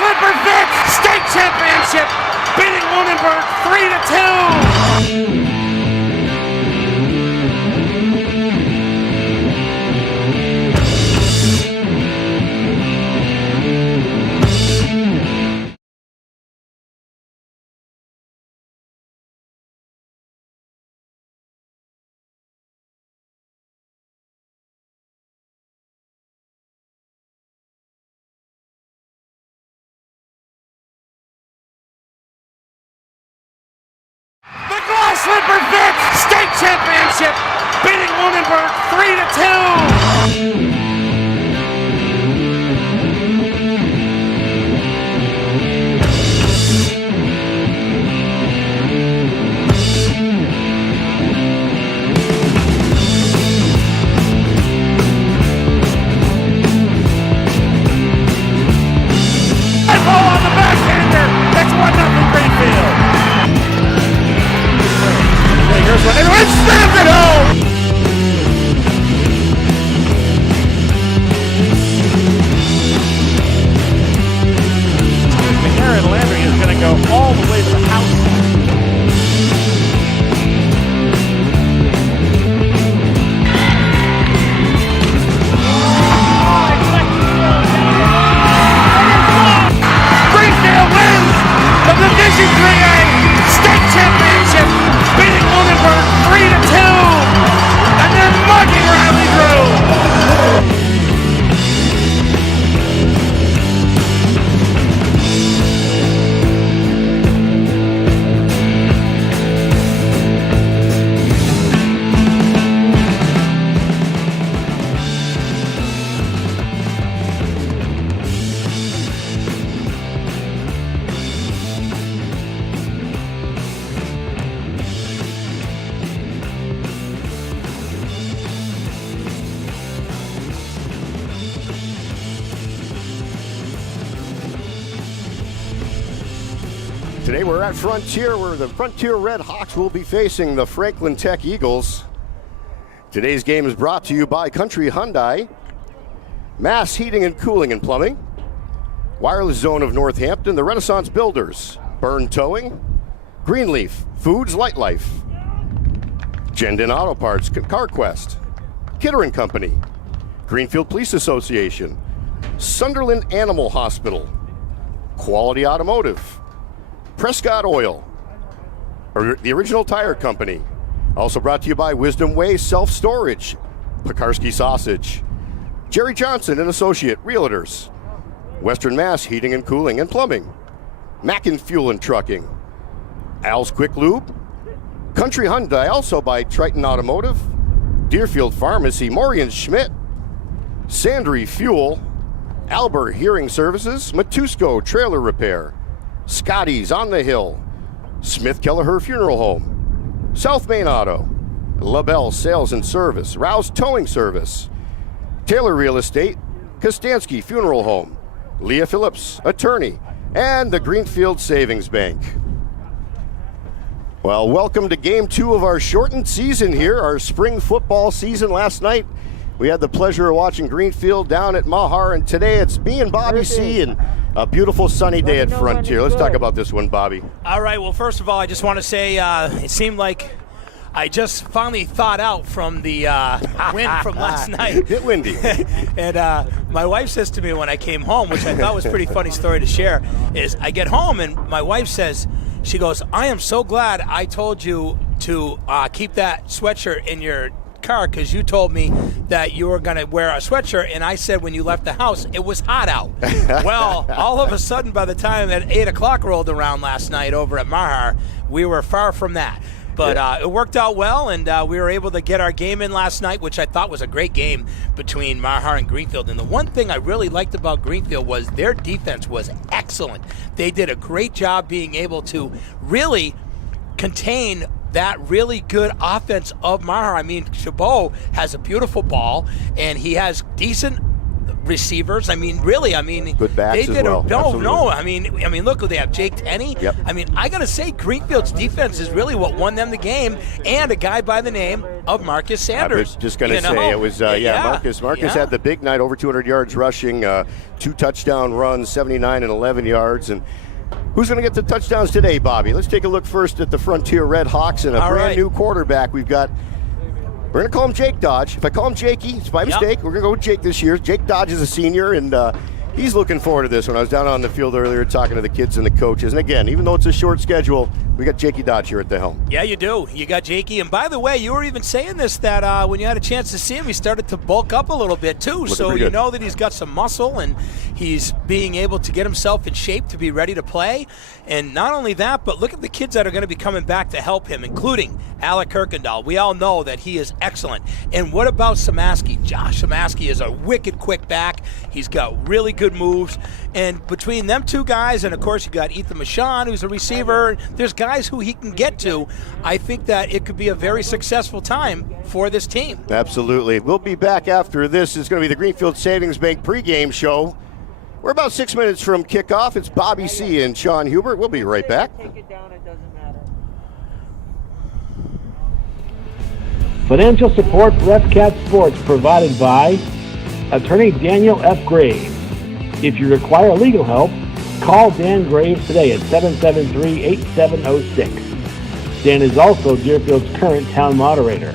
slipper fits! State championship! Beating Lunenburg 3-2! The glass slipper fits! State championship! Beating Lunenburg 3-2! Ball on the backhander! That's 1-0 Greenfield! Here's one, and Rich slams it home! Aaron Landry is going to go all the way to the house. Greenfield wins the Division IIIA State Championship, beating Lunenburg 3-2, and then mugging Riley Grove. Today we're at Frontier, where the Frontier Red Hawks will be facing the Franklin Tech Eagles. Today's game is brought to you by Country Hyundai, Mass Heating and Cooling and Plumbing, Wireless Zone of Northampton, the Renaissance Builders, Burn Towing, Greenleaf, Foods Light Life, Gendon Auto Parts, CarQuest, Kittering Company, Greenfield Police Association, Sunderland Animal Hospital, Quality Automotive, Prescott Oil, or the Original Tire Company. Also brought to you by Wisdom Way Self-Storage, Pekarski Sausage, Jerry Johnson and Associate Realtors, Western Mass Heating and Cooling and Plumbing, Mackin Fuel and Trucking, Al's Quick Lube, Country Hyundai, also by Triton Automotive, Deerfield Pharmacy, Morian Schmidt, Sandry Fuel, Albert Hearing Services, Matusco Trailer Repair, Scotty's on the Hill, Smith Kelleher Funeral Home, South Main Auto, LaBelle Sales and Service, Rouse Towing Service, Taylor Real Estate, Kostansky Funeral Home, Leah Phillips, Attorney, and the Greenfield Savings Bank. Well, welcome to Game 2 of our shortened season here, our spring football season. Last night, we had the pleasure of watching Greenfield down at Mahar, and today it's me and Bobby C. and a beautiful sunny day at Frontier. Let's talk about this one, Bobby. All right, well, first of all, I just want to say it seemed like I just finally thawed out from the wind from last night. Bit windy. And my wife says to me when I came home, which I thought was a pretty funny story to share, is I get home and my wife says, she goes, I am so glad I told you to keep that sweatshirt in your car because you told me that you were going to wear a sweatshirt, and I said when you left the house it was hot out. Well, all of a sudden, by the time that 8 o'clock rolled around last night over at Mahar, we were far from that. But it worked out well, and we were able to get our game in last night, which I thought was a great game between Mahar and Greenfield. And the one thing I really liked about Greenfield was their defense was excellent. They did a great job being able to really contain that really good offense of Mahar. I mean, Chabot has a beautiful ball, and he has decent receivers. I mean, really, I mean, Good backs they as did well. no. I mean, look who they have, Jake Tenney. Yep. I mean, I gotta say, Greenfield's defense is really what won them the game, and a guy by the name of Marcus Sanders. I was just going to say, it was, Marcus had the big night, over 200 yards rushing, 2 touchdown runs, 79 and 11 yards. And who's going to get the touchdowns today, Bobby? Let's take a look first at the Frontier Red Hawks and a brand new quarterback. We're going to call him Jake Dodge. If I call him Jakey, it's by mistake. We're going to go with Jake this year. Jake Dodge is a senior, and he's looking forward to this. When I was down on the field earlier talking to the kids and the coaches, and again, even though it's a short schedule, we got Jakey Dodge here at the helm. Yeah, you do. You got Jakey. And by the way, you were even saying this, that when you had a chance to see him, he started to bulk up a little bit too. So you know that he's got some muscle, and he's being able to get himself in shape to be ready to play. And not only that, but look at the kids that are going to be coming back to help him, including Alec Kirkendall. We all know that he is excellent. And what about Samaski? Josh Samaski is a wicked quick back. He's got really good moves. And between them two guys, and of course you got Ethan Michon, who's a receiver, there's guys who he can get to. I think that it could be a very successful time for this team. Absolutely. We'll be back after this. It's going to be the Greenfield Savings Bank pregame show. We're about 6 minutes from kickoff. It's Bobby C. and Sean Hubert. We'll be right back. Take it down, it doesn't matter. Financial support for FCAT Sports provided by Attorney Daniel F. Graves. If you require legal help, call Dan Graves today at 773-8706. Dan is also Deerfield's current town moderator.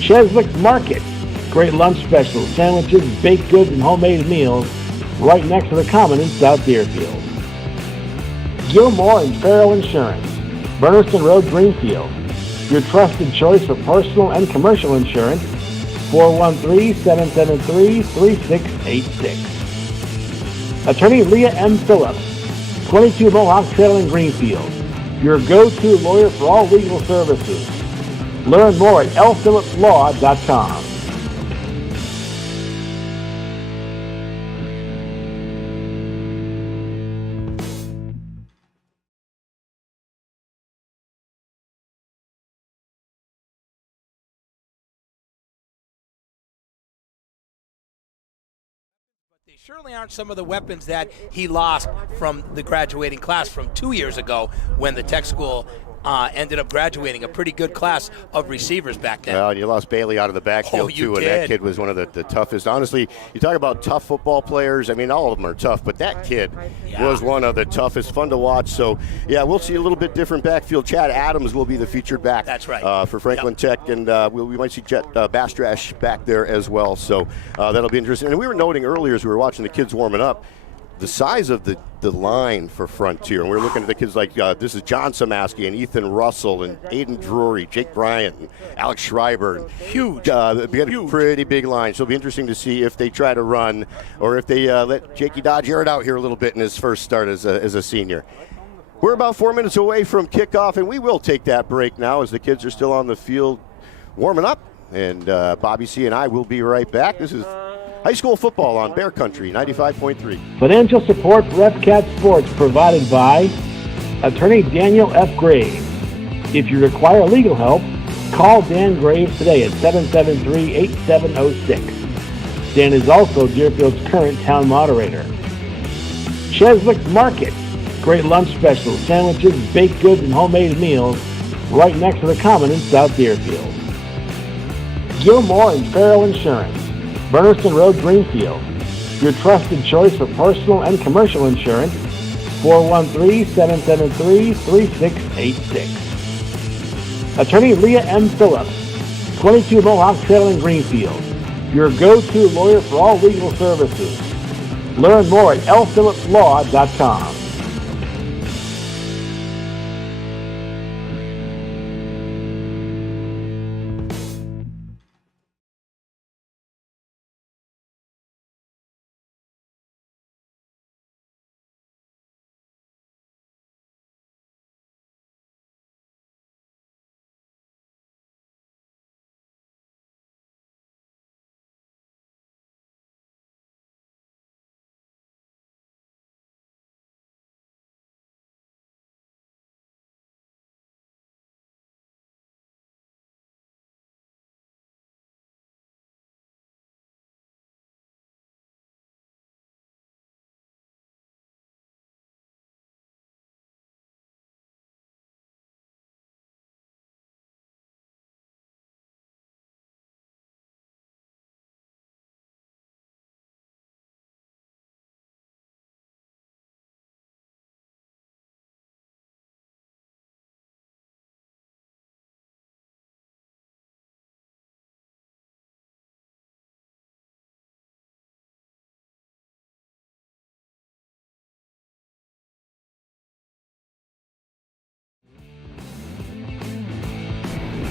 Cheswick's Market. Great lunch specials, sandwiches, baked goods, and homemade meals right next to the Common in South Deerfield. Gilmore and Farrell Insurance. Burniston Road, Greenfield. Your trusted choice for personal and commercial insurance. 413-773-3686. Attorney Leah M. Phillips, 22 Mohawk Trail in Greenfield. Your go-to lawyer for all legal services. Learn more at lphillipslaw.com. They surely aren't some of the weapons that he lost from the graduating class from 2 years ago when the tech school ended up graduating a pretty good class of receivers back then. Well, you lost Bailey out of the backfield, too, and that kid was one of the toughest. Honestly, you talk about tough football players. I mean, all of them are tough, but that kid was one of the toughest, fun to watch. So, yeah, we'll see a little bit different backfield. Chad Adams will be the featured back. That's right. For Franklin Tech, and we might see Jet Bastrash back there as well. So that'll be interesting. And we were noting earlier as we were watching the kids warming up, the size of the line for Frontier. And we're looking at the kids like this is John Samaski and Ethan Russell and Aiden Drury, Jake Bryant, and Alex Schreiber. Huge. We got a pretty big line. So it'll be interesting to see if they try to run or if they let Jakey Dodge air it out here a little bit in his first start as a senior. We're about 4 minutes away from kickoff, and we will take that break now as the kids are still on the field warming up. And Bobby C. and I will be right back. This is high school football on Bear Country 95.3. Financial support for FCAT Sports provided by Attorney Daniel F. Graves. If you require legal help, call Dan Graves today at 773-8706. Dan is also Deerfield's current town moderator. Cheswick's Market. Great lunch specials, sandwiches, baked goods, and homemade meals right next to the Common in South Deerfield. Gilmore and Farrell Insurance. Burniston Road, Greenfield. Your trusted choice for personal and commercial insurance. 413-773-3686. Attorney Leah M. Phillips, 22 Mohawk Trail in Greenfield. Your go-to lawyer for all legal services. Learn more at lphillipslaw.com.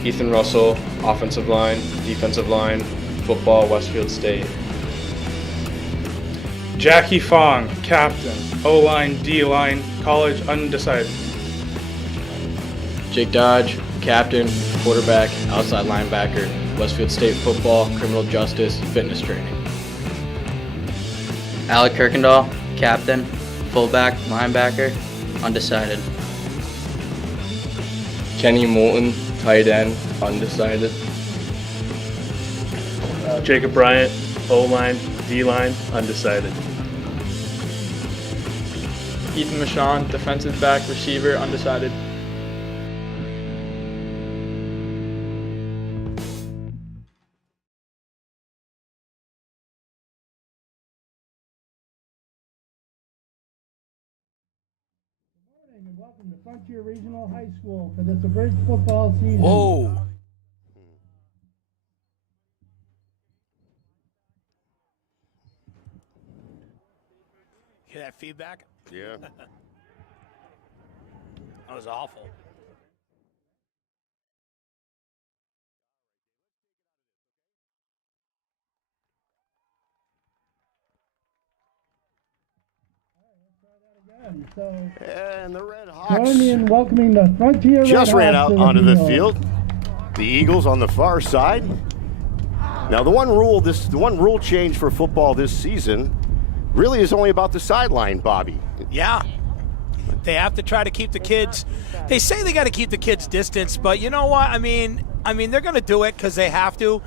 Ethan Russell, offensive line, defensive line, football, Westfield State. Jackie Fong, captain, O-line, D-line, college undecided. Jake Dodge, captain, quarterback, outside linebacker, Westfield State football, criminal justice, fitness training. Alec Kirkendall, captain, fullback, linebacker, undecided. Kenny Moulton, tight end, undecided. Jacob Bryant, O-line, D-line, undecided. Ethan Michon, defensive back, receiver, undecided. And welcome to Frontier Regional High School for this abridged football season. Whoa. Hear that feedback? Yeah. That was awful. So, And the Red Hawks join me in welcoming the Frontier just Red ran Hawks out to onto the field. field. The Eagles on the far side. Now, the one rule change for football this season really is only about the sideline, Bobby. Yeah. They have to try to keep the kids. They say they got to keep the kids distance, but you know what? I mean, they're going to do it because they have to.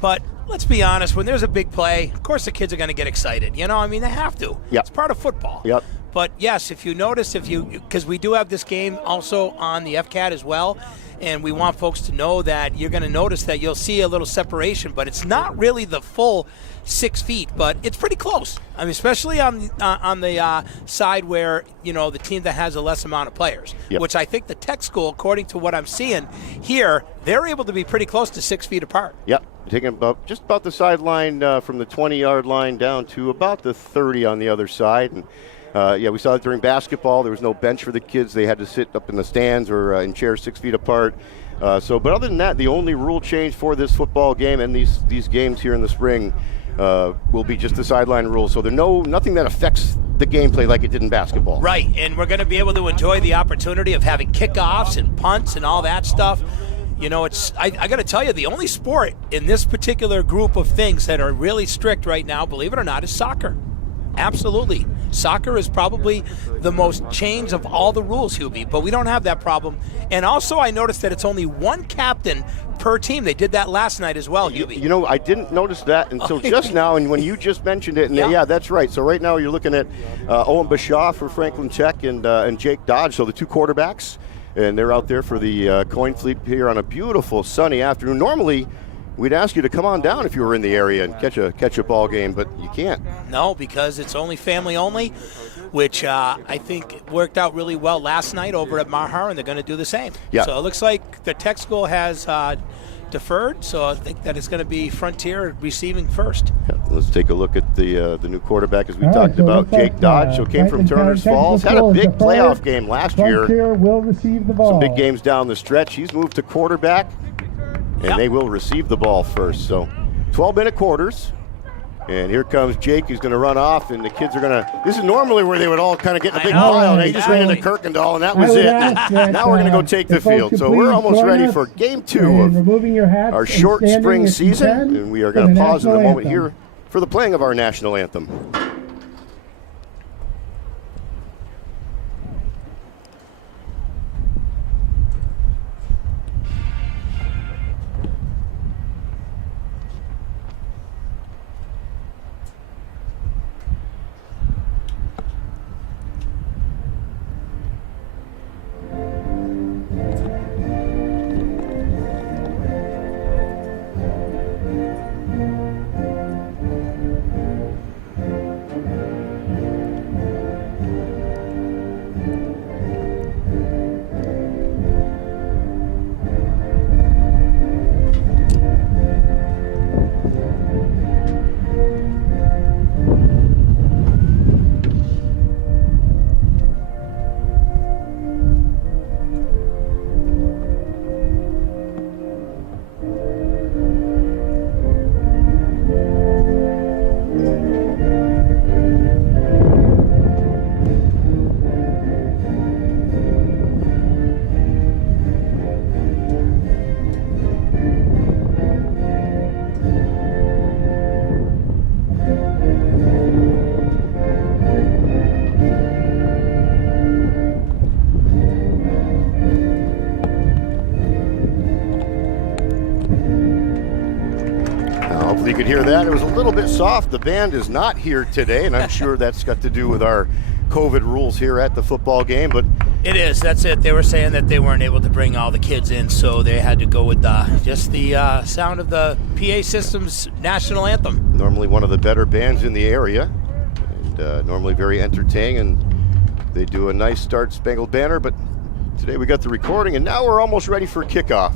But let's be honest, when there's a big play, of course the kids are going to get excited. You know, I mean, they have to. Yep. It's part of football. Yep. But yes, if you notice, because we do have this game also on the FCAT as well, and we want folks to know that you're going to notice that you'll see a little separation, but it's not really the full 6 feet, but it's pretty close. I mean, especially on the side where, you know, the team that has a less amount of players, Yep. which I think the tech school, according to what I'm seeing here, they're able to be pretty close to 6 feet apart. Yep, taking just about the sideline from the 20-yard line down to about the 30 on the other side. And yeah, we saw it during basketball. There was no bench for the kids. They had to sit up in the stands or in chairs 6 feet apart. But other than that, the only rule change for this football game and these games here in the spring will be just the sideline rule. So there's nothing that affects the gameplay like it did in basketball. Right, and we're going to be able to enjoy the opportunity of having kickoffs and punts and all that stuff. You know, I got to tell you, the only sport in this particular group of things that are really strict right now, believe it or not, is soccer. Absolutely. Soccer is probably the most changed of all the rules, Hubie, but we don't have that problem. And also, I noticed that it's only one captain per team. They did that last night as well, Hubie. You know, I didn't notice that until just now, and when you just mentioned it, and yeah, that's right. So right now you're looking at Owen Bashaw for Franklin Tech and Jake Dodge, so the two quarterbacks, and they're out there for the coin flip here on a beautiful sunny afternoon. Normally, we'd ask you to come on down if you were in the area and catch a ball game, but you can't. No, because it's only family only, which I think worked out really well last night over at Mahar, and they're going to do the same. Yeah. So it looks like the tech school has deferred, so I think that it's going to be Frontier receiving first. Yeah, let's take a look at the new quarterback as we All right, talked so about. looks like, Jake Dodge, so came from Franklin Turner's Technical Falls, had a School is big deferred. playoff game last year. Frontier will receive the ball. Some big games down the stretch. He's moved to quarterback, and they will receive the ball first. So 12-minute quarters. And here comes Jake, who's going to run off, and the kids are going to – this is normally where they would all kind of get in a big pile. They just ran into Kirkendall, and that was it. Now we're going to go take the field. So we're almost ready for game 2 of our short spring season, and we are going to pause in a moment here for the playing of our national anthem. could hear that. It was a little bit soft. The band is not here today, and I'm sure that's got to do with our COVID rules here at the football game, but it is. That's it. They were saying that they weren't able to bring all the kids in, so they had to go with just the sound of the PA system's national anthem. Normally one of the better bands in the area, and normally very entertaining, and they do a nice Start Spangled Banner, but today we got the recording, and now we're almost ready for kickoff.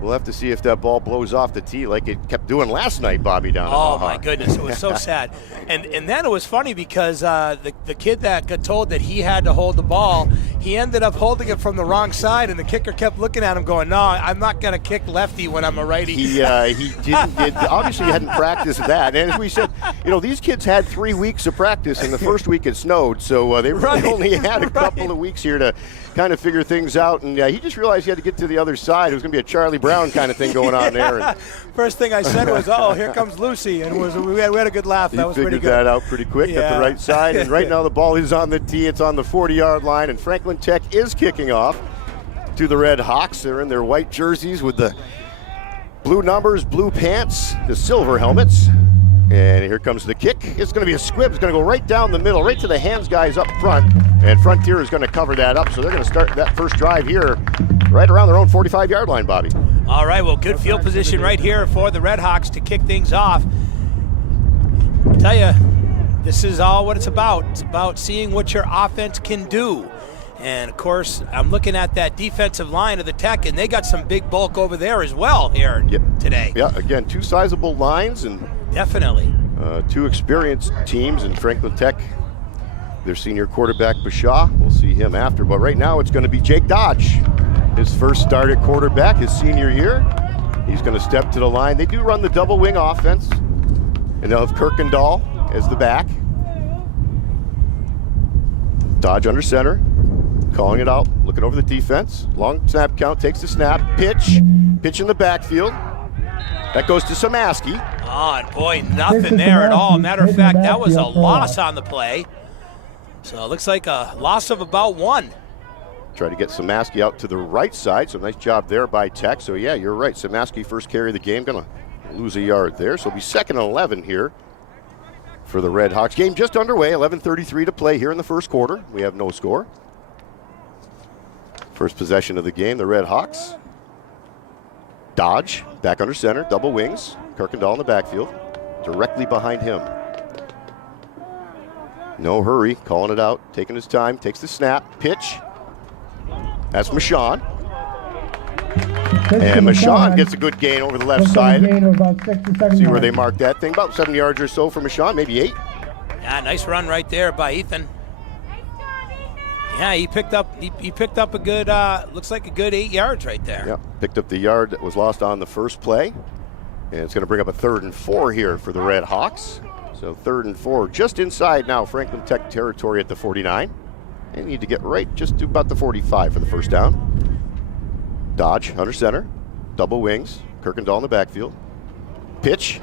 We'll have to see if that ball blows off the tee like it kept doing last night, Bobby, down at Oh, Baja. my goodness. It was so sad. And then it was funny because the kid that got told that he had to hold the ball, he ended up holding it from the wrong side, and the kicker kept looking at him going, no, I'm not going to kick lefty when I'm a righty. He didn't, obviously hadn't practiced that. And as we said, these kids had 3 weeks of practice, and the first week it snowed, so they really only had a couple of weeks here to kind of figure things out. And he just realized he had to get to the other side. It was going to be a Charlie Brown kind of thing going on there. And first thing I said was, oh, here comes Lucy. And we had a good laugh. That was pretty good. He figured that out pretty quick at the right side. And right now the ball is on the tee. It's on the 40-yard line. And Franklin Tech is kicking off to the Red Hawks. They're in their white jerseys with the blue numbers, blue pants, the silver helmets. And here comes the kick. It's going to be a squib. It's going to go right down the middle, right to the hands guys up front. And Frontier is going to cover that up. So they're going to start that first drive here right around their own 45-yard line, Bobby. All right, well, good field position right here for the Red Hawks to kick things off. I tell you, this is all what it's about. It's about seeing what your offense can do. And, of course, I'm looking at that defensive line of the Tech, and they got some big bulk over there as well here today. Yeah, again, two sizable lines and definitely two experienced teams in Franklin Tech. Their senior quarterback, Bashaw, we'll see him after. But right now it's going to be Jake Dodge, his first start at quarterback, his senior year. He's going to step to the line. They do run the double wing offense, and they'll have Kirkendall as the back. Dodge under center, calling it out, looking over the defense. Long snap count, takes the snap, pitch in the backfield. That goes to Samaski. Oh, and boy, nothing there at all. Matter of fact, that was a loss on the play. So it looks like a loss of about one. Try to get Samaski out to the right side, so nice job there by Tech. So yeah, you're right, Samaski first carry of the game, gonna lose a yard there. So it'll be 2nd and 11 here for the Red Hawks. Game just underway, 11:33 to play here in the first quarter. We have no score. First possession of the game, the Red Hawks. Dodge, back under center, double wings. Kirkendall in the backfield, directly behind him. No hurry, calling it out, taking his time, takes the snap, pitch. That's Michon. And Michon gets a good gain over the left side. See where they mark that thing, about 7 yards or so for Michon, maybe 8. Yeah, nice run right there by Ethan. Yeah, he picked up a good, looks like a good 8 yards right there. Yeah, picked up the yard that was lost on the first play. And it's going to bring up a 3rd and 4 here for the Red Hawks. So 3rd and 4, just inside now Franklin Tech territory at the 49. They need to get right just to about the 45 for the first down. Dodge under center, double wings, Kirkendall in the backfield. Pitch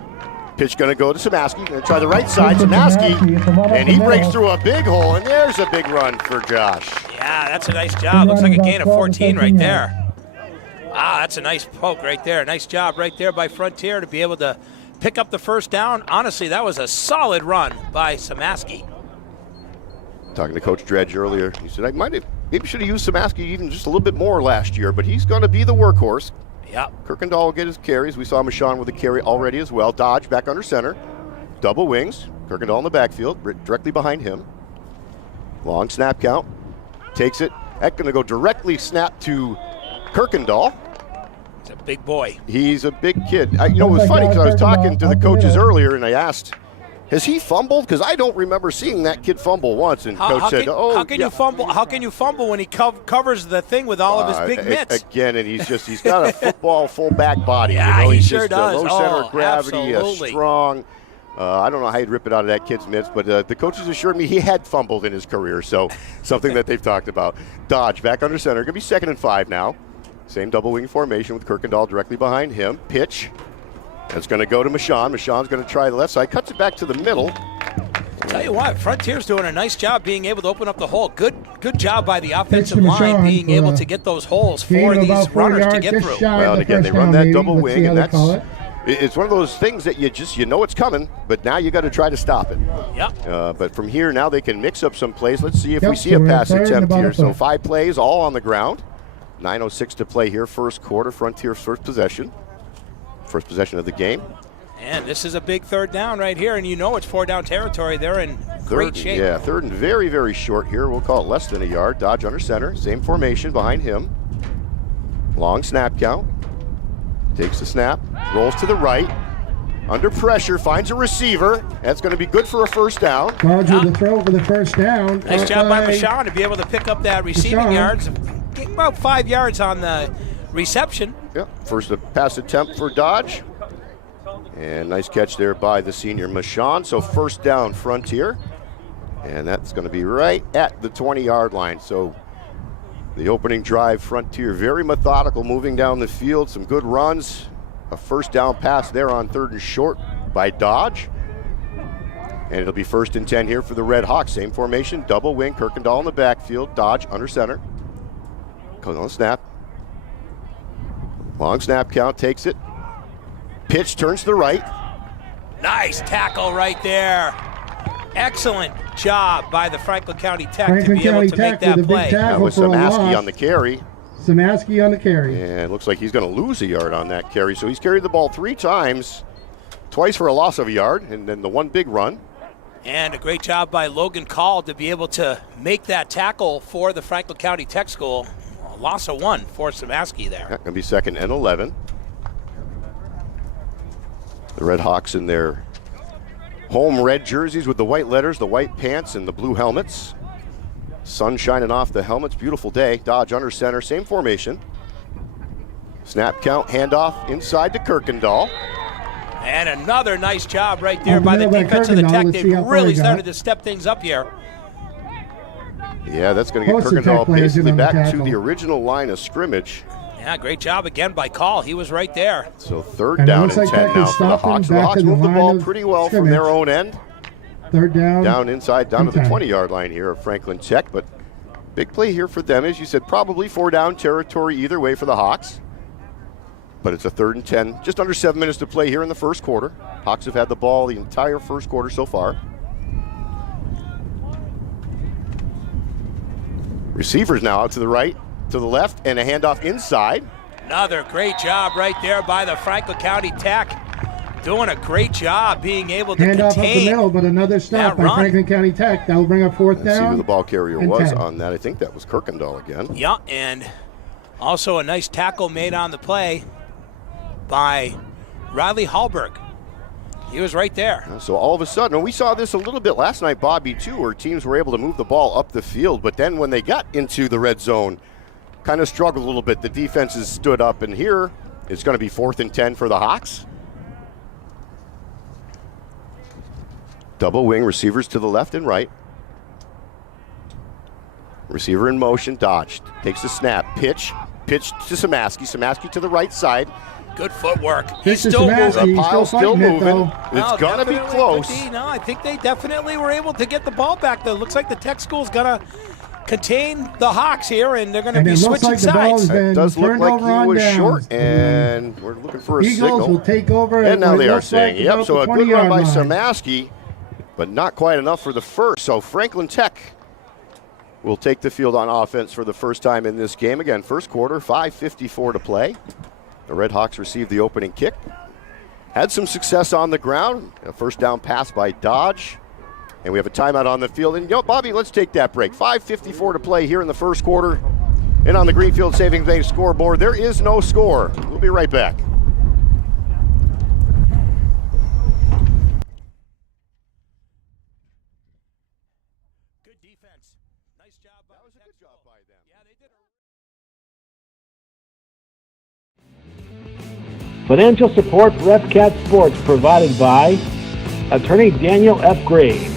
going to go to Samaski. Going to try the right side, Samaski, and he breaks through a big hole, and there's a big run for Josh. Yeah, that's a nice job. Looks like a gain of 14 right there. Ah, that's a nice poke right there. Nice job right there by Frontier to be able to pick up the first down. Honestly, that was a solid run by Samaski. Talking to Coach Dredge earlier, he said, maybe should have used Samaski even just a little bit more last year, but he's going to be the workhorse. Yeah. Kirkendall will get his carries. We saw Michon with a carry already as well. Dodge back under center. Double wings. Kirkendall in the backfield, directly behind him. Long snap count. Takes it. That's going to go directly snap to Kirkendall. He's a big boy. He's a big kid. It was funny because I was talking to the coaches earlier, and I asked, has he fumbled? Because I don't remember seeing that kid fumble once. And Coach said, how can you fumble? How can you fumble when he covers the thing with all of his big mitts? Again, and he's got a football fullback body. Yeah, he he's sure just does. Low center of gravity, absolutely. Strong. I don't know how he'd rip it out of that kid's mitts, but the coaches assured me he had fumbled in his career, so something that they've talked about. Dodge back under center. Going to be 2nd and 5 now. Same double wing formation with Kirkendall directly behind him. Pitch. It's going to go to Michon. Michon's going to try the left side. Cuts it back to the middle. Tell you what, Frontier's doing a nice job being able to open up the hole. Good job by the offensive line being able to get those holes for these runners to get through. Well, and again, they run that double wing, and It's one of those things that you know it's coming, but now you got to try to stop it. Yep. But from here, now they can mix up some plays. Let's see if we see a pass attempt here. So 5 plays, all on the ground. 9:06 to play here, first quarter. Frontier's first possession of the game. And this is a big third down right here, and you know it's 4 down territory. They're in great shape. Yeah, third and very, very short here. We'll call it less than a yard. Dodge under center. Same formation behind him. Long snap count. Takes the snap. Rolls to the right. Under pressure. Finds a receiver. That's going to be good for a first down. Dodge with the throw for the first down. Nice job by Michon to be able to pick up that receiving yards. Get about 5 yards on the reception. Yep. First pass attempt for Dodge. And nice catch there by the senior Michon. So first down, Frontier. And that's going to be right at the 20-yard line. So the opening drive, Frontier very methodical, moving down the field. Some good runs. A first down pass there on 3rd and short by Dodge. And it'll be 1st and 10 here for the Red Hawks. Same formation, double wing, Kirkendall in the backfield. Dodge under center. Comes on the snap. Long snap count, takes it. Pitch, turns to the right. Nice tackle right there. Excellent job by the Franklin County Tech to be able to make that play. That was Samaski on the carry. Samaski on the carry. And it looks like he's going to lose a yard on that carry. So he's carried the ball 3 times, twice for a loss of a yard, and then the one big run. And a great job by Logan Call to be able to make that tackle for the Franklin County Tech School. A loss of 1 for Samaski there. Going to be 2nd and 11. The Red Hawks in their home red jerseys with the white letters, the white pants, and the blue helmets. Sun shining off the helmets. Beautiful day. Dodge under center. Same formation. Snap count. Handoff inside to Kirkendall. And another nice job right there by the defense of the Tech. They've really started to step things up here. Yeah, that's going to get Kirkendall basically back to the original line of scrimmage. Yeah, great job again by Call. He was right there. So 3rd down and 10 now for the Hawks. The Hawks move the ball pretty well from their own end. 3rd down. Down inside, down to the 20-yard line here of Franklin Tech. But big play here for them. As you said, probably 4 down territory either way for the Hawks. But it's a 3rd and 10. Just under 7 minutes to play here in the first quarter. Hawks have had the ball the entire first quarter so far. Receivers now out to the right, to the left, and a handoff inside. Another great job right there by the Franklin County Tech. Doing a great job being able to handoff contain up the middle, but another stop by Franklin County Tech. That will bring up 4th down. Let's see who the ball carrier was 10. on that. I think that was Kirkendall again. Yeah, and also a nice tackle made on the play by Riley Hallberg. He was right there. So all of a sudden, and we saw this a little bit last night, Bobby, too, where teams were able to move the ball up the field, but then when they got into the red zone, kind of struggled a little bit. The defenses stood up, and here it's going to be 4th and 10 for the Hawks. Double wing, receivers to the left and right. Receiver in motion, Dodge takes the snap, pitch to Samaski to the right side. Good footwork. He's still moving. The pile's still moving. It's going to be close. No, I think they definitely were able to get the ball back, though. Looks like the Tech School's going to contain the Hawks here, and they're going to be switching sides. It does look like he was short, and we're looking for a signal. Eagles will take over. And now they are saying, yep, so a good run by Samaski, but not quite enough for the first. So Franklin Tech will take the field on offense for the first time in this game. Again, first quarter, 5:54 to play. The Red Hawks received the opening kick. Had some success on the ground. A first down pass by Dodge. And we have a timeout on the field. And, Bobby, let's take that break. 5:54 to play here in the first quarter. And on the Greenfield Savings Bank scoreboard, there is no score. We'll be right back. Good defense. Nice job. That was a good job by them. Yeah, they did. Financial support for FCAT Sports provided by Attorney Daniel F. Graves.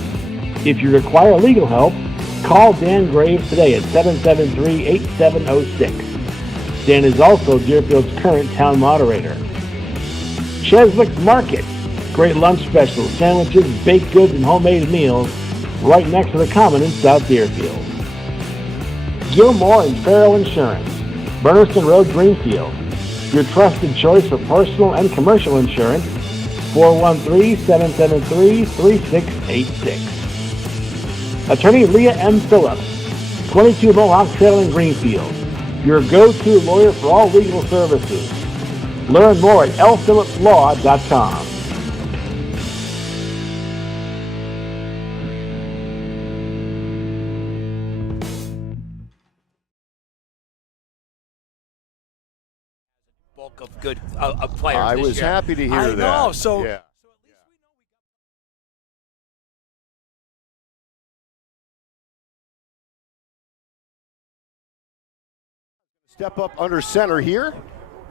If you require legal help, call Dan Graves today at 773-8706. Dan is also Deerfield's current town moderator. Cheswick's Market. Great lunch specials, sandwiches, baked goods, and homemade meals right next to the Common in South Deerfield. Gilmore and Farrell Insurance. Burniston Road, Greenfield. your trusted choice for personal and commercial insurance. 413-773-3686. Attorney Leah M. Phillips, 22 Mohawk Trail in Greenfield, your go-to lawyer for all legal services. Learn more at lphillipslaw.com. Bulk of good players. I this was year. happy to hear I that. know. So. Yeah. Step up under center here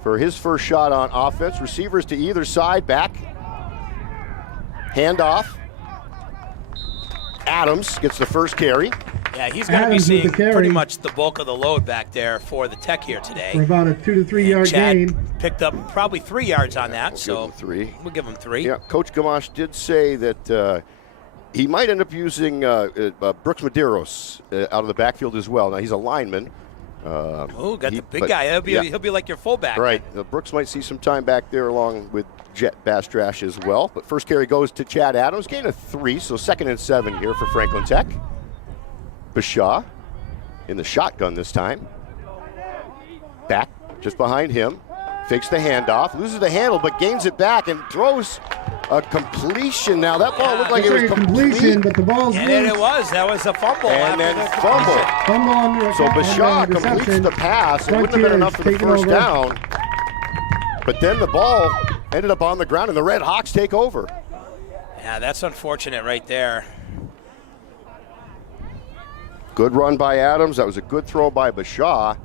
for his first shot on offense. Receivers to either side, back. Handoff. Adams gets the first carry. Yeah, he's going to be seeing pretty much the bulk of the load back there for the Tech here today. For about a 2 to 3 yard Chad gain. Picked up probably 3 yards on that. We'll give him 3. We'll give him 3. Yeah, Coach Gamache did say that he might end up using Brooks Medeiros out of the backfield as well. Now, he's a lineman. Got the big guy. He'll be like your fullback. Right. Brooks might see some time back there along with Jet Bastrash as well. But first carry goes to Chad Adams. Gain of 3, so 2nd and 7 here for Franklin Tech. Bashaw in the shotgun this time. Back just behind him. Fakes the handoff. Loses the handle, but gains it back and throws a completion. Now, that ball looked like it was completion, but the ball's and then it was. That was a fumble. And then fumble. So Bashaw completes the pass. It wouldn't have been enough for the first down. But then the ball ended up on the ground, and the Red Hawks take over. Yeah, that's unfortunate right there. Good run by Adams. That was a good throw by Bashaw.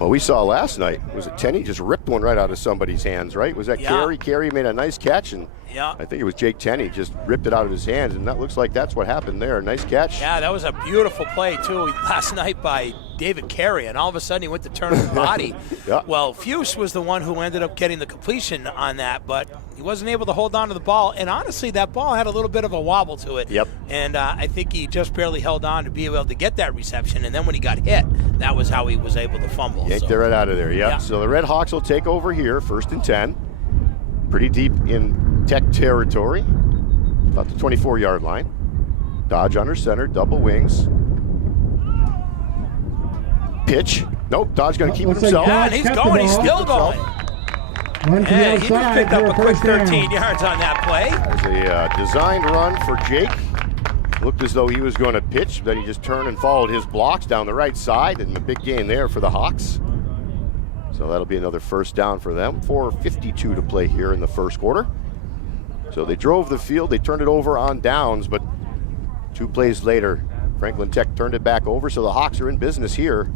Well, we saw last night, was it Tenney just ripped one right out of somebody's hands, right? Was that Carey? Carey made a nice catch, and I think it was Jake Tenney just ripped it out of his hands, and that looks like that's what happened there. Nice catch. Yeah, that was a beautiful play, too, last night by David Carey, and all of a sudden he went to turn his body. Well, Fuse was the one who ended up getting the completion on that, but he wasn't able to hold on to the ball, and honestly, that ball had a little bit of a wobble to it. And I think he just barely held on to be able to get that reception, and then when he got hit, that was how he was able to fumble. Yanked it right out of there, Yeah. So the Red Hawks will take over here, 1st and 10. Pretty deep in Tech territory, about the 24-yard line. Dodge under center, double wings. Pitch. Nope, Dodge going to keep it himself. Yeah, and he's going. He's still going. Yeah, he just picked up a quick 13 yards on that play. That was a designed run for Jake. Looked as though he was going to pitch, then he just turned and followed his blocks down the right side, and a big gain there for the Hawks. So that'll be another first down for them. 4:52 to play here in the first quarter. So they drove the field, they turned it over on downs, but 2 plays later, Franklin Tech turned it back over, so the Hawks are in business here.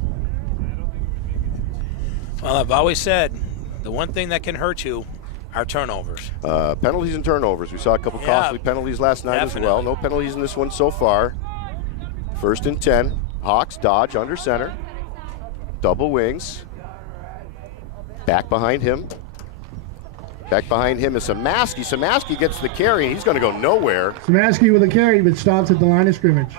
Well, I've always said the one thing that can hurt you are turnovers. Penalties and turnovers. We saw a couple costly penalties last night as well. No penalties in this one so far. 1st and 10. Hawks dodge under center. Double wings. Back behind him. Back behind him is Samaski. Samaski gets the carry. He's going to go nowhere. Samaski with a carry, but stops at the line of scrimmage.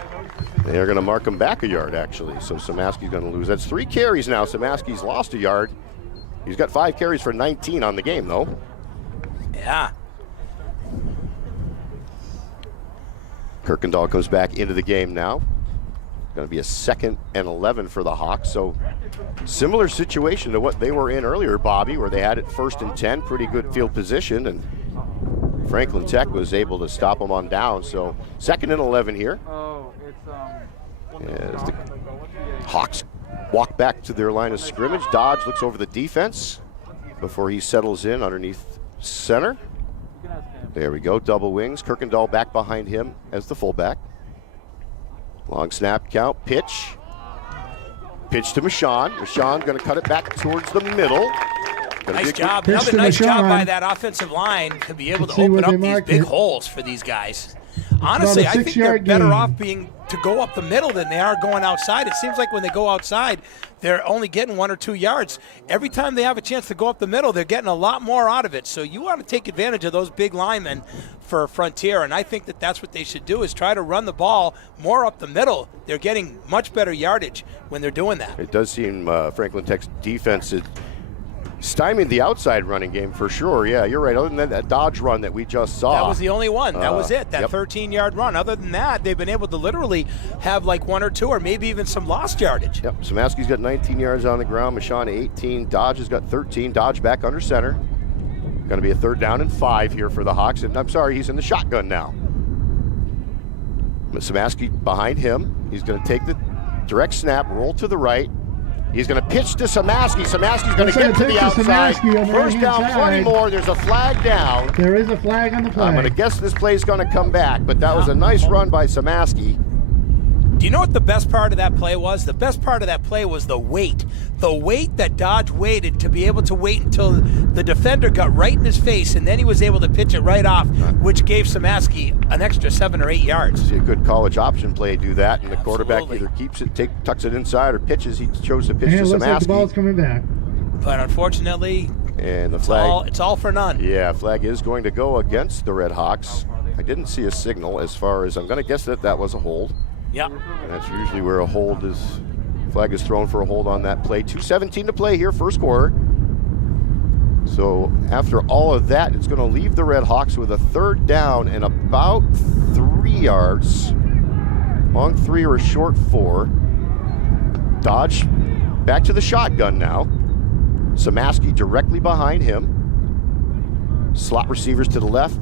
They're going to mark him back a yard, actually. So Samaski's going to lose. That's 3 carries now. Samaski's lost a yard. He's got 5 carries for 19 on the game, though. Yeah. Kirkendall comes back into the game now. Going to be a 2nd and 11 for the Hawks. So similar situation to what they were in earlier, Bobby, where they had it 1st and 10, pretty good field position, and Franklin Tech was able to stop them on down. So 2nd and 11 here. As the Hawks walk back to their line of scrimmage. Dodge looks over the defense before he settles in underneath center. There we go, double wings. Kirkendall back behind him as the fullback. Long snap count, pitch. Pitch to Michon. Michon going to cut it back towards the middle. Nice job. Another nice job by that offensive line to be able to open up these big holes for these guys. Honestly, I think they're better off being to go up the middle than they are going outside. It seems like when they go outside, they're only getting 1 or 2 yards. Every time they have a chance to go up the middle, they're getting a lot more out of it. So you want to take advantage of those big linemen for Frontier, and I think that that's what they should do, is try to run the ball more up the middle. They're getting much better yardage when they're doing that. It does seem Franklin Tech's defense is stymieing the outside running game for sure. Yeah, you're right. Other than that Dodge run that we just saw. That was the only one. That was it, that yep. 13-yard run. Other than that, they've been able to literally have like 1 or 2 or maybe even some lost yardage. Yep, Samaski's got 19 yards on the ground. Michon 18. Dodge has got 13. Dodge back under center. Going to be a 3rd down and 5 here for the Hawks. And I'm sorry, he's in the shotgun now. Samaski behind him. He's going to take the direct snap, roll to the right. He's going to pitch to Samaski. Samaski's going to get to the outside. First down, plenty more. There's a flag down. There is a flag on the play. I'm going to guess this play's going to come back, but that was a nice run by Samaski. Do you know what the best part of that play was? The best part of that play was the wait. The wait that Dodge waited to be able to wait until the defender got right in his face, and then he was able to pitch it right off, which gave Samaski an extra 7 or 8 yards. See a good college option play do that, and the quarterback either keeps it, tucks it inside, or pitches. He chose to pitch to it looks Samaski. like the ball's coming back. But unfortunately, and the flag, it's all for none. Yeah, flag is going to go against the Red Hawks. I didn't see a signal as far as, I'm going to guess that was a hold. Yeah. And that's usually where a hold is. Flag is thrown for a hold on that play. 2:17 to play here, first quarter. So after all of that, it's going to leave the Red Hawks with a 3rd down and about 3 yards. Long 3 or a short 4. Dodge back to the shotgun now. Samaski directly behind him. Slot receivers to the left.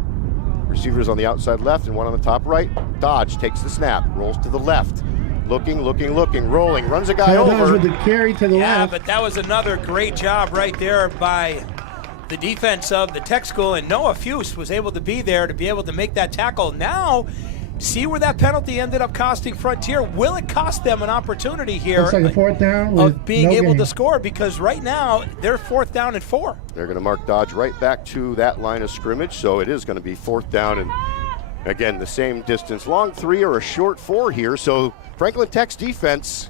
Receivers on the outside left and one on the top right. Dodge takes the snap, rolls to the left. Looking, rolling, runs a guy over. With the carry to the left. left. But that was another great job right there by the defense of the Tech School, and Noah Fuse was able to be there to be able to make that tackle. Now, see where that penalty ended up costing Frontier. Will it cost them an opportunity here Looks like a 4th down of being able to score? Because right now, they're 4th down and 4. They're going to mark Dodge right back to that line of scrimmage, so it is going to be 4th down and, again, the same distance. Long 3 or a short 4 here, so Franklin Tech's defense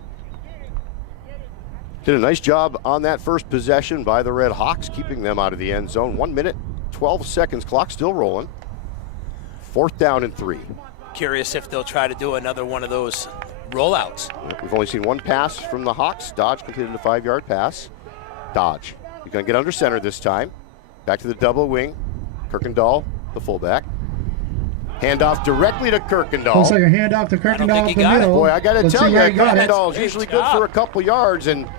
did a nice job on that first possession by the Red Hawks, keeping them out of the end zone. 1 minute, 12 seconds, clock still rolling. 4th down and 3. Curious if they'll try to do another one of those rollouts. We've only seen one pass from the Hawks. Dodge completed a 5-yard pass. Dodge. He's going to get under center this time. Back to the double wing. Kirkendall, the fullback. Handoff directly to Kirkendall. Looks like a handoff to Kirkendall up the middle. Boy, I got to tell you, Kirkendall is Great usually job. good for a couple yards, and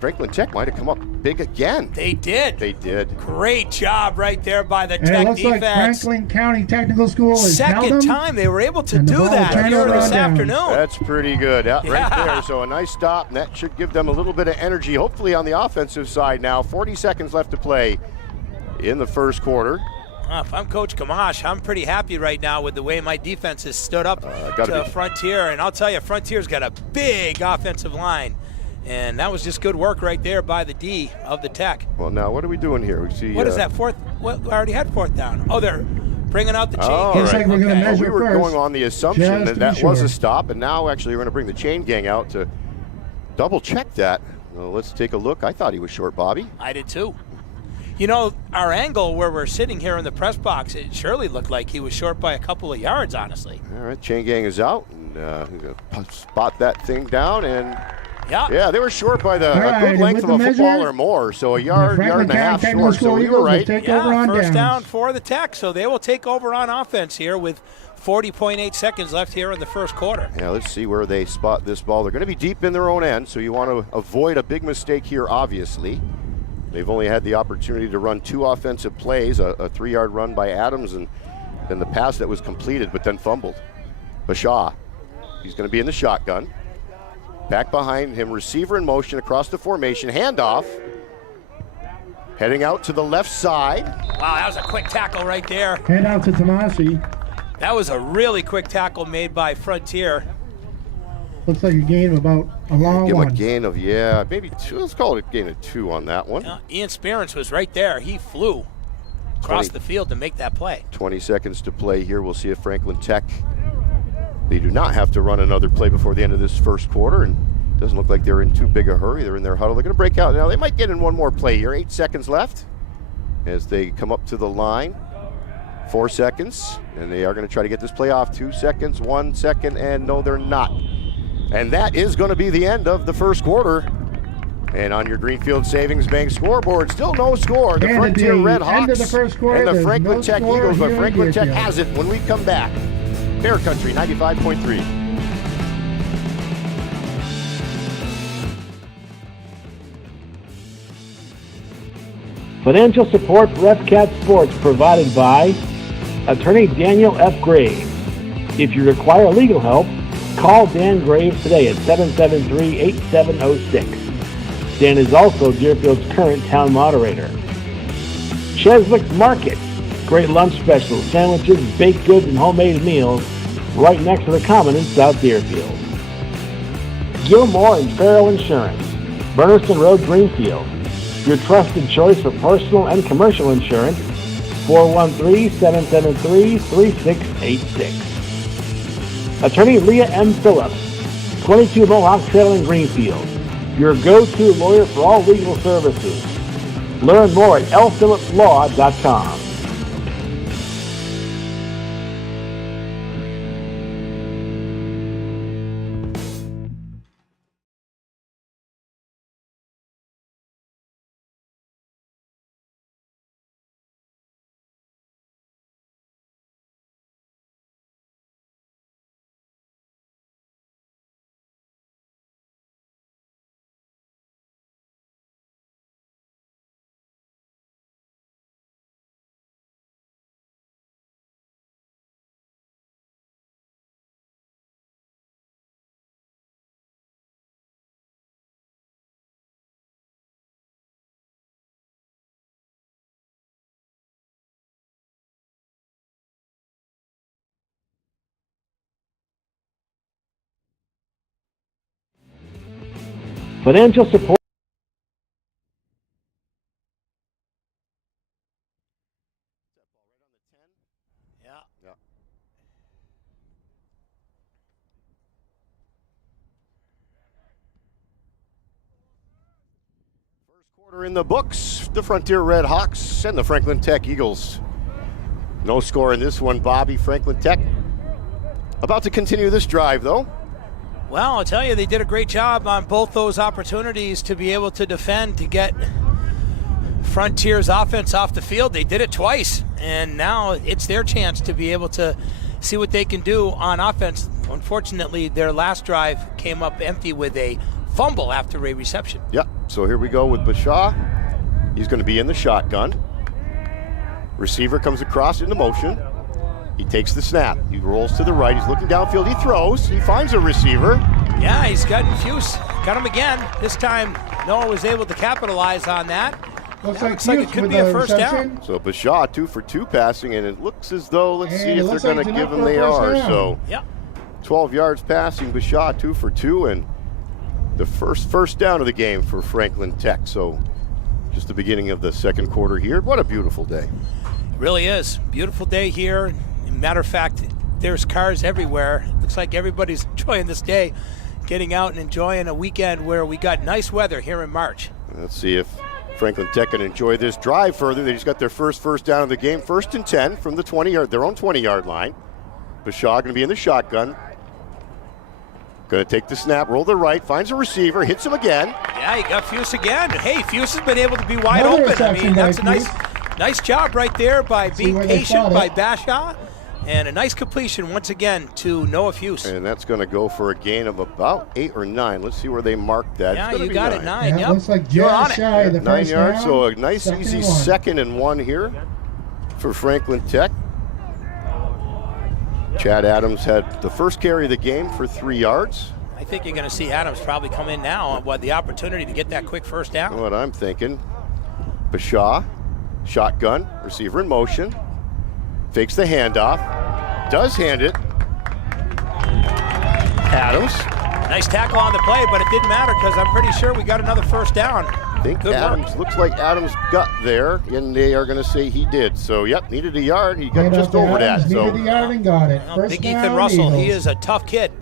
Franklin Tech might have come up big again. They did. They did. Great job right there by the And Tech it looks defense. like Franklin County Technical School has held Second them. time they were able to and the do ball that turned here over this on downs. afternoon. That's pretty good right Yeah. there. So a nice stop, and that should give them a little bit of energy, hopefully on the offensive side now. 40 seconds left to play in the first quarter. If I'm Coach Gamache, I'm pretty happy right now with the way my defense has stood up to Frontier. And I'll tell you, Frontier's got a big offensive line. And that was just good work right there by the D of the Tech. Well, now what are we doing here? We see. What is that, 4th? What, we already had 4th down. Oh, they're bringing out the chain. Looks like we're going to measure we were first, going on the assumption just that to be was sure. a stop, and now actually we're going to bring the chain gang out to double check that. Well, let's take a look. I thought he was short, Bobby. I did too. You know, our angle where we're sitting here in the press box, it surely looked like he was short by a couple of yards, honestly. All right, chain gang is out, and he's going to spot that thing down, and yeah, they were short by a good length of a football or more, so a yard and a half short, so we were right. Yeah, first down for the Tech, so they will take over on offense here with 40.8 seconds left here in the first quarter. Yeah, let's see where they spot this ball. They're going to be deep in their own end, so you want to avoid a big mistake here, obviously. They've only had the opportunity to run 2 offensive plays, a 3-yard run by Adams and then the pass that was completed but then fumbled. Bashaw, he's going to be in the shotgun. Back behind him, receiver in motion across the formation, handoff. Heading out to the left side. Wow, that was a quick tackle right there. Hand out to Tomasi. That was a really quick tackle made by Frontier. Looks like a gain of about a long Give him one. a gain of, maybe 2. Let's call it a gain of 2 on that one. Ian Sperance was right there. He flew across the field to make that play. 20 seconds to play here. We'll see if Franklin Tech They do not have to run another play before the end of this first quarter, and it doesn't look like they're in too big a hurry. They're in their huddle. They're going to break out. Now, they might get in one more play here. 8 seconds left as they come up to the line. 4 seconds, and they are going to try to get this play off. 2 seconds, 1 second, and no, they're not. And that is going to be the end of the first quarter. And on your Greenfield Savings Bank scoreboard, still no score. The And at Frontier the Red end Hawks of the first quarter, and the there's Franklin no Tech score Eagles, but here in Franklin Tech Deerfield. has it when we come back. Bear Country 95.3. Financial support for FCAT Sports provided by Attorney Daniel F. Graves. If you require legal help, call Dan Graves today at 773-8706. Dan is also Deerfield's current town moderator. Cheswick's Market. Great lunch specials, sandwiches, baked goods, and homemade meals right next to the Common in South Deerfield. Gilmore and Farrell Insurance. Burniston Road, Greenfield. Your trusted choice for personal and commercial insurance. 413-773-3686. Attorney Leah M. Phillips, 22 Mohawk Trail in Greenfield. Your go-to lawyer for all legal services. Learn more at lphillipslaw.com. Financial support. First quarter in the books. The Frontier Red Hawks and the Franklin Tech Eagles. No score in this one, Bobby. Franklin Tech about to continue this drive, though. Well, I'll tell you, they did a great job on both those opportunities to be able to defend, to get Frontier's offense off the field. They did it twice, and now it's their chance to be able to see what they can do on offense. Unfortunately, their last drive came up empty with a fumble after a reception. Yep, so here we go with Bashaw. He's going to be in the shotgun. Receiver comes across into motion. He takes the snap. He rolls to the right. He's looking downfield. He throws. He finds a receiver. Yeah, he's gotten Fuse. Got him again. This time, Noah was able to capitalize on that. Looks Looks like it could be a first down. So Bashaw 2 for 2 passing, and it looks as though, let's see And it if they're looks going like to it's give enough him. for a They first are. down. So Yep. 12 yards passing. Bashaw 2 for 2, and the first down of the game for Franklin Tech. So just the beginning of the second quarter here. What a beautiful day. Really is. Beautiful day here. Matter of fact, there's cars everywhere. Looks like everybody's enjoying this day, getting out and enjoying a weekend where we got nice weather here in March. Let's see if Franklin Tech can enjoy this drive further. They just got their first down of the game. 1st and 10 from the 20-yard, their own 20-yard line. Bashaw going to be in the shotgun. Going to take the snap, roll the right, finds a receiver, hits him again. Yeah, he got Fuse again. Hey, Fuse has been able to be wide Another open. I mean, reception that's a by nice job right there by being where they patient shot by it. Bashaw. And a nice completion once again to Noah Fuse. And that's going to go for a gain of about 8 or 9. Let's see where they marked that. Yeah, It's gonna you be got 9. it, 9. Yeah, Yep. looks like You're on just it. shy of the 9 first yards, down. so a nice, Second easy and 1. 2nd and 1 here for Franklin Tech. Chad Adams had the first carry of the game for 3 yards. I think you're going to see Adams probably come in now on the opportunity to get that quick first down. What I'm thinking. Bashaw, shotgun, receiver in motion, fakes the handoff, does hand it. Adams Nice tackle on the play, but it didn't matter because I'm pretty sure we got another first down. I think Good Adams, work. looks like Adams got there, and they are going to say he did. So, yep, needed a yard. He got just over that. Needed a yard and got it. Well, Big Ethan Russell, he is a tough kid.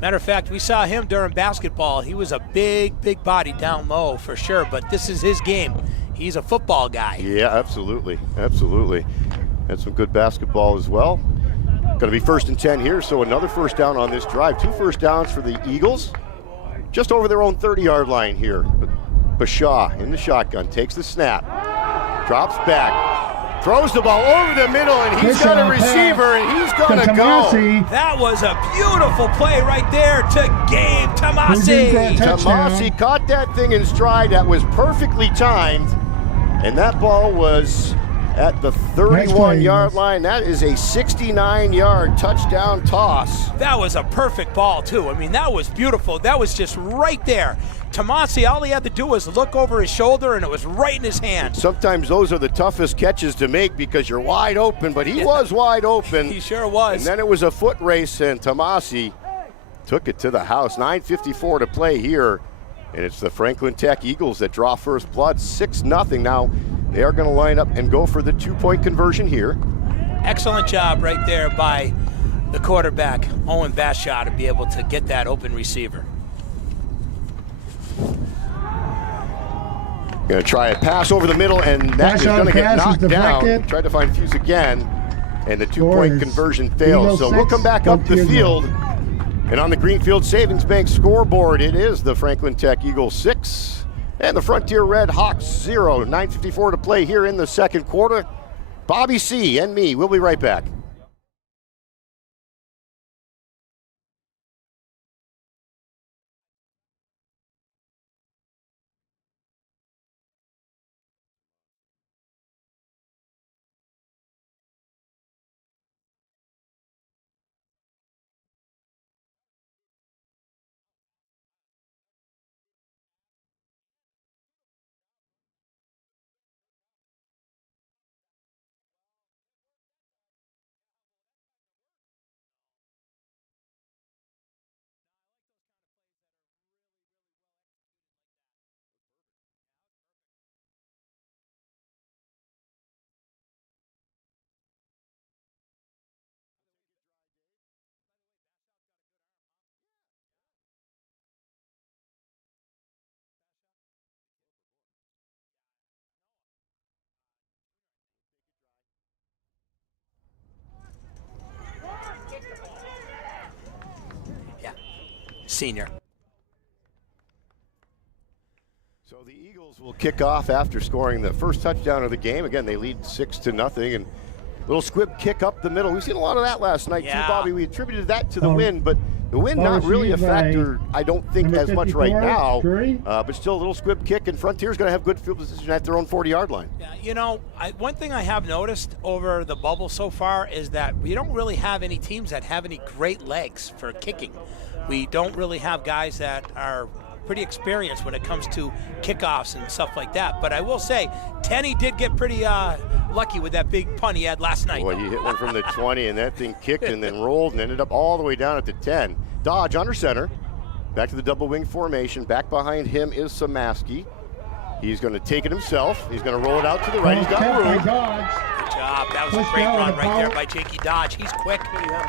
Matter of fact, we saw him during basketball. He was a big body down low for sure, but this is his game. He's a football guy. Yeah, absolutely. Absolutely. Had some good basketball as well. Going to be 1st and 10 here, so another first down on this drive. 2 first downs for the Eagles. Just over their own 30-yard line here. Bashaw in the shotgun, takes the snap, drops back, throws the ball over the middle, and he's got a receiver, and he's going to go. That was a beautiful play right there to Gabe Tomasi. Tomasi caught that thing in stride. That was perfectly timed, and that ball was at the 31-yard line. That is a 69-yard touchdown toss. That was a perfect ball, too. I mean, that was beautiful. That was just right there. Tomasi, all he had to do was look over his shoulder, and it was right in his hand. Sometimes those are the toughest catches to make because you're wide open, but he was wide open. He sure was. And then it was a foot race, and Tomasi took it to the house. 9:54 to play here, and it's the Franklin Tech Eagles that draw first blood, 6-0 now. They are going to line up and go for the 2-point conversion here. Excellent job right there by the quarterback, Owen Bashaw, to be able to get that open receiver. Going to try a pass over the middle, and that is going to get knocked down. Tried to find Fuse again, and the 2-point conversion fails. So we'll come back up the field. And on the Greenfield Savings Bank scoreboard, it is the Franklin Tech Eagles 6 and the Frontier Red Hawks 0. 9:54 to play here in the second quarter. Bobby C. and me, we'll be right back. Yeah, senior. So the Eagles will kick off after scoring the first touchdown of the game. Again, they lead 6-0, and little squib kick up the middle. We've seen a lot of that last night too, Bobby. We attributed that to the wind, but the wind not really a factor, I don't think, as much right now. But still a little squib kick, and Frontier's going to have good field position at their own 40-yard line. Yeah, you know, one thing I have noticed over the bubble so far is that we don't really have any teams that have any great legs for kicking. We don't really have guys that are pretty experienced when it comes to kickoffs and stuff like that. But I will say, Tenney did get pretty lucky with that big punt he had last night. Boy, he hit one from the 20, and that thing kicked and then rolled and ended up all the way down at the 10. Dodge under center. Back to the double wing formation. Back behind him is Samaski. He's going to take it himself. He's going to roll it out to the right. He's got room. Good job. That was a great run right there by Jakey Dodge. He's quick.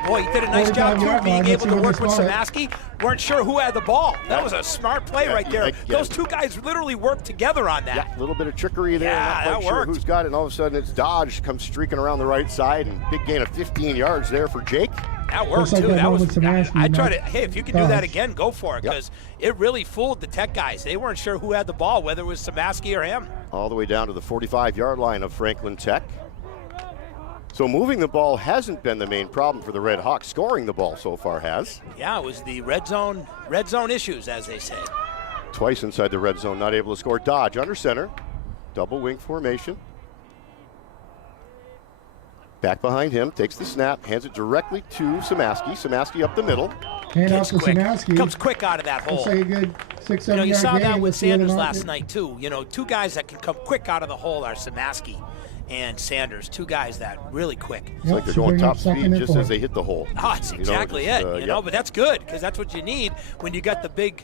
Boy, he did a nice job, too, being able to work with Samaski. Weren't sure who had the ball. That was a smart play right there. Those two guys literally worked together on that. Yeah, a little bit of trickery there. Yeah, not quite that sure worked. who's got it, and all of a sudden it's Dodge comes streaking around the right side, and big gain of 15 yards there for Jake. That worked, too. That was, I tried to, hey, if you can do that again, go for it, because it really fooled the Tech guys. They weren't sure who had the ball, whether it was Samaski or him. All the way down to the 45-yard line of Franklin Tech. So moving the ball hasn't been the main problem for the Red Hawks. Scoring the ball so far has. Yeah, it was the red zone issues, as they say. Twice inside the red zone, not able to score. Dodge under center. Double wing formation. Back behind him, takes the snap, hands it directly to Samaski. Samaski up the middle. Hand off to Samaski. Comes quick out of that hole. Looks like a good 6-7 yard you saw gain. that with Let's see whether Sanders or not last night, too. You know, two guys that can come quick out of the hole are Samaski and Sanders, two guys that really quick. It's like they're going top speed just as they hit the hole. Oh, that's exactly it. But that's good because that's what you need when you got the big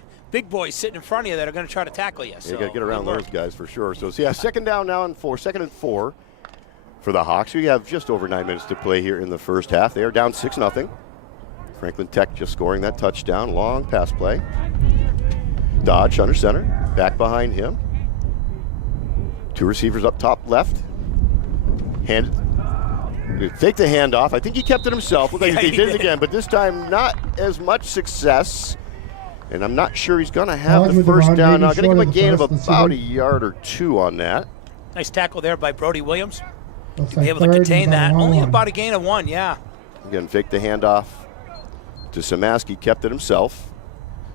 boys sitting in front of you that are going to try to tackle you. So you got to get around those guys for sure. So yeah, second down now and 4, second and 4 for the Hawks. We have just over 9 minutes to play here in the first half. They are down 6-0. Franklin Tech just scoring that touchdown, long pass play. Dodge under center, back behind him. 2 receivers up top left. Fake the handoff. I think he kept it himself. Looked like he did it again, but this time not as much success. And I'm not sure he's going to have the first down. Now, going to give him a gain of about a yard or 2 on that. Nice tackle there by Brody Williams. Be able to contain that. Only about a gain of 1, yeah. Again, fake the handoff to Samaski, kept it himself.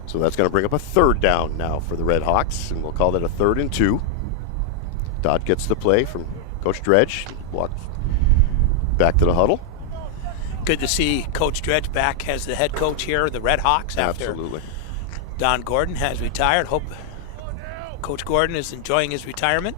So that's going to bring up a third down now for the Red Hawks, and we'll call that a 3rd and 2. Dodd gets the play from Coach Dredge, walks back to the huddle. Good to see Coach Dredge back as the head coach here, the Red Hawks, after Absolutely. Don Gordon has retired. Hope Coach Gordon is enjoying his retirement.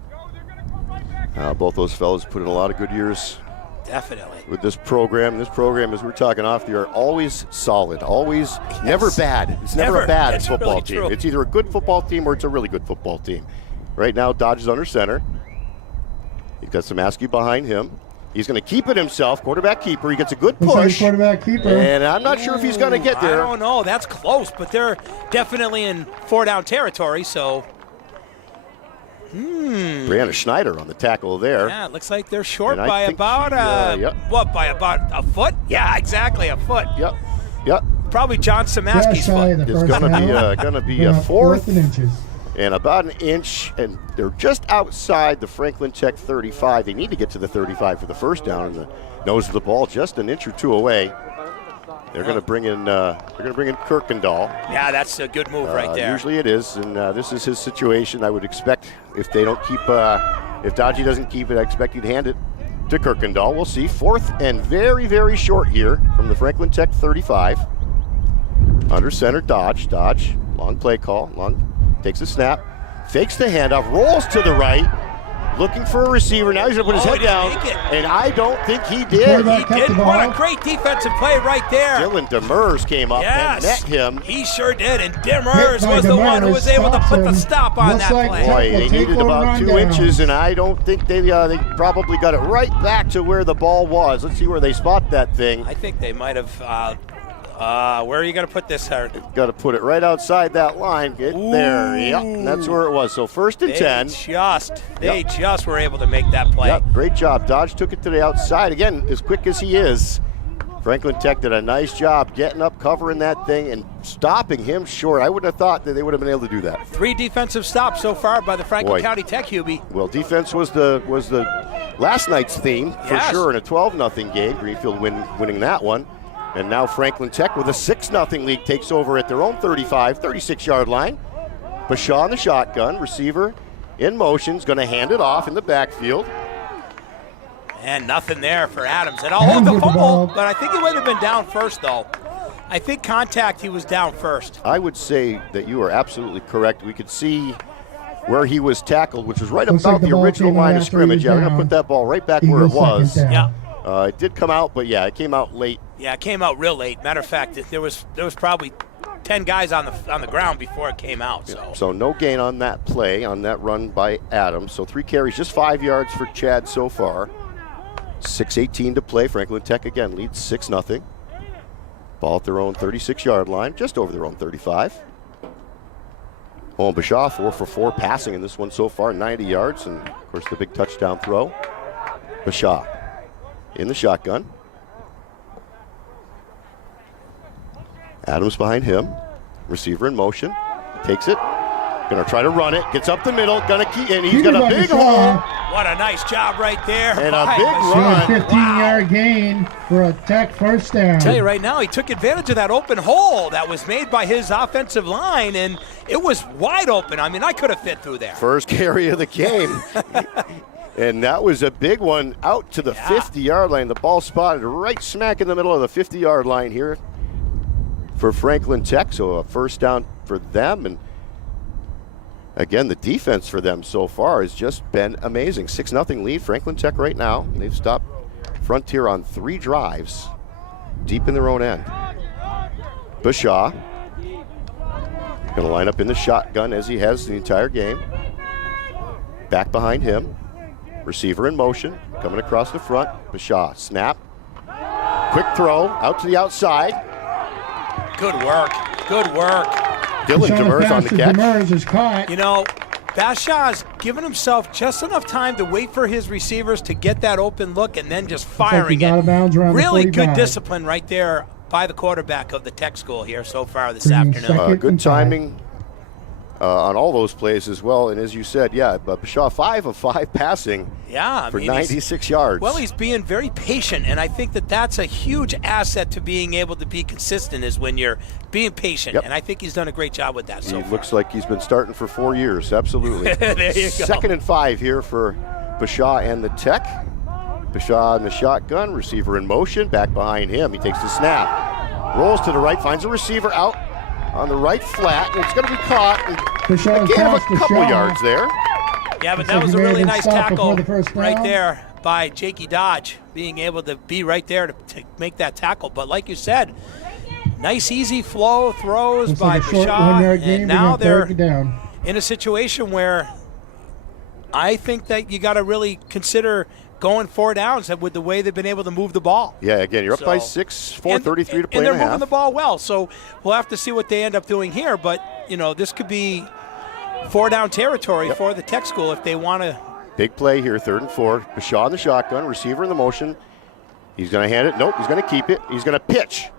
Both those fellows put in a lot of good years. Definitely. With this program, as we're talking off the air, always solid, always never bad. It's never a bad football really team. True. It's either a good football team or it's a really good football team. Right now, Dodge is under center. He's got Samaski behind him. He's going to keep it himself, quarterback keeper. He gets a good push. Quarterback keeper. And I'm not sure if he's going to get there. I don't know. That's close, but they're definitely in 4-down territory, so. Brianna Schneider on the tackle there. Yeah, it looks like they're short by about by about a foot? Yeah, exactly, a foot. Yep. Probably John Samaski's foot. It's going to be a 4th and about an inch, and they're just outside the Franklin Tech 35. They need to get to the 35 for the first down, and the nose of the ball just an inch or 2 away. They're going to bring in Kirkendall. Yeah, that's a good move right there. Usually it is, and this is his situation. I would expect if they don't keep, if Dodgy doesn't keep it, I expect he'd hand it to Kirkendall. We'll see. 4th and very, very short here from the Franklin Tech 35. Under center, Dodge, long play call, takes a snap, fakes the handoff, rolls to the right, looking for a receiver. Now he's going to put his head down, and I don't think he did. He did. What a great defensive play right there. Dylan Demers came up and met him. He sure did, and Demers was the one who was able to put the stop on that play. Boy, they needed about 2 inches, and I don't think they probably got it right back to where the ball was. Let's see where they spot that thing. I think they might have. Where are you going to put this, Hart? Got to put it right outside that line. Get there. Yep, and that's where it was. So 1st and 10. They just were able to make that play. Yep, great job. Dodge took it to the outside. Again, as quick as he is, Franklin Tech did a nice job getting up, covering that thing, and stopping him short. I wouldn't have thought that they would have been able to do that. 3 defensive stops so far by the Franklin County Tech, Hubie. Well, defense was the last night's theme for sure in a 12-0 game. Greenfield winning that one. And now Franklin Tech with a 6-0 lead takes over at their own 36-yard line. Bashaw in the shotgun, receiver in motion, is going to hand it off in the backfield. And nothing there for Adams. And I'll hold the fumble, but I think he would have been down first, though. I think contact, he was down first. I would say that you are absolutely correct. We could see where he was tackled, which was right about the original line of scrimmage. Yeah, we're going to put that ball right back where it was. Yeah. It did come out, but yeah, it came out late. Yeah, it came out real late. Matter of fact, there was probably 10 guys on the ground before it came out. So no gain on that play, on that run by Adams. So 3 carries, just 5 yards for Chad so far. 6:18 to play. Franklin Tech again leads 6-0. Ball at their own 36-yard line, just over their own 35. Bashaw 4 for 4 passing in this one so far, 90 yards, and of course the big touchdown throw. Bashaw in the shotgun. Adams behind him. Receiver in motion. Takes it. Gonna try to run it. Gets up the middle. Gonna keep, and he's got a big hole. What a nice job right there. And a big run. 15-yard gain for a Tech first down. I tell you right now, he took advantage of that open hole that was made by his offensive line, and it was wide open. I mean, I could have fit through there. First carry of the game. And that was a big one out to the 50-yard line. The ball spotted right smack in the middle of the 50-yard line here for Franklin Tech. So a first down for them. And Again, the defense for them so far has just been amazing. 6-0 lead, Franklin Tech right now. They've stopped Frontier on 3 drives deep in their own end. Bashaw going to line up in the shotgun as he has the entire game. Back behind him. Receiver in motion, coming across the front. Bashaw, snap. Quick throw, out to the outside. Good work. Good work. Dylan Demers on the catch. Demers is caught. You know, Bashaw's given himself just enough time to wait for his receivers to get that open look and then just firing out it. of bounds around Really the 45. good discipline right there by the quarterback of the Tech school here so far this afternoon. Good timing on all those plays as well. And as you said, but Bashaw 5 of 5 passing for 96 yards. Well, he's being very patient, and I think that that's a huge asset to being able to be consistent is when you're being patient. Yep. And I think he's done a great job with that so far. Looks like he's been starting for 4 years. Absolutely. There you go. 2nd and 5 here for Bashaw and the Tech. Bashaw in the shotgun, receiver in motion, back behind him. He takes the snap, rolls to the right, finds a receiver out on the right flat, and it's going to be caught. And gain of a couple yards there. Yeah, but that was a really nice tackle right there by Jakey Dodge, being able to be right there to make that tackle. But like you said, nice easy flow throws by Bashaw, and now they're in a situation where I think that you got to really consider going 4 downs with the way they've been able to move the ball. Yeah, again, you're up by 6, 4:33 to play and they're and a half. moving the ball well, so we'll have to see what they end up doing here. But, you know, this could be 4-down territory for the Tech school if they want to. Big play here, 3rd and 4. Bashaw in the shotgun, receiver in the motion. He's going to hand it. Nope, he's going to keep it. He's going to pitch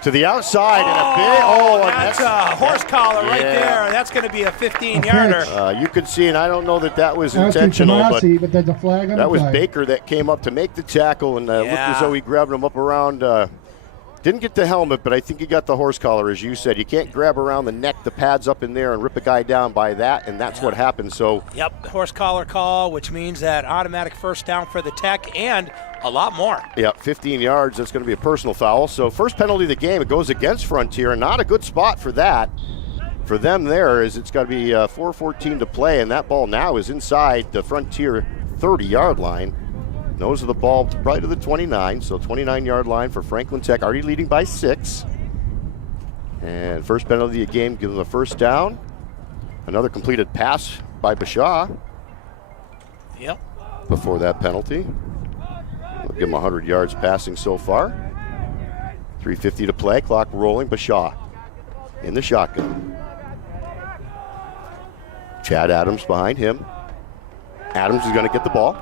to the outside. That's a horse collar right there. That's going to be a 15-yarder. You could see, and I don't know that was intentional, but there's a flag on that the was play. Baker that came up to make the tackle, and looked as though he grabbed him up around. Didn't get the helmet, but I think he got the horse collar, as you said. You can't grab around the neck, the pads up in there, and rip a guy down by that, and that's what happened. So, horse collar call, which means that automatic 1st down for the Tech and a lot more. 15 yards. That's going to be a personal foul. So, first penalty of the game, it goes against Frontier, and not a good spot for that. For them there is it's got to be 4:14 to play, and that ball now is inside the Frontier 30-yard line. Nose of the ball right to the 29, so 29-yard line for Franklin Tech, already leading by 6. And first penalty of the game, give them the 1st down. Another completed pass by Bashaw. Before that penalty. We'll give him 100 yards passing so far. 3:50 to play, clock rolling. Bashaw in the shotgun. Chad Adams behind him. Adams is going to get the ball.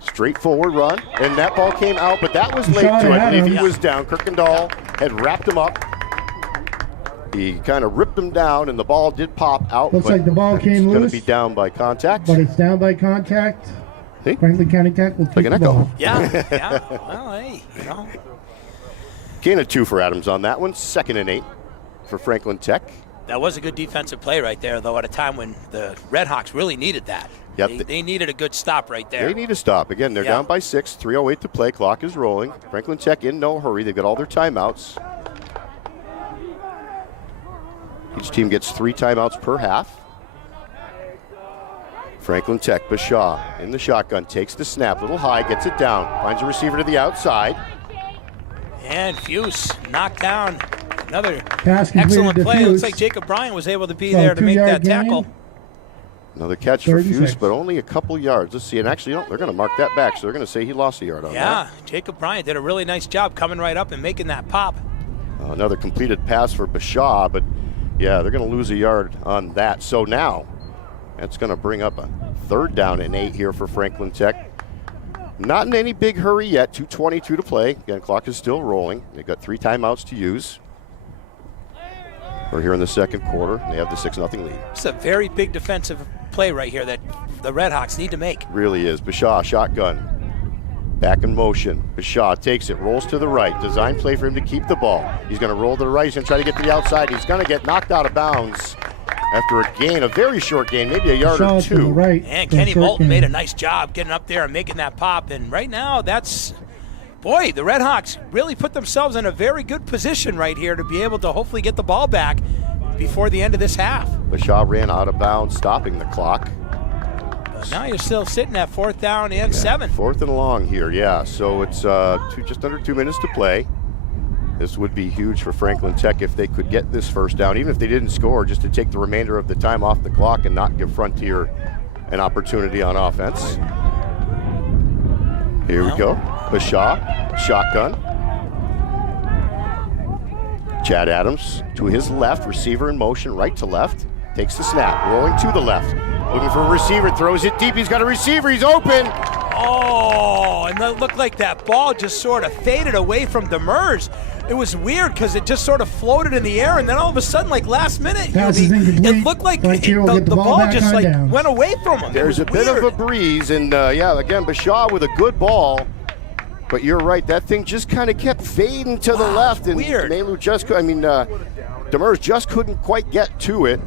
Straightforward run, and that ball came out, but that was late too. I believe he was down. Kirkendall had wrapped him up. He kind of ripped him down, and the ball did pop out. Looks like the ball came loose. Going to be down by contact. But it's down by contact. See? Franklin County Tech will keep the ball. Well, hey, you know. Gain of 2 for Adams on that one. 2nd and 8 for Franklin Tech. That was a good defensive play right there, though, at a time when the Redhawks really needed that. They needed a good stop right there. They need a stop. Again, they're down by 6, 3:08 to play, clock is rolling. Franklin Tech in no hurry. They've got all their timeouts. Each team gets 3 timeouts per half. Franklin Tech, Bashaw in the shotgun, takes the snap, little high, gets it down, finds a receiver to the outside. And Fuse knocked down another Pass excellent play. Fuse. Looks like Jacob Bryan was able to be there to make that tackle. Another catch for Fuse, but only a couple yards. Let's see, and actually, they're going to mark that back, so they're going to say he lost a yard on that. Yeah, Jacob Bryan did a really nice job coming right up and making that pop. Another completed pass for Bashaw, but yeah, they're going to lose a yard on that. So now, that's going to bring up a 3rd down and 8 here for Franklin Tech. Not in any big hurry yet, 2:22 to play. Again, clock is still rolling. They've got 3 timeouts to use. We're here in the 2nd quarter. They have the 6-0 lead. It's a very big defensive play right here that the Redhawks need to make. Really is. Bashaw, shotgun. Back in motion. Bashaw takes it, rolls to the right. Design play for him to keep the ball. He's going to roll to the right. He's going to try to get to the outside. He's going to get knocked out of bounds after a gain, a very short gain, maybe a yard or 2. Right. And Kenny Moulton made a nice job getting up there and making that pop. And right now, boy, the Redhawks really put themselves in a very good position right here to be able to hopefully get the ball back before the end of this half. Bashaw ran out of bounds, stopping the clock. But now you're still sitting at 4th down and 7. 4th and long here, yeah. So it's just under 2 minutes to play. This would be huge for Franklin Tech if they could get this first down, even if they didn't score, just to take the remainder of the time off the clock and not give Frontier an opportunity on offense. Here we go. Bashaw, shotgun. Chad Adams to his left, receiver in motion, right to left. Takes the snap, rolling to the left. Looking for a receiver, throws it deep. He's got a receiver, he's open. Oh, and it looked like that ball just sort of faded away from Demers. It was weird because it just sort of floated in the air, and then all of a sudden, like last minute, it looked like the ball just like went away from him. There's a bit of a breeze, and yeah, again, Bashaw with a good ball. But you're right, that thing just kind of kept fading to the left, and Malu just, Demers just couldn't quite get to it.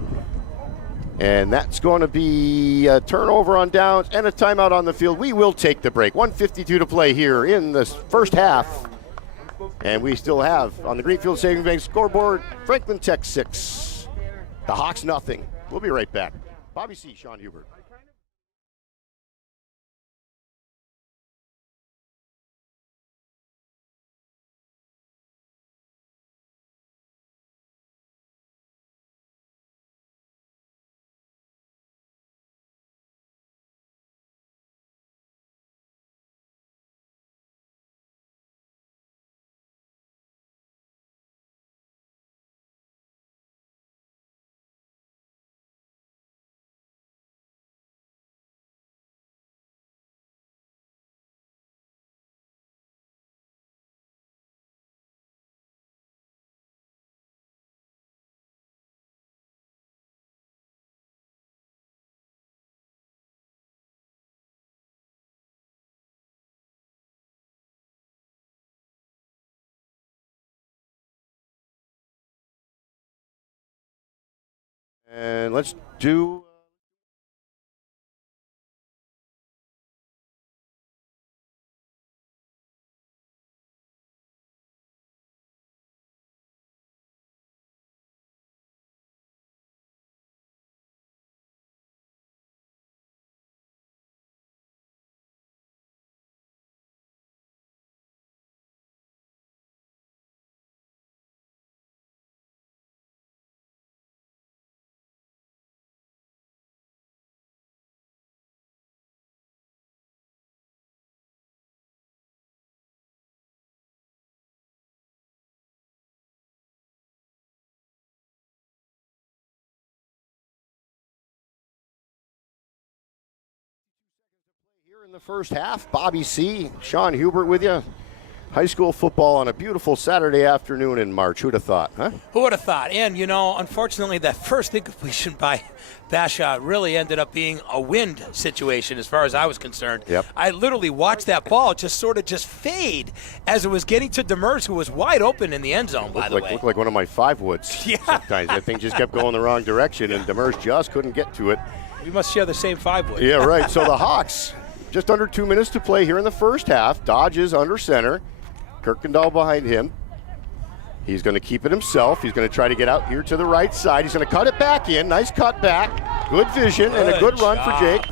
And that's going to be a turnover on downs and a timeout on the field. We will take the break. 1:52 to play here in the first half. And we still have on the Greenfield Savings Bank scoreboard, Franklin Tech 6, the Hawks nothing. We'll be right back. Bobby C., Sean Hubert. And let's do here in the first half. Bobby C., Sean Hubert with you. High school football on a beautiful Saturday afternoon in March. Who'd have thought, huh? Who would have thought? And, unfortunately, that first incompletion by Bashaw really ended up being a wind situation as far as I was concerned. Yep. I literally watched that ball just fade as it was getting to Demers, who was wide open in the end zone, by the way. Looked like one of my 5-woods. Yeah. Sometimes that thing just kept going the wrong direction, and Demers just couldn't get to it. We must share the same 5-wood. Yeah, right. So the Hawks, just under 2 minutes to play here in the first half. Dodge is under center. Kirkendall behind him. He's going to keep it himself. He's going to try to get out here to the right side. He's going to cut it back in. Nice cut back. Good vision and a good run for Jake.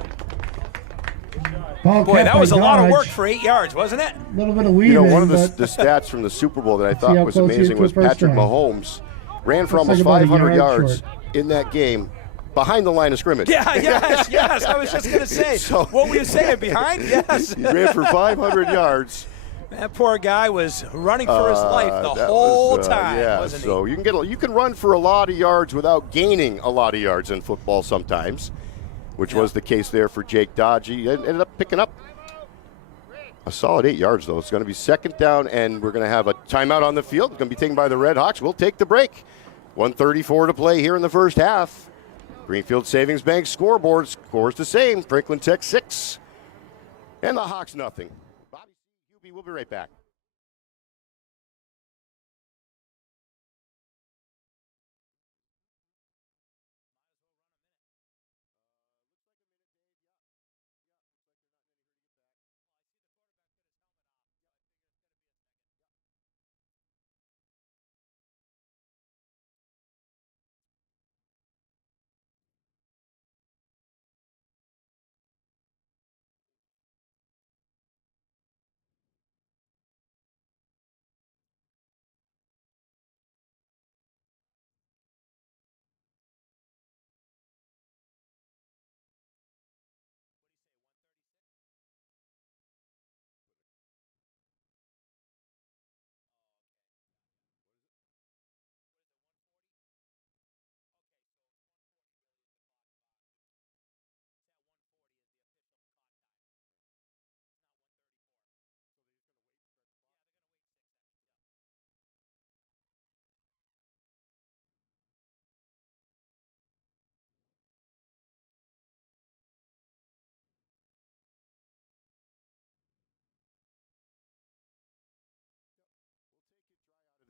Boy, that was a lot of work for 8 yards, wasn't it? A little bit of weaving. One of the stats from the Super Bowl that I thought was amazing was Patrick Mahomes ran for almost 500 yards in that game behind the line of scrimmage. Yeah, yes. I was just going to say. So, what were you saying? Behind? Yes. He ran for 500 yards. That poor guy was running for his life the whole time, wasn't he? So you can run for a lot of yards without gaining a lot of yards in football sometimes, which was the case there for Jake Dodge. He ended up picking up a solid 8 yards, though. It's going to be second down, and we're going to have a timeout on the field. It's going to be taken by the Red Hawks. We'll take the break. 1:34 to play here in the first half. Greenfield Savings Bank scoreboard scores the same. Franklin Tech 6, and the Hawks nothing. We'll be right back.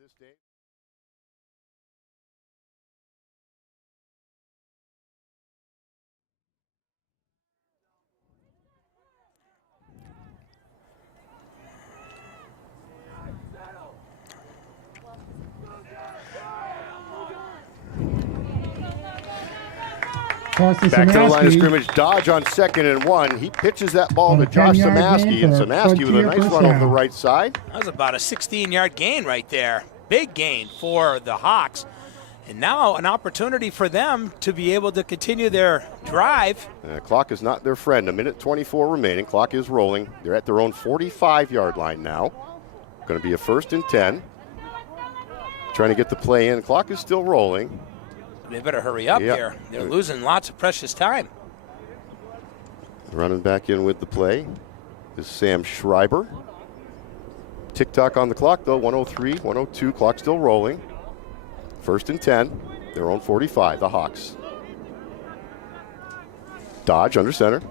this day. Back to the line of scrimmage. Dodge on 2nd and 1. He pitches that ball to Josh Samaski, and Samaski with a nice run over the right side. That was about a 16-yard gain right there. Big gain for the Hawks. And now an opportunity for them to be able to continue their drive. Clock is not their friend. 1:24 remaining. Clock is rolling. They're at their own 45-yard line now. Going to be a 1st and 10. Trying to get the play in. Clock is still rolling. They better hurry up here. They're losing lots of precious time. Running back in with the play is Sam Schreiber. Tick-tock on the clock, though. 1:03, 1:02. Clock still rolling. 1st and 10. Their own 45, the Hawks. Dodge under center.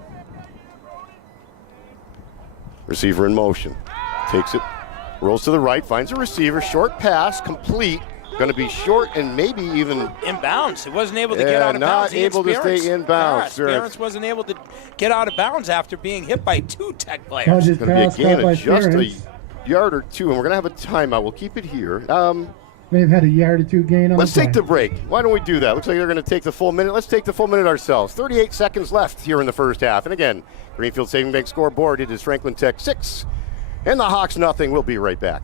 Receiver in motion. Takes it. Rolls to the right. Finds a receiver. Short pass. Complete. Going to be short and maybe even inbounds. He wasn't able to get out of bounds. Not able to stay in bounds. Spirance wasn't able to get out of bounds after being hit by 2 Tech players. It's going to be a gain of just a yard or 2, and we're going to have a timeout. We'll keep it here. They've had a yard or 2 gain on Let's take the break. Why don't we do that? Looks like they're going to take the full minute. Let's take the full minute ourselves. 38 seconds left here in the first half. And again, Greenfield Savings Bank scoreboard. It is Franklin Tech 6 and the Hawks nothing. We'll be right back.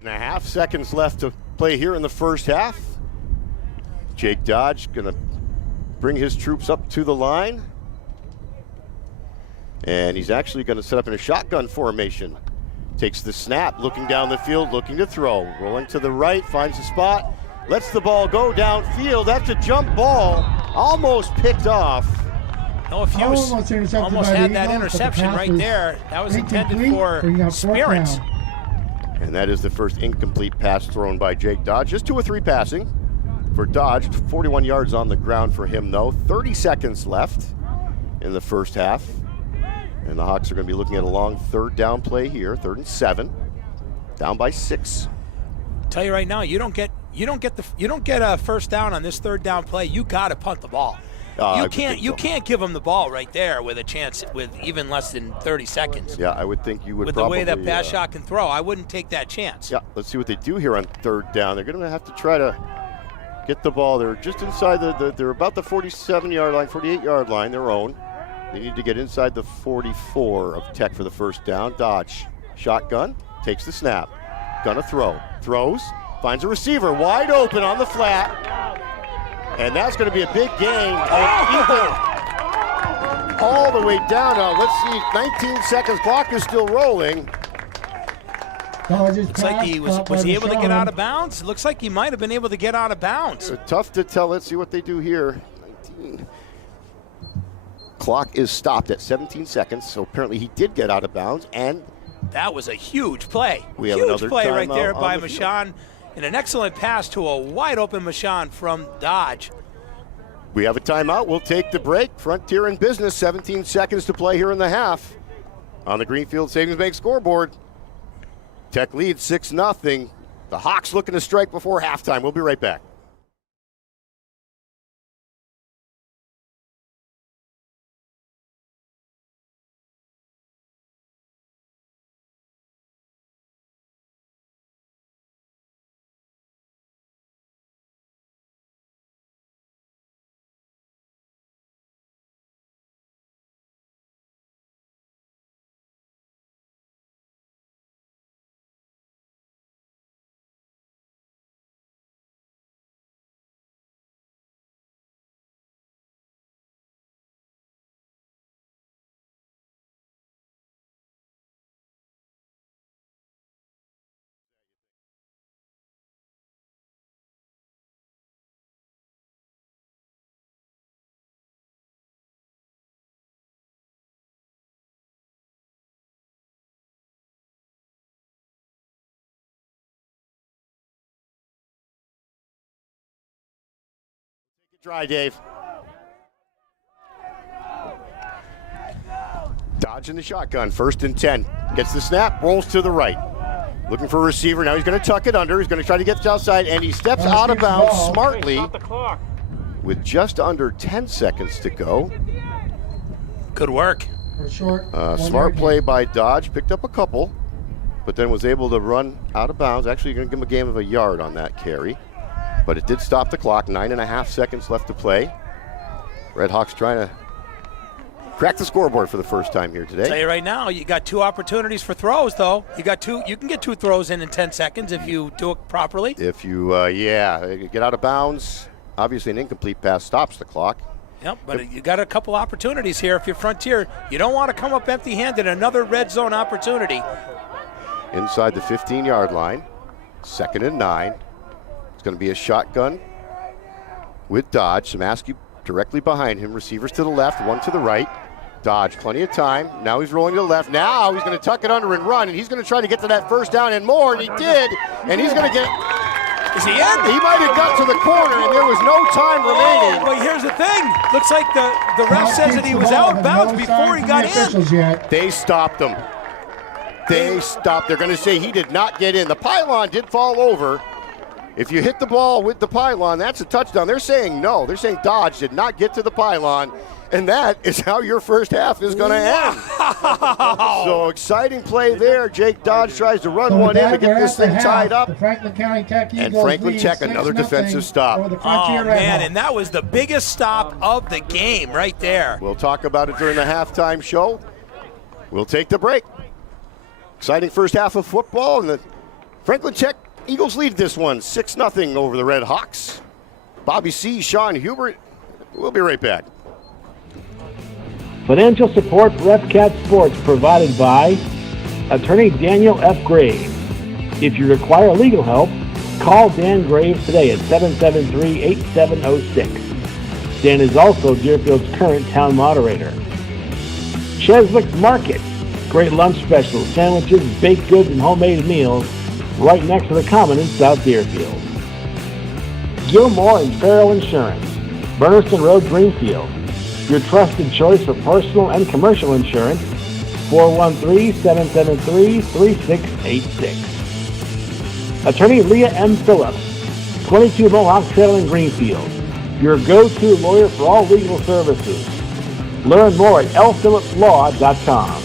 And a half seconds left to play here in the first half. Jake Dodge going to bring his troops up to the line. And he's actually going to set up in a shotgun formation. Takes the snap, looking down the field, looking to throw. Rolling to the right, finds a spot, lets the ball go downfield. That's a jump ball, almost picked off. No, if almost had that interception right there. That was intended for Spirance. And that is the first incomplete pass thrown by Jake Dodge. Just 2 or 3 passing for Dodge. 41 yards on the ground for him, though. 30 seconds left in the first half. And the Hawks are going to be looking at a long 3rd down play here. 3rd and 7. Down by 6. Tell you right now, you don't get a first down on this 3rd down play. You got to punt the ball. You can't give them the ball right there with a chance with even less than 30 seconds. Yeah, I would think you would. With the way that pass shot can throw, I wouldn't take that chance. Yeah, let's see what they do here on 3rd down. They're going to have to try to get the ball. They're just inside they're about the 47-yard line, 48-yard line, their own. They need to get inside the 44 of Tech for the first down. Dodge, shotgun, takes the snap. Gonna throw. Throws, finds a receiver wide open on the flat. And that's going to be a big gain. All the way down now. Let's see, 19 seconds. Clock is still rolling. Looks like he was he able to get out of bounds? Looks like he might have been able to get out of bounds. Tough to tell. Let's see what they do here. 19. Clock is stopped at 17 seconds, so apparently he did get out of bounds. And that was a huge play. We have huge another play right there by the Michon. And an excellent pass to a wide open Michon from Dodge. We have a timeout. We'll take the break. Frontier in business. 17 seconds to play here in the half. On the Greenfield Savings Bank scoreboard, Tech leads 6-0. The Hawks looking to strike before halftime. We'll be right back. Try, Dave. Dodge in the shotgun, 1st and 10. Gets the snap, rolls to the right. Looking for a receiver. Now he's going to tuck it under. He's going to try to get to the outside, and he steps out of bounds smartly with just under 10 seconds to go. Good work. Smart play by Dodge. Picked up a couple, but then was able to run out of bounds. Actually, you're going to give him a gain of a yard on that carry. But it did stop the clock. 9.5 seconds left to play. Redhawks trying to crack the scoreboard for the first time here today. I'll tell you right now, you got 2 opportunities for throws, though. You can get 2 throws in 10 seconds if you do it properly. If you, get out of bounds. Obviously, an incomplete pass stops the clock. Yep, but you got a couple opportunities here. If you're Frontier, you don't want to come up empty-handed. Another red zone opportunity. Inside the 15-yard line, 2nd and 9. It's going to be a shotgun with Dodge. Samaski directly behind him. Receivers to the left, one to the right. Dodge, plenty of time. Now he's rolling to the left. Now he's going to tuck it under and run, and he's going to try to get to that 1st down and more, and he did. And he's going to get... Is he in? He might have got to the corner, and there was no time remaining. Well, here's the thing. Looks like the ref says that he was out of bounds before he got in. They stopped him. They stopped. They're going to say he did not get in. The pylon did fall over. If you hit the ball with the pylon, that's a touchdown. They're saying no. They're saying Dodge did not get to the pylon, and that is how your first half is going to end. So exciting play there. Jake Dodge tries to run one in to get this thing tied up. The Franklin County Tech Eagles and Franklin Tech, another defensive stop. Oh, man, and that was the biggest stop of the game right there. We'll talk about it during the halftime show. We'll take the break. Exciting first half of football, and the Franklin Tech Eagles lead this one 6-0 over the Red Hawks. Bobby C., Sean Hubert. We'll be right back. Financial support for FCAT Sports provided by Attorney Daniel F. Graves. If you require legal help, call Dan Graves today at 773-8706. Dan is also Deerfield's current town moderator. Cheswick's Market. Great lunch specials, sandwiches, baked goods, and homemade meals right next to the Common in South Deerfield. Gilmore and Farrell Insurance. Burniston Road, Greenfield. Your trusted choice for personal and commercial insurance. 413-773-3686. Attorney Leah M. Phillips. 22 Mohawk Trail in Greenfield. Your go-to lawyer for all legal services. Learn more at lphillipslaw.com.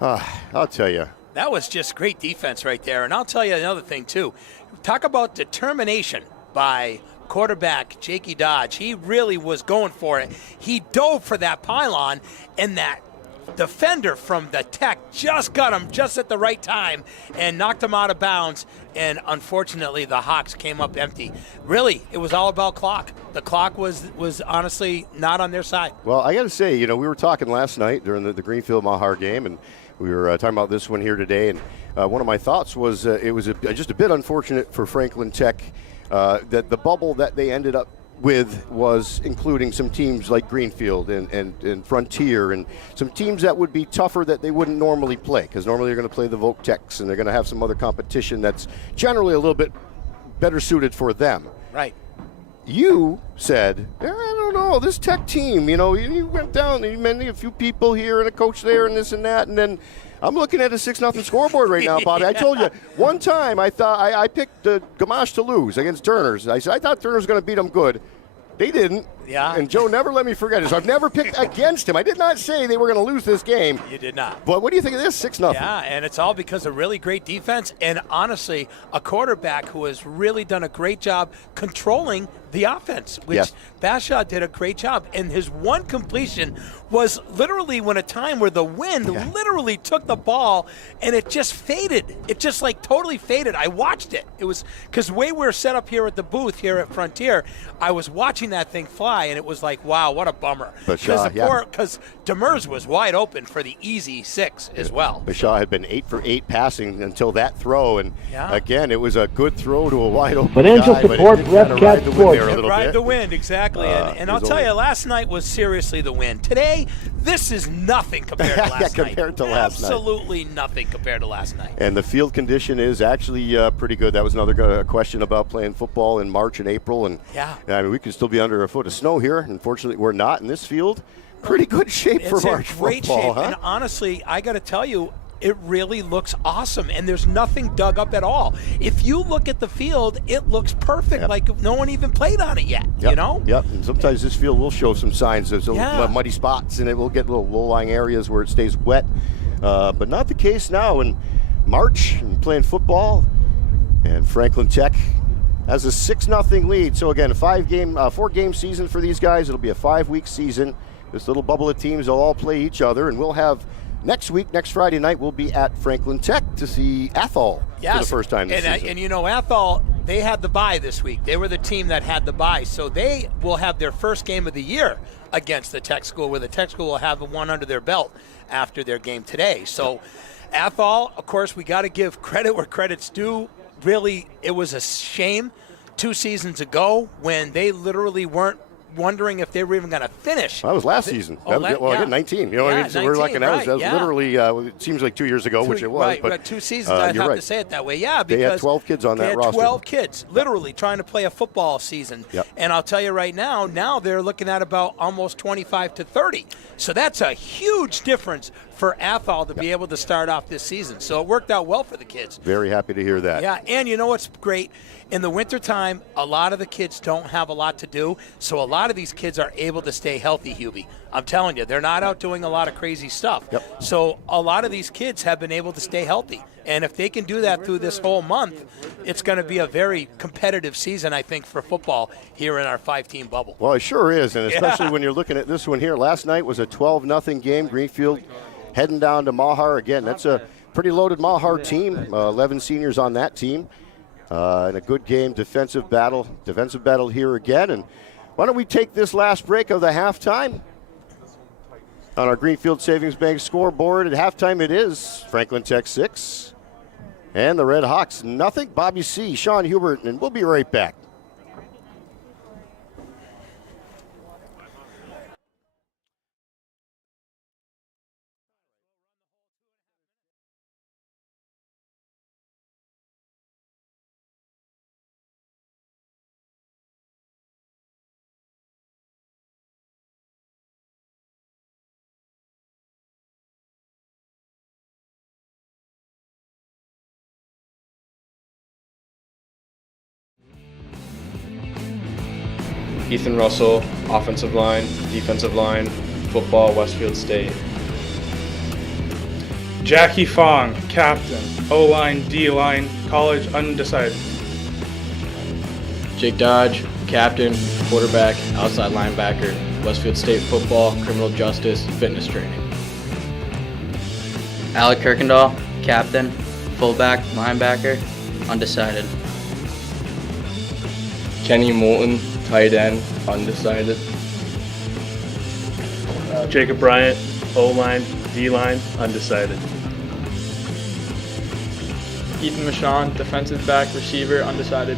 I'll tell you. That was just great defense right there. And I'll tell you another thing, too. Talk about determination by quarterback Jakey Dodge. He really was going for it. He dove for that pylon, and that defender from the Tech just got him just at the right time and knocked him out of bounds. And unfortunately, the Hawks came up empty. Really, it was all about clock. The clock was honestly not on their side. Well, I got to say, we were talking last night during the Greenfield-Mahar game, and we were talking about this one here today. And one of my thoughts was it was just a bit unfortunate for Franklin Tech that the bubble that they ended up with was including some teams like Greenfield and Frontier and some teams that would be tougher that they wouldn't normally play, because normally they're going to play the Voc Techs and they're going to have some other competition that's generally a little bit better suited for them. Right. You said, I don't know, this Tech team, you went down and you mentioned a few people here and a coach there and this and that, and then I'm looking at a 6-0 scoreboard right now, Bobby. I told you, one time I thought I picked Gamache to lose against Turners. I said I thought Turners was going to beat them good. They didn't. Yeah. And Joe never let me forget it. So I've never picked against him. I did not say they were going to lose this game. You did not. But what do you think of this 6-0? Yeah, and it's all because of really great defense and, honestly, a quarterback who has really done a great job controlling the offense, which Yes. Bashaw did a great job. And his one completion was literally when a time where the wind literally took the ball and it just faded. It just totally faded. I watched it. It was because the way we're set up here at the booth here at Frontier, I was watching that thing fly and it was like, wow, what a bummer. Because Demers was wide open for the easy 6 as well. Bashaw had been 8 for 8 passing until that throw, and again, it was a good throw to a wide open Financial guy, support but it did Red kinda ride Cat the wind Sports. there a little Ride bit. the wind, exactly. And I'll tell you, last night was seriously the win. Today, this is nothing compared to last night. compared to last night. Absolutely nothing compared to last night. And the field condition is actually pretty good. That was another question about playing football in March and April. And I mean, we could still be under a foot of snow here. Unfortunately, we're not in this field. Pretty good shape for March football. It's in great shape. Huh? And honestly, I got to tell you, it really looks awesome, and there's nothing dug up at all. If you look at the field, it looks perfect, like no one even played on it yet, Yep. you know? Yep, and sometimes this field will show some signs. There's little muddy spots, and it will get little low-lying areas where it stays wet, but not the case now in March and playing football. And Franklin Tech has a 6-0 lead. So again, a 4-game season for these guys. It'll be a 5-week season. This little bubble of teams, they'll all play each other, and we'll have next Friday night, we'll be at Franklin Tech to see Athol for the first time this season. And Athol, they had the bye this week. They were the team that had the bye, so they will have their first game of the year against the Tech school, where the Tech school will have one under their belt after their game today. So Athol, of course, we got to give credit where credit's due. Really, it was a shame 2 seasons ago when they literally weren't wondering if they were even going to finish. That was last season. Again, 19. You know what I mean? So 19, we're looking at that was literally, it seems like 2 years ago, which it was. But 2 seasons, I'd have to say it that way. Yeah, because they had 12 kids on that roster. 12 kids, literally trying to play a football season. Yep. And I'll tell you right now they're looking at about almost 25 to 30. So that's a huge difference for Athol to be able to start off this season. So it worked out well for the kids. Very happy to hear that. Yeah, and you know what's great? In the wintertime, a lot of the kids don't have a lot to do, so a lot of these kids are able to stay healthy, Hubie. I'm telling you, they're not out doing a lot of crazy stuff. Yep. So a lot of these kids have been able to stay healthy. And if they can do that through this whole month, it's going to be a very competitive season, I think, for football here in our 5-team bubble. Well, it sure is, and especially when you're looking at this one here. Last night was a 12-0 game. Greenfield heading down to Mahar again. That's a pretty loaded Mahar team, 11 seniors on that team. And a good game, defensive battle here again. And why don't we take this last break of the halftime on our Greenfield Savings Bank scoreboard. At halftime it is Franklin Tech 6 and the Red Hawks nothing. Bobby C., Sean Hubert, and we'll be right back. Ethan Russell, offensive line, defensive line, football, Westfield State. Jackie Fong, captain, O-line, D-line, college undecided. Jake Dodge, captain, quarterback, outside linebacker, Westfield State football, criminal justice, fitness training. Alec Kirkendall, captain, fullback, linebacker, undecided. Kenny Moulton, tight end, undecided. Jacob Bryant, O-line, D-line, undecided. Ethan Michon, defensive back, receiver, undecided.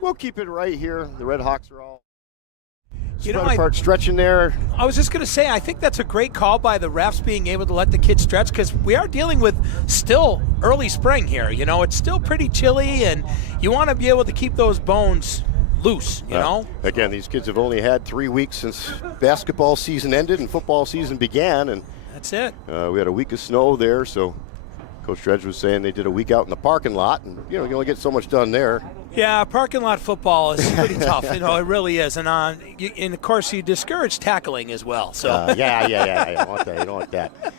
We'll keep it right here. The Red Hawks are all You know, spread apart, stretching there. I was just going to say, I think that's a great call by the refs being able to let the kids stretch, because we are dealing with still early spring here. You know, it's still pretty chilly, and you want to be able to keep those bones loose, you know? Again, these kids have only had 3 weeks since basketball season ended and football season began, and that's it. We had a week of snow there, so Coach Dredge was saying they did a week out in the parking lot, and you know, you only get so much done there. Yeah, parking lot football is pretty tough. You know, it really is, and of course you discourage tackling as well. So yeah. You don't want that. You don't want that.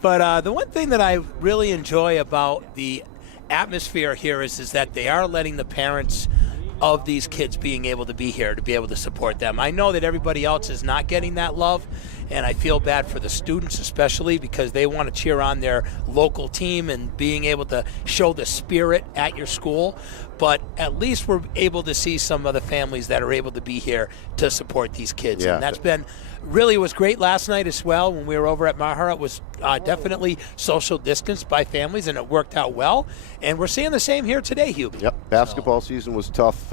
But the one thing that I really enjoy about the atmosphere here is that they are letting the parents of these kids being able to be here to be able to support them. I know that everybody else is not getting that love, and I feel bad for the students especially, because they want to cheer on their local team and being able to show the spirit at your school. But at least we're able to see some of the families that are able to be here to support these kids. Yeah. And that's been really was great last night as well. When we were over at Maher, it was definitely social distanced by families, and it worked out well. And we're seeing the same here today, Hubie. Yep, basketball season was tough,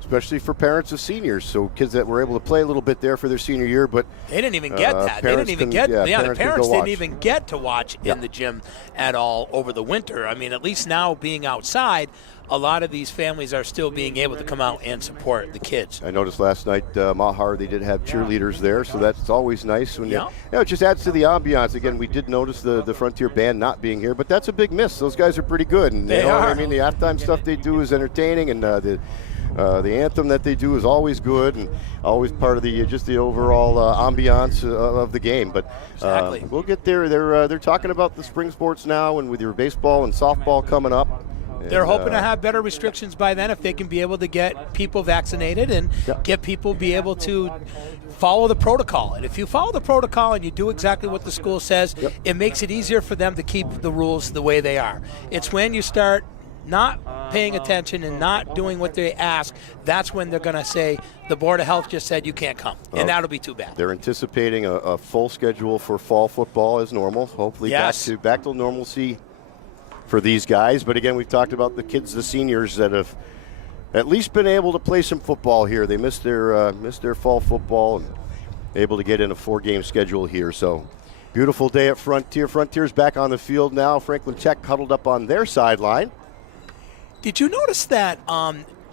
especially for parents of seniors. So kids that were able to play a little bit there for their senior year, but they didn't even get that. They didn't even get. The parents didn't even get to watch in the gym at all over the winter. I mean, at least now being outside, a lot of these families are still being able to come out and support the kids. I noticed last night, Mahar, they did have cheerleaders there, so that's always nice. When it just adds to the ambiance. Again, we did notice the Frontier Band not being here, but that's a big miss. Those guys are pretty good, and they are. I mean, the halftime stuff they do is entertaining, and the anthem that they do is always good and always part of the just the overall ambiance of the game. But exactly. We'll get there. They're talking about the spring sports now, and with your baseball and softball coming up. They're hoping to have better restrictions by then if they can be able to get people vaccinated and get people be able to follow the protocol. And if you follow the protocol and you do exactly what the school says, it makes it easier for them to keep the rules the way they are. It's when you start not not paying attention and not doing what they ask, that's when they're going to say, the Board of Health just said you can't come. And that'll be too bad. They're anticipating a full schedule for fall football as normal. Hopefully back to normalcy for these guys. But again, we've talked about the kids, the seniors that have at least been able to play some football here. They missed their fall football and able to get in a 4-game schedule here. So beautiful day at Frontier. Frontier's back on the field now. Franklin Tech huddled up on their sideline. Did you notice that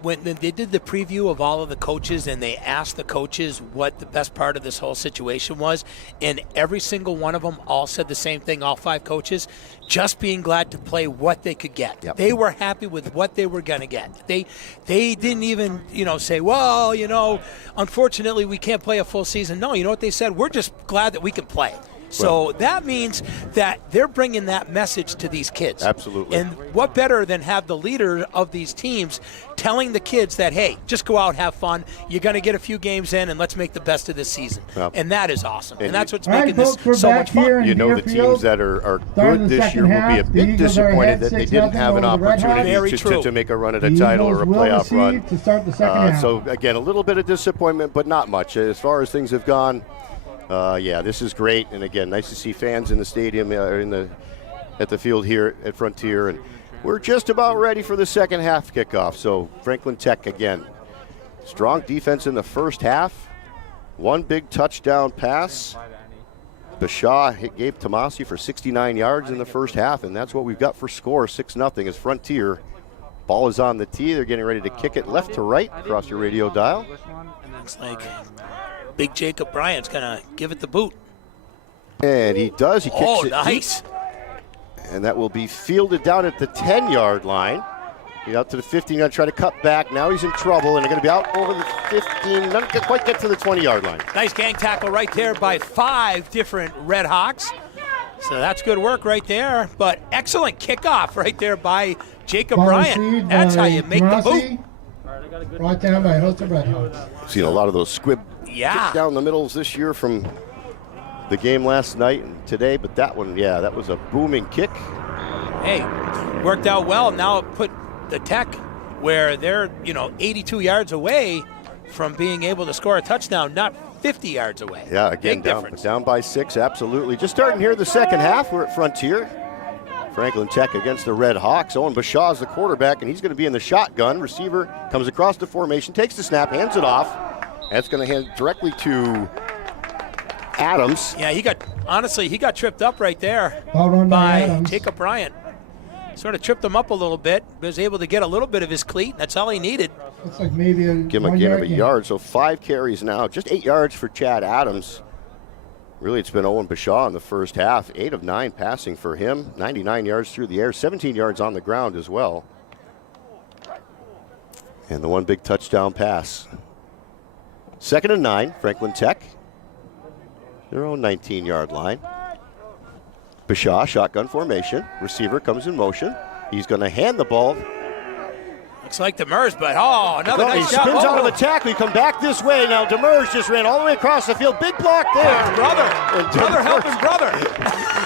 when they did the preview of all of the coaches and they asked the coaches what the best part of this whole situation was, and every single one of them all said the same thing, all 5 coaches, just being glad to play what they could get. Yep. They were happy with what they were going to get. They didn't even, say, well, unfortunately we can't play a full season. No, you know what they said? We're just glad that we can play. So that means that they're bringing that message to these kids. Absolutely. And what better than have the leader of these teams telling the kids that, hey, just go out, have fun. You're going to get a few games in, and let's make the best of this season. Yep. And that is awesome. And that's what's making this so much fun. You know, the teams that are good this year will be a bit disappointed that they didn't have an opportunity to make a run at a title or a playoff run. So, again, a little bit of disappointment, but not much. As far as things have gone, this is great, and again, nice to see fans in the stadium at the field here at Frontier, and we're just about ready for the second half kickoff. So Franklin Tech again, strong defense in the first half, 1 big touchdown pass. Bashaw gave Tomasi for 69 yards in the first half, and that's what we've got for score, 6-0 as Frontier. Ball is on the tee. They're getting ready to kick it left to right across your radio dial. Looks like Big Jacob Bryant's going to give it the boot. And he does. He kicks it nice. Deep. And that will be fielded down at the 10-yard line. He's out to the 15, going to try to cut back. Now he's in trouble, and they're going to be out over the 15. Not quite get to the 20-yard line. Nice gang tackle right there by 5 different Red Hawks. So that's good work right there. But excellent kickoff right there by Jacob Bryant. That's how you make the boot. Brought down by a host of Red Hawks. Seen a lot of those squib kicks down the middles this year from the game last night and today, but that one, that was a booming kick. Hey, worked out well. Now it put the Tech where they're, 82 yards away from being able to score a touchdown, not 50 yards away. Yeah, again, down by 6, absolutely. Just starting here the second half. We're at Frontier. Franklin Tech against the Red Hawks. Owen Bashaw is the quarterback, and he's going to be in the shotgun. Receiver comes across the formation, takes the snap, hands it off. That's going to hand directly to Adams. Yeah, he got tripped up right there by Jacob Bryant. Sort of tripped him up a little bit, was able to get a little bit of his cleat. That's all he needed. Looks like maybe give him a gain of a yard, so 5 carries now. Just 8 yards for Chad Adams. Really, it's been Owen Bashaw in the first half. 8 of 9 passing for him. 99 yards through the air, 17 yards on the ground as well. And the 1 big touchdown pass. 2nd and 9, Franklin Tech. Their own 19-yard line. Bashaw, shotgun formation. Receiver comes in motion. He's going to hand the ball. Looks like Demers, but another nice shot. He spins out of the tackle. He come back this way. Now Demers just ran all the way across the field. Big block there. Brother helping brother.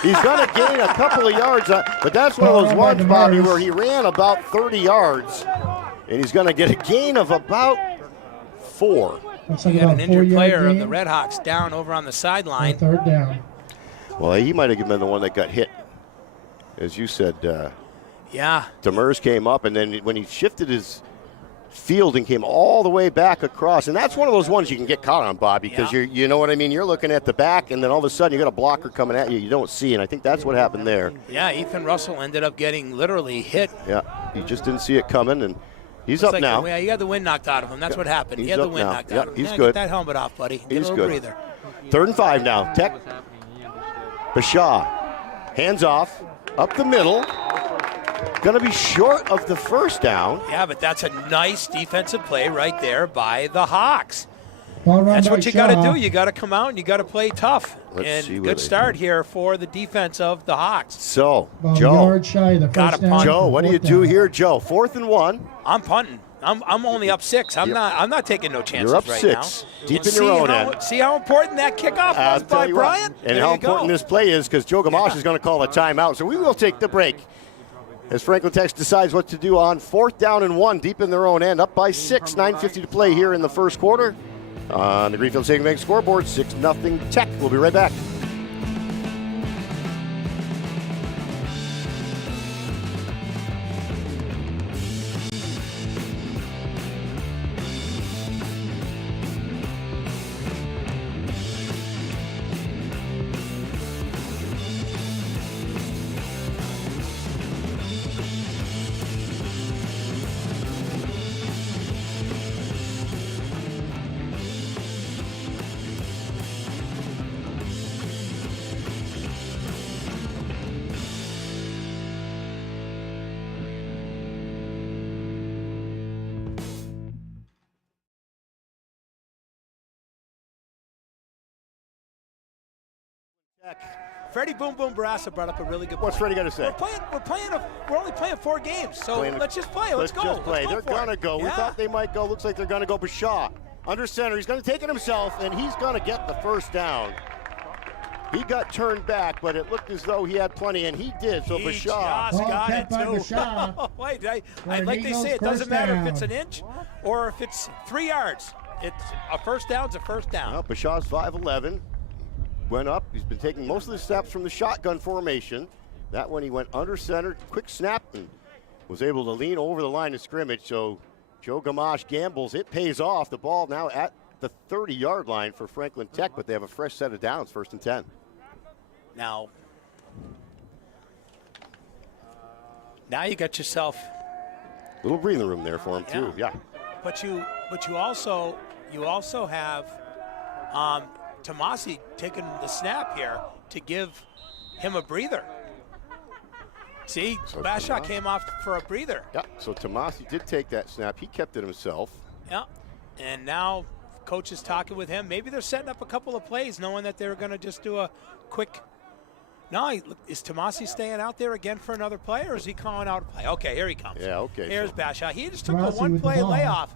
He's going to gain a couple of yards. But that's one of those ones, Bobby, where he ran about 30 yards. And he's going to get a gain of about 4. He had an injured player of the Red Hawks down over on the sideline. 3rd down. Well, he might have been the one that got hit. As you said, Demers came up, and then when he shifted his field and came all the way back across, and that's one of those ones you can get caught on, Bob, because you know what I mean? You're looking at the back, and then all of a sudden you got a blocker coming at you don't see, and I think that's what happened there. Yeah, Ethan Russell ended up getting literally hit. Yeah, he just didn't see it coming, and he's up now. Yeah, he got the wind knocked out of him. That's what happened. He had the wind knocked out of him. He's good. Get that helmet off, buddy. Get a little breather. 3rd and 5 now. Tech. Bashaw. Hands off. Up the middle. Going to be short of the first down. Yeah, but that's a nice defensive play right there by the Hawks. That's what you got to do. You got to come out and you got to play tough. Good start here for the defense of the Hawks. So, Joe. Got to punt. Joe, what do you do here, Joe? 4th and 1. I'm punting. I'm only up 6. I'm not taking no chances. You're up right 6. Now. Deep in your own end. See how important that kickoff was by Bryant? And how important this play is, because Joe Gamache is going to call a timeout. So we will take the break. as Franklin Tech decides what to do on 4th down and 1, deep in their own end, up by 6, 9:50 to play here in the first quarter. On the Greenfield Savings Bank scoreboard, 6-0 Tech. We'll be right back. Freddie Boom Boom Barassa brought up a really good point. What's Freddie got to say? We're only playing 4 games, so let's just play. Let's go. Just play. Let's they're going to go. Yeah. We thought they might go. Looks like they're going to go Bashaw. Under center. He's going to take it himself, and he's going to get the first down. He got turned back, but it looked as though he had plenty, and he did. So Bashaw. Just got it, too. Wait, like they say, it doesn't matter if it's an inch or if it's 3 yards. It's a first down's a first down. Well, Bashaw's 5'11". Went up. He's been taking most of the steps from the shotgun formation. That one he went under center, quick snap, and was able to lean over the line of scrimmage. So Joe Gamache gambles. It pays off. The ball now at the 30-yard line for Franklin Tech, but they have a fresh set of downs, 1st and 10. Now you got yourself a little breathing room there for him too. Yeah. But you also have Tomasi taking the snap here to give him a breather. See, so Bashaw came off for a breather. Yeah, so Tomasi did take that snap. He kept it himself. Yeah, and now coach is talking with him. Maybe they're setting up a couple of plays knowing that they're going to just do a quick. No, is Tomasi staying out there again for another play, or is he calling out a play? Okay, here he comes. Yeah, okay. Here's Bashaw. He just took a one-play layoff.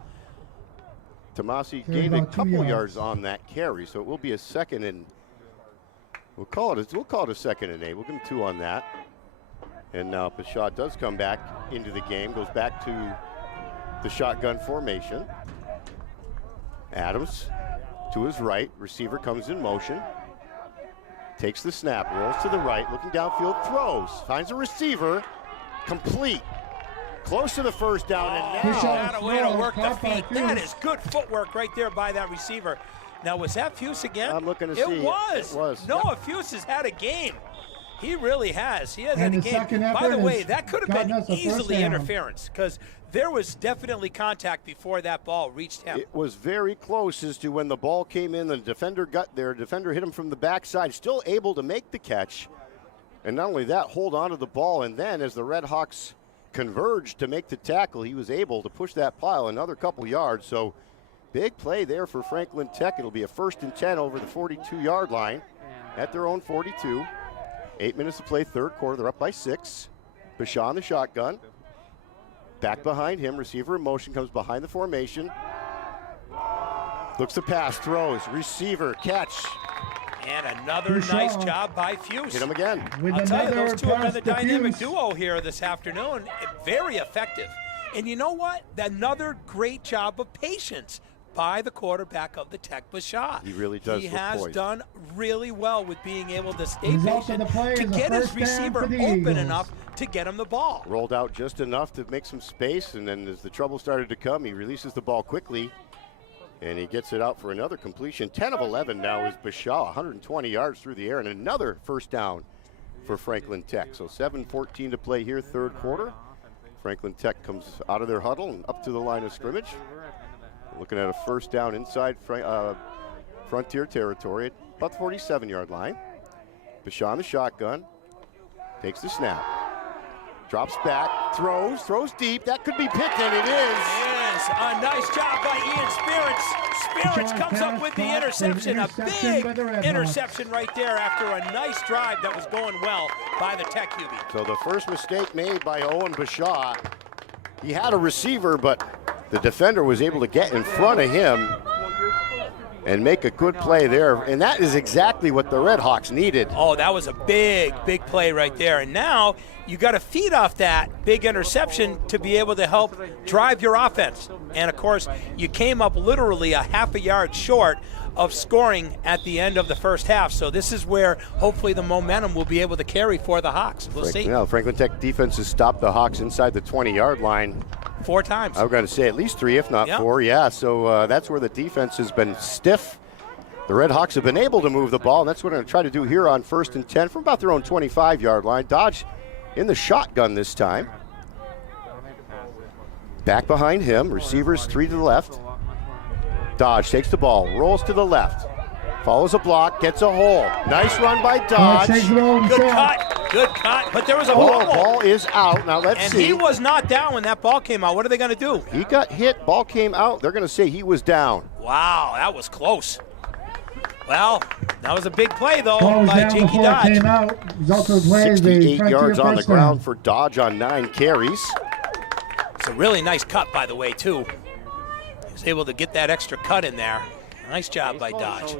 Tomasi gained a couple yards on that carry, so it will be a second and we'll call it a 2nd and 8. We'll give him 2 on that. And now Bashaw does come back into the game, goes back to the shotgun formation. Adams to his right, receiver comes in motion, takes the snap, rolls to the right, looking downfield, throws, finds a receiver, complete. Close to the first down, and now what a way to work the feet. That is good footwork right there by that receiver. Now, was that Fuse again? I'm looking to see. It was. Noah Fuse has had a game. He really has. He has had a game. By the way, that could have been easily interference because there was definitely contact before that ball reached him. It was very close as to when the ball came in. The defender got there. Defender hit him from the backside, still able to make the catch. And not only that, hold on to the ball. And then as the Red Hawks converged to make the tackle, he was able to push that pile another couple yards. So big play there for Franklin Tech. It'll be a 1st and 10 over the 42-yard line at their own 42. 8 minutes to play, 3rd quarter. They're up by 6. Bashaw on the shotgun. Back behind him. Receiver in motion, comes behind the formation. Looks to pass, throws, receiver, catch. And another nice job by Fuse. Hit him again. I'll tell you, those two have been the dynamic duo here this afternoon. Very effective. And you know what? Another great job of patience by the quarterback of the Tech, Bashaw. He really does. He has done really well with being able to stay patient to get his receiver open enough to get him the ball. Rolled out just enough to make some space, and then as the trouble started to come, he releases the ball quickly. And he gets it out for another completion. 10 of 11 now is Bashaw, 120 yards through the air, and another first down for Franklin Tech. So 7:14 to play here, 3rd quarter. Franklin Tech comes out of their huddle and up to the line of scrimmage. Looking at a first down inside Frontier territory at about the 47-yard line. Bashaw on the shotgun, takes the snap, drops back, throws deep. That could be picked, and it is. A nice job by Ian Spirits. Spirits comes up with the interception. A big interception right there after a nice drive that was going well by the Tech QB. So the first mistake made by Owen Bashaw. He had a receiver, but the defender was able to get in front of him. and make a good play there. And that is exactly what the Red Hawks needed. Oh, that was a big play right there. And now you got to feed off that big interception to be able to help drive your offense. And, of course, you came up literally a half a yard short of scoring at the end of the first half. So this is where hopefully the momentum will be able to carry for the Hawks. We'll see. Yeah, Franklin Tech defense has stopped the Hawks inside the 20-yard line 4 times. I'm going to say at least 3, if not 4. Yeah, so that's where the defense has been stiff. The Red Hawks have been able to move the ball, and that's what we're going to try to do here on 1st and 10 from about their own 25-yard line. Dodge in the shotgun this time. Back behind him, receivers 3 to the left. Dodge takes the ball, rolls to the left, follows a block, gets a hole. Nice run by Dodge. Good cut, but there was a ball is out. Now let's see. And he was not down when that ball came out. What are they going to do? He got hit, ball came out. They're going to say he was down. Wow, that was close. Well, that was a big play, though, by Jakey Dodge. 68 yards on the ground for Dodge on 9 carries. It's a really nice cut, by the way, too. He was able to get that extra cut in there. Nice job by Dodge.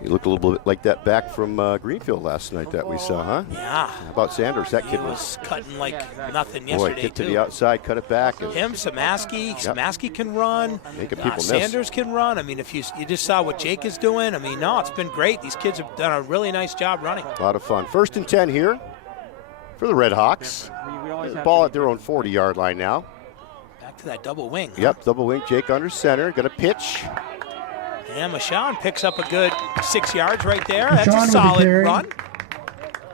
He looked a little bit like that back from Greenfield last night that we saw, huh? Yeah. How about Sanders? That kid was cutting like nothing yesterday, Boy, get to the outside, cut it back. And him, Samaski can run. Making people miss. Sanders can run. I mean, if you just saw what Jake is doing, I mean, no, it's been great. These kids have done a really nice job running. A lot of fun. 1st and 10 here for the Red Hawks. The ball at their own 40-yard line now. Back to that double wing. Yep, double wing. Jake under center. Going to pitch. And Michon picks up a good 6 yards right there. That's a solid run.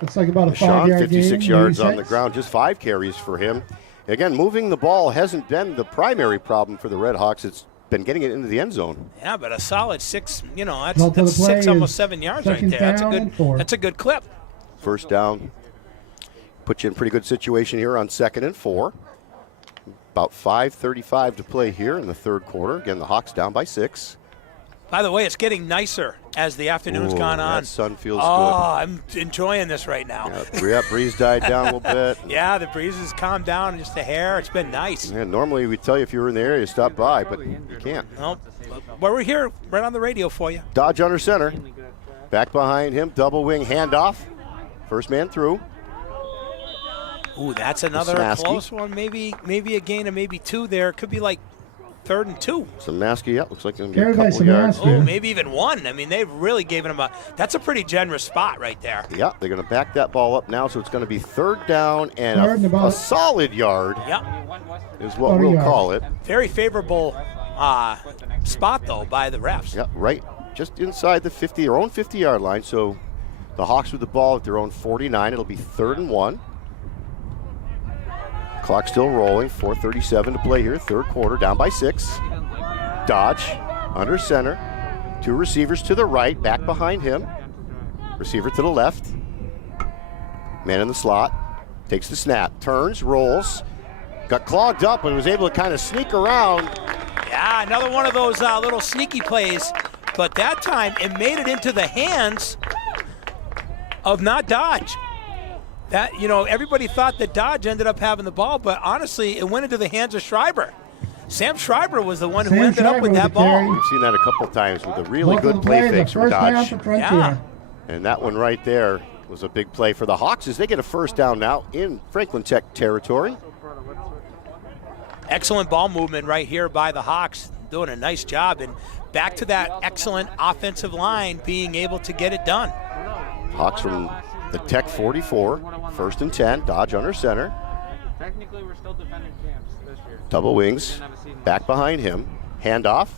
It's like about a 5-yard 56 yards on the ground, just 5 carries for him. Again, moving the ball hasn't been the primary problem for the Red Hawks. It's been getting it into the end zone. Yeah, but a solid 6, that's 6, almost 7 yards right there. That's a good clip. 1st down. Put you in a pretty good situation here on 2nd and 4. About 5:35 to play here in the 3rd quarter. Again, the Hawks down by 6. By the way, it's getting nicer as the afternoon's gone on. That sun feels good. I'm enjoying this right now. Yeah, breeze died down a little bit. Yeah, the breeze has calmed down just a hair. It's been nice. Yeah, normally we'd tell you if you were in the area to stop by, but you can't. Nope. But we're here right on the radio for you. Dodge under center. Back behind him, double wing handoff. First man through. Ooh, that's another close one. Maybe a gain of maybe 2 there. Could be like 3rd and 2. Samaski, yeah, looks like going to be a couple yards. Oh, maybe even 1. I mean, they've really given him that's a pretty generous spot right there. Yeah, they're going to back that ball up now, so it's going to be 3rd down and a solid yard. Yep. Is what we'll call it. Very favorable spot, though, by the refs. Yeah, right just inside the 50, their own 50-yard line, so the Hawks with the ball at their own 49. It'll be 3rd and 1. Clock still rolling, 4:37 to play here, 3rd quarter, down by 6. Dodge, under center. 2 receivers to the right, back behind him. Receiver to the left. Man in the slot, takes the snap, turns, rolls. Got clogged up, but was able to kind of sneak around. Yeah, another one of those little sneaky plays. But that time, it made it into the hands of not Dodge. That, everybody thought that Dodge ended up having the ball, but honestly, it went into the hands of Schreiber. Sam Schreiber was the one who ended up with that ball. We've seen that a couple of times with a really good play fakes from Dodge. Yeah. And that one right there was a big play for the Hawks as they get a 1st down now in Franklin Tech territory. Excellent ball movement right here by the Hawks, doing a nice job. And back to that excellent offensive line being able to get it done. Hawks from the Tech 44, 1st and 10, Dodge under center. Technically, we're still defending champs this year. Double wings, back behind him, handoff,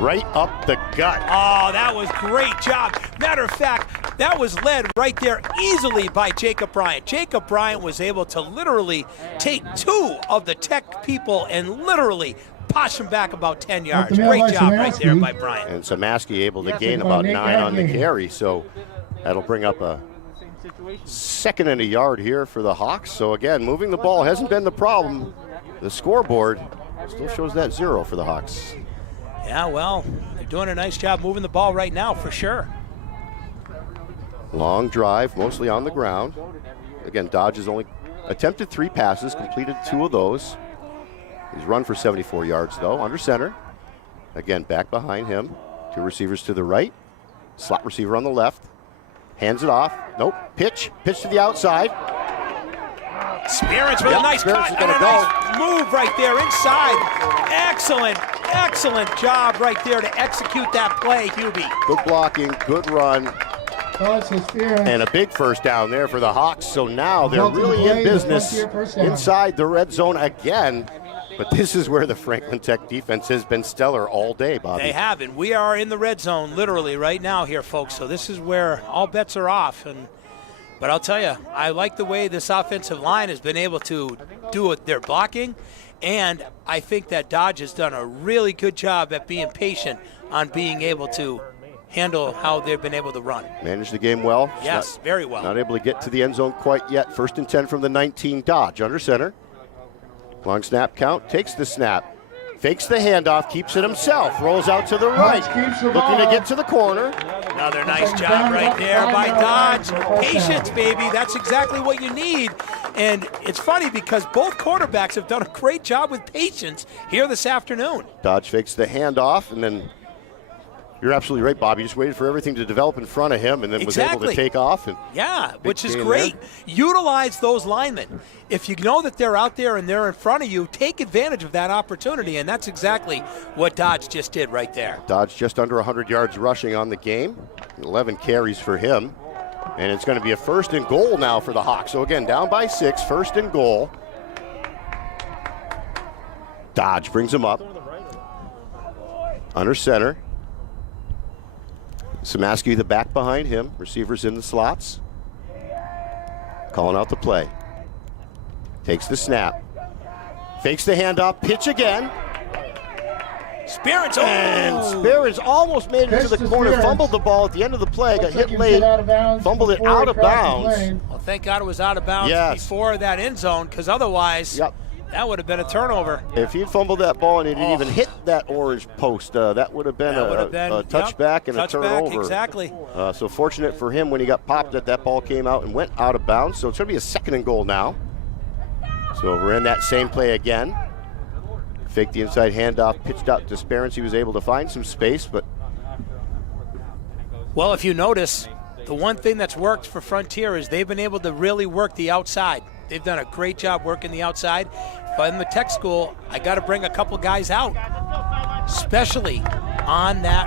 right up the gut. Oh, that was great job. Matter of fact, that was led right there easily by Jacob Bryant. Jacob Bryant was able to literally take 2 of the Tech people and literally push them back about 10 yards. Great job right there by Bryant. And Samaski able to gain about 9 on the carry, so that'll bring up a 2nd and a yard here for the Hawks. So again, moving the ball hasn't been the problem. The scoreboard still shows that 0 for the Hawks. Yeah, well, they're doing a nice job moving the ball right now for sure. Long drive, mostly on the ground. Again, Dodge has only attempted 3 passes, completed 2 of those. He's run for 74 yards though, under center. Again, back behind him. 2 receivers to the right. Slot receiver on the left. Hands it off. Nope. Pitch to the outside. Spearance with a nice cut and a nice move right there inside. Excellent job right there to execute that play, Hubie. Good blocking, good run. And a big first down there for the Hawks. So now they're really in business inside the red zone again. But this is where the Franklin Tech defense has been stellar all day, Bobby. They have, and we are in the red zone literally right now here, folks. So this is where all bets are off. But I'll tell you, I like the way this offensive line has been able to do their blocking. And I think that Dodge has done a really good job at being patient on being able to handle how they've been able to run. Managed the game well. Yes, very well. Not able to get to the end zone quite yet. 1st and 10 from the 19. Dodge under center. Long snap count, takes the snap. Fakes the handoff, keeps it himself. Rolls out to the right. Looking to get to the corner. Another nice job right there by Dodge. Patience, baby. That's exactly what you need. And it's funny because both quarterbacks have done a great job with patience here this afternoon. Dodge fakes the handoff, and then you're absolutely right, Bob. He just waited for everything to develop in front of him and then was able to take off. And yeah, which is great. Utilize those linemen. If you know that they're out there and they're in front of you, take advantage of that opportunity, and that's exactly what Dodge just did right there. Dodge just under 100 yards rushing on the game, 11 carries for him. And it's going to be a 1st and goal now for the Hawks. So again, down by 6, 1st and goal. Dodge brings him up. Under center. Samaski the back behind him. Receivers in the slots. Calling out the play. Takes the snap. Fakes the handoff. Pitch again. Spearance. And Spearance almost made it to the corner. Fumbled the ball at the end of the play. Got hit late. Fumbled it out of bounds. Well, thank God it was out of bounds before that end zone, because otherwise that would have been a turnover. If he'd fumbled that ball and it didn't even hit that orange post, that would have been a touchback and a turnover. Exactly. So fortunate for him when he got popped that ball came out and went out of bounds. So it's going to be a 2nd and goal now. So we're in that same play again. Faked the inside handoff, pitched out to Spearance. He was able to find some space, but... Well, if you notice, the one thing that's worked for Frontier is they've been able to really work the outside. They've done a great job working the outside. But in the tech school, I got to bring a couple guys out, especially on that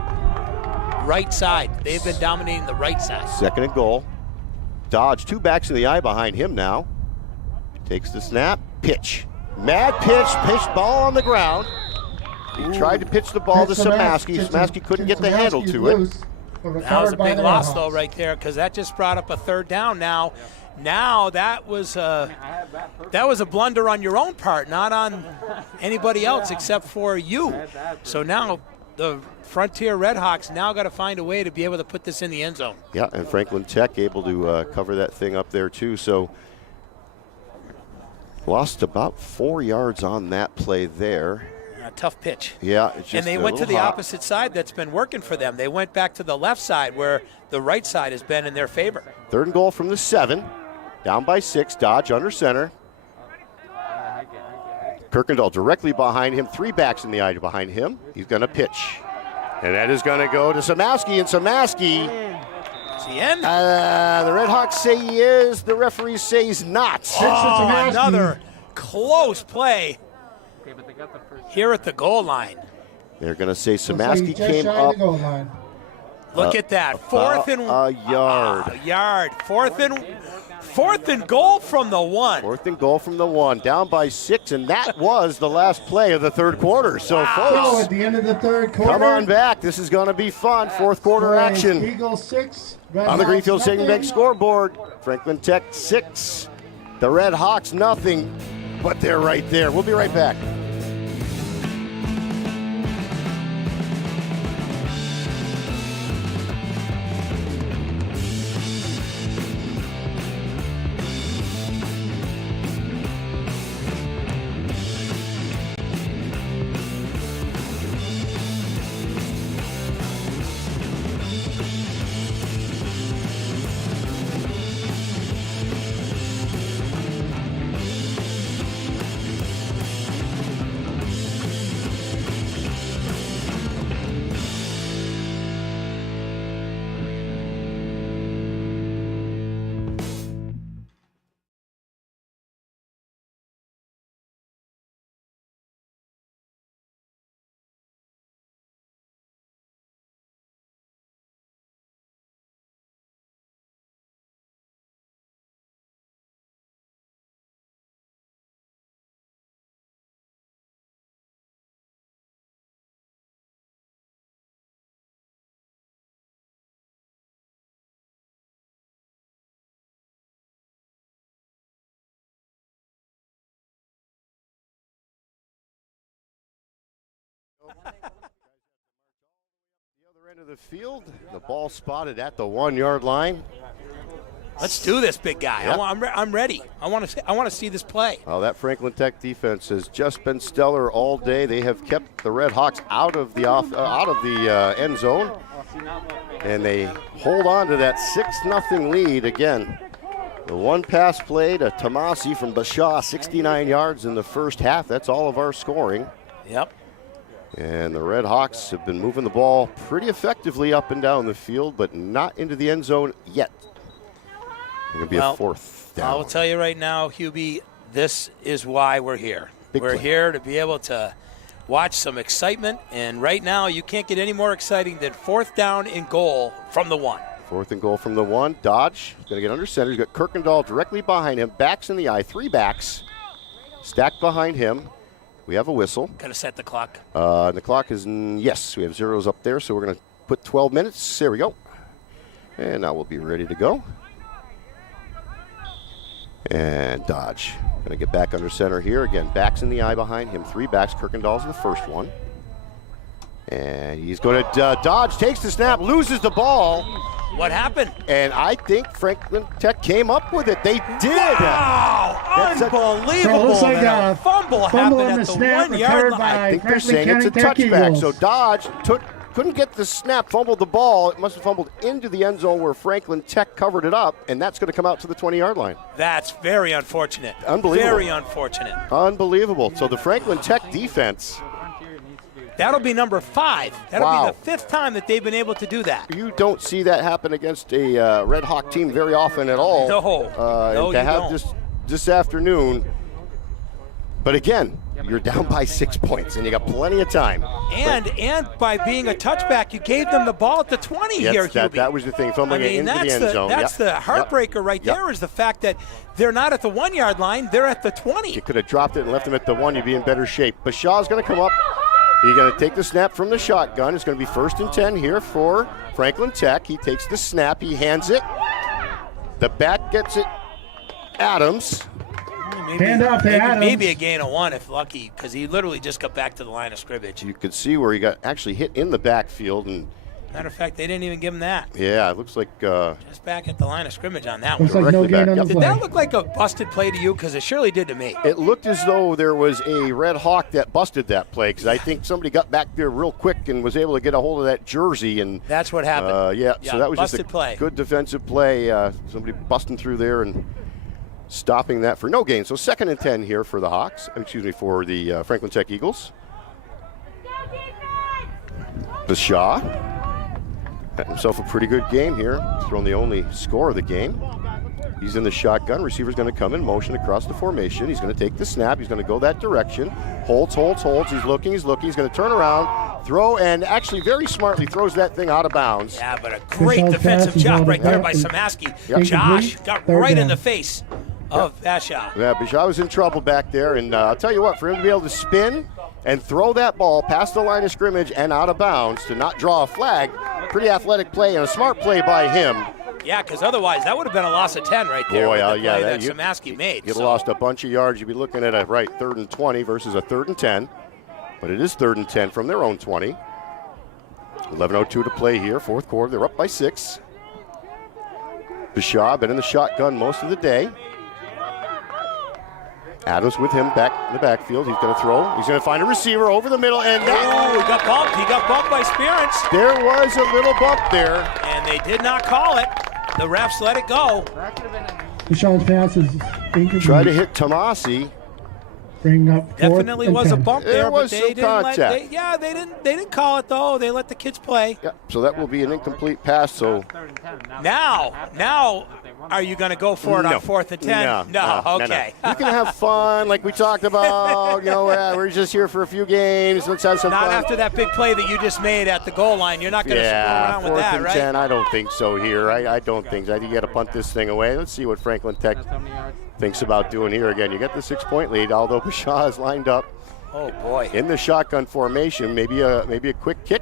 right side. They've been dominating the right side. 2nd and goal. Dodge, 2 backs in the eye behind him now. Takes the snap, pitch. Mad pitch ball on the ground. He tried to pitch the ball to Samaski. Samaski couldn't get the handle to it. That was a big loss, though, right there, because that just brought up a 3rd down now. Now that was a blunder on your own part, not on anybody else except for you. So now the Frontier Redhawks now got to find a way to be able to put this in the end zone. Yeah, and Franklin Tech able to cover that thing up there too. So lost about 4 yards on that play there. A tough pitch. Yeah, it's just and they went to the opposite side that's been working for them. They went back to the left side where the right side has been in their favor. 3rd and goal from the 7. Down by 6, Dodge under center. Kirkendall directly behind him, 3 backs in the eye behind him. He's going to pitch. And that is going to go to Samaski, and Samaski. Is he in? The Red Hawks say he is. The referees say he's not. Oh, another close play here at the goal line. They're going to say Samaski came up. Look at that. 4th and a yard. A yard. 4th and goal from the 1. 4th and goal from the 1. Down by 6, and that was the last play of the 3rd quarter. So, folks, at the end of the 3rd quarter, come on back. This is going to be fun. 4th quarter action. Eagles 6. On the Greenfield Savings Bank scoreboard, Franklin Tech 6. The Red Hawks nothing, but they're right there. We'll be right back. End of the field, the ball spotted at the 1 yard line. Let's do this, big guy. Yep. I'm ready. I want to see this play. Well, that Franklin Tech defense has just been stellar all day. They have kept the Red Hawks out of the end zone, and they hold on to that 6-0 lead again. The one pass play to Tomasi from Bashaw, 69 yards in the first half. That's all of our scoring. Yep. And the Red Hawks have been moving the ball pretty effectively up and down the field, but not into the end zone yet. It's going to be a fourth down. I'll tell you right now, Hubie, this is why we're here. We're here to be able to watch some excitement, and right now you can't get any more exciting than fourth down and goal from the 1. Fourth and goal from the 1. Dodge going to get under center. He's got Kirkendall directly behind him. Backs in the eye. 3 backs stacked behind him. We have a whistle. Got to set the clock. The clock is, yes, we have zeros up there, so we're going to put 12 minutes. There we go. And now we'll be ready to go. And Dodge going to get back under center here. Again, backs in the eye behind him. 3 backs. Kirkendall's the first one. And he's going to Dodge, takes the snap, loses the ball. What happened? And I think Franklin Tech came up with it. They did. Wow! Unbelievable. So it looks like a fumble happened on at the the snap 1 yard line. I think they're Franklin saying it's a County Tech touchback. Eagles. So Dodge couldn't get the snap, fumbled the ball. It must have fumbled into the end zone where Franklin Tech covered it up, and that's going to come out to the 20-yard line. That's very unfortunate. Unbelievable. Very unfortunate. Unbelievable. So the Franklin Tech defense. That'll be number 5. That'll Wow. be the 5th time that they've been able to do that. You don't see that happen against a Red Hawk team very often at all. No, and to have this afternoon. But again, you're down by 6 points, and you got plenty of time. And by being a touchback, you gave them the ball at the 20 here, Hubie. That was the thing, fumbling it into the end zone. That's the heartbreaker right there is the fact that they're not at the 1 yard line, they're at the 20. You could have dropped it and left them at the 1, you'd be in better shape. Bashaw's going to come up. He's going to take the snap from the shotgun. It's going to be 1st and 10 here for Franklin Tech. He takes the snap. He hands it. The back gets it. Adams. Hand off to Adams. Maybe a gain of 1 if lucky, because he literally just got back to the line of scrimmage. You could see where he got actually hit in the backfield. And matter of fact, they didn't even give him that. yeah, it looks like just back at the line of scrimmage on that one. Looks like no gain on the Did play. that look like a busted play to you? Because it surely did to me. it looked as though there was a Red Hawk that busted that play, because I think somebody got back there real quick and was able to get a hold of that jersey. And that's what happened. So that was just a play. Good defensive play. Somebody busting through there and stopping that for no gain. So 2nd and 10 here for the Hawks. For the Franklin Tech Eagles. Bashaw had himself a pretty good game here. Thrown the only score of the game. He's in the shotgun. Receiver's going to come in motion across the formation. He's going to take the snap. He's going to go that direction. Holds. He's looking. He's going to turn around, throw, and actually very smartly throws that thing out of bounds. Yeah, but a great defensive job right there by Samaski. Yep. Josh got right in the face of Bashaw. Yeah, Bashaw was in trouble back there, and I'll tell you what, for him to be able to spin and throw that ball past the line of scrimmage and out of bounds to not draw a flag, pretty athletic play and a smart play by him. Yeah, because otherwise that would have been a loss of 10 right there. Boy, with the yeah, play that Samaski made. You'd have lost a bunch of yards. You'd be looking at a 3rd and 20 versus a 3rd and 10. But it is 3rd and 10 from their own 20. 11:02 to play here, 4th quarter. They're up by 6. Bashaw been in the shotgun most of the day. Adams with him back in the backfield. He's going to throw. He's going to find a receiver over the middle. And he got bumped. He got bumped by Spearance. There was a little bump there. And they did not call it. The refs let it go. Deshaun's pass is incomplete. Try to hit Tomasi. Bring up Definitely was a bump there, there was but they some didn't contact. they didn't call it though. They let the kids play. Yeah, so that will be an incomplete pass. So now, are you going to go for it on 4th and 10? No. Okay. You can have fun, like we talked about. We're just here for a few games. Let's have some fun. Not after that big play that you just made at the goal line. You're not going to screw around with that, 4th and right? 10. I don't think so here. I don't think so. I think you got to punt this thing away. Let's see what Franklin Tech thinks about doing here again. You get the 6-point lead, although Bashaw is lined up. Oh boy! In the shotgun formation, maybe a quick kick.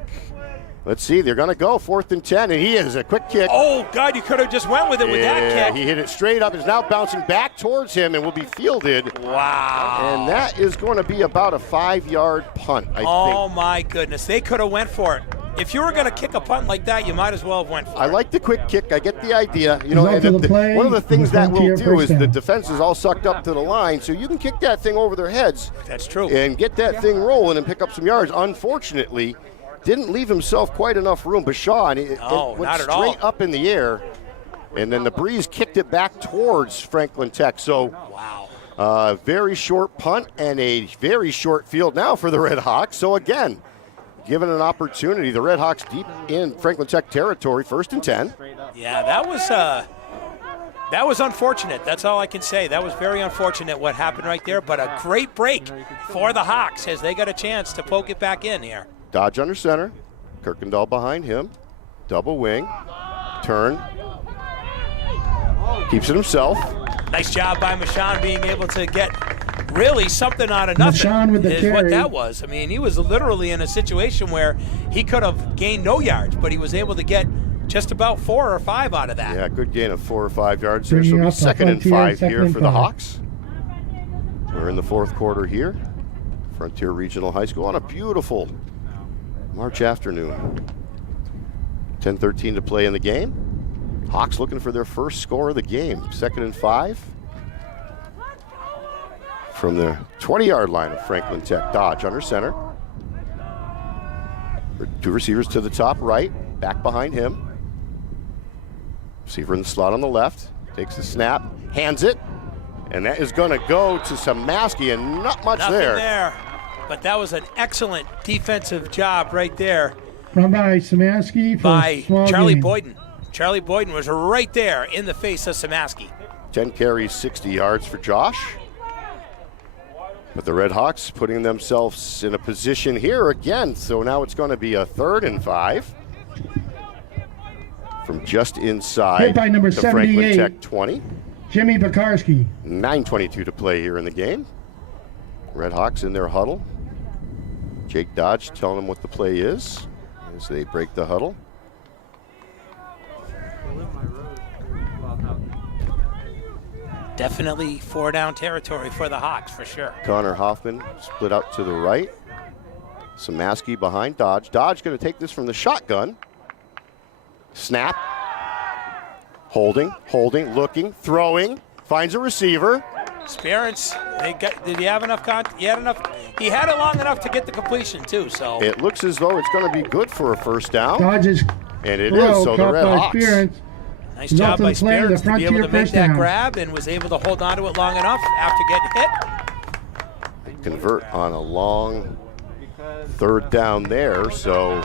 Let's see, they're going to go 4th and 10, and he is a quick kick. Oh, God, you could have just went with it with that kick. He hit it straight up. It's now bouncing back towards him and will be fielded. Wow. And that is going to be about a 5-yard punt, I think. Oh, my goodness. They could have went for it. If you were going to kick a punt like that, you might as well have went for it. I like the quick kick. I get the idea. You know, Result of the play, one of the things that we'll do Frontier is the first down. defense is all sucked up to the line, so you can kick that thing over their heads. That's true. And get that thing rolling and pick up some yards. Unfortunately, didn't leave himself quite enough room. Bashaw, it went not at straight all. up in the air, and then the breeze kicked it back towards Franklin Tech. So, wow. Very short punt and a very short field now for the Red Hawks. So again, given an opportunity, the Red Hawks deep in Franklin Tech territory, 1st and 10. Yeah, that was unfortunate. That's all I can say. That was very unfortunate what happened right there, but a great break for the Hawks as they got a chance to poke it back in here. Dodge under center. Kirkendall behind him. Double wing. Turn. Keeps it himself. Nice job by Michon being able to get really something out of nothing. Michon with the is what carry. that was. I mean, he was literally in a situation where he could have gained no yards, but he was able to get just about 4 or 5 out of that. Yeah, good gain of 4 or 5 yards there. So Bringing it'll be up 2nd and Frontier, 5 second here and for the 5. Hawks. We're in the 4th quarter here. Frontier Regional High School on a beautiful March afternoon. 10:13 to play in the game. Hawks looking for their first score of the game. 2nd and 5. From the 20-yard line of Franklin Tech. Dodge under center. 2 receivers to the top right. Back behind him. Receiver in the slot on the left. Takes the snap. Hands it. And that is going to go to Samaski, and not much Nothing there. But that was an excellent defensive job right there Run by Samaski for by small Charlie gain. Boyden. Charlie Boyden was right there in the face of Samaski. 10 carries, 60 yards for Josh. But the Red Hawks putting themselves in a position here again. So now it's going to be a 3rd and 5. From just inside Hit by number the Franklin 78. Tech 20. Jimmy Bakarski. 9:22 to play here in the game. Red Hawks in their huddle. Jake Dodge telling them what the play is as they break the huddle. Definitely 4-down territory for the Hawks for sure. Connor Hoffman split out to the right. Samaski behind Dodge. Dodge going to take this from the shotgun. Snap. Holding, looking, throwing. Finds a receiver. Sperance, did he have enough? He had enough. He had it long enough to get the completion too. So It looks as though it's going to be good for a first down. Dodge's And it throw is, so the caught Red by Hawks. Sperance. nice Result job of by the play, the Sperance to be able Frontier to make first that down. grab and was able to hold on to it long enough after getting hit. Convert on a long 3rd down there. So,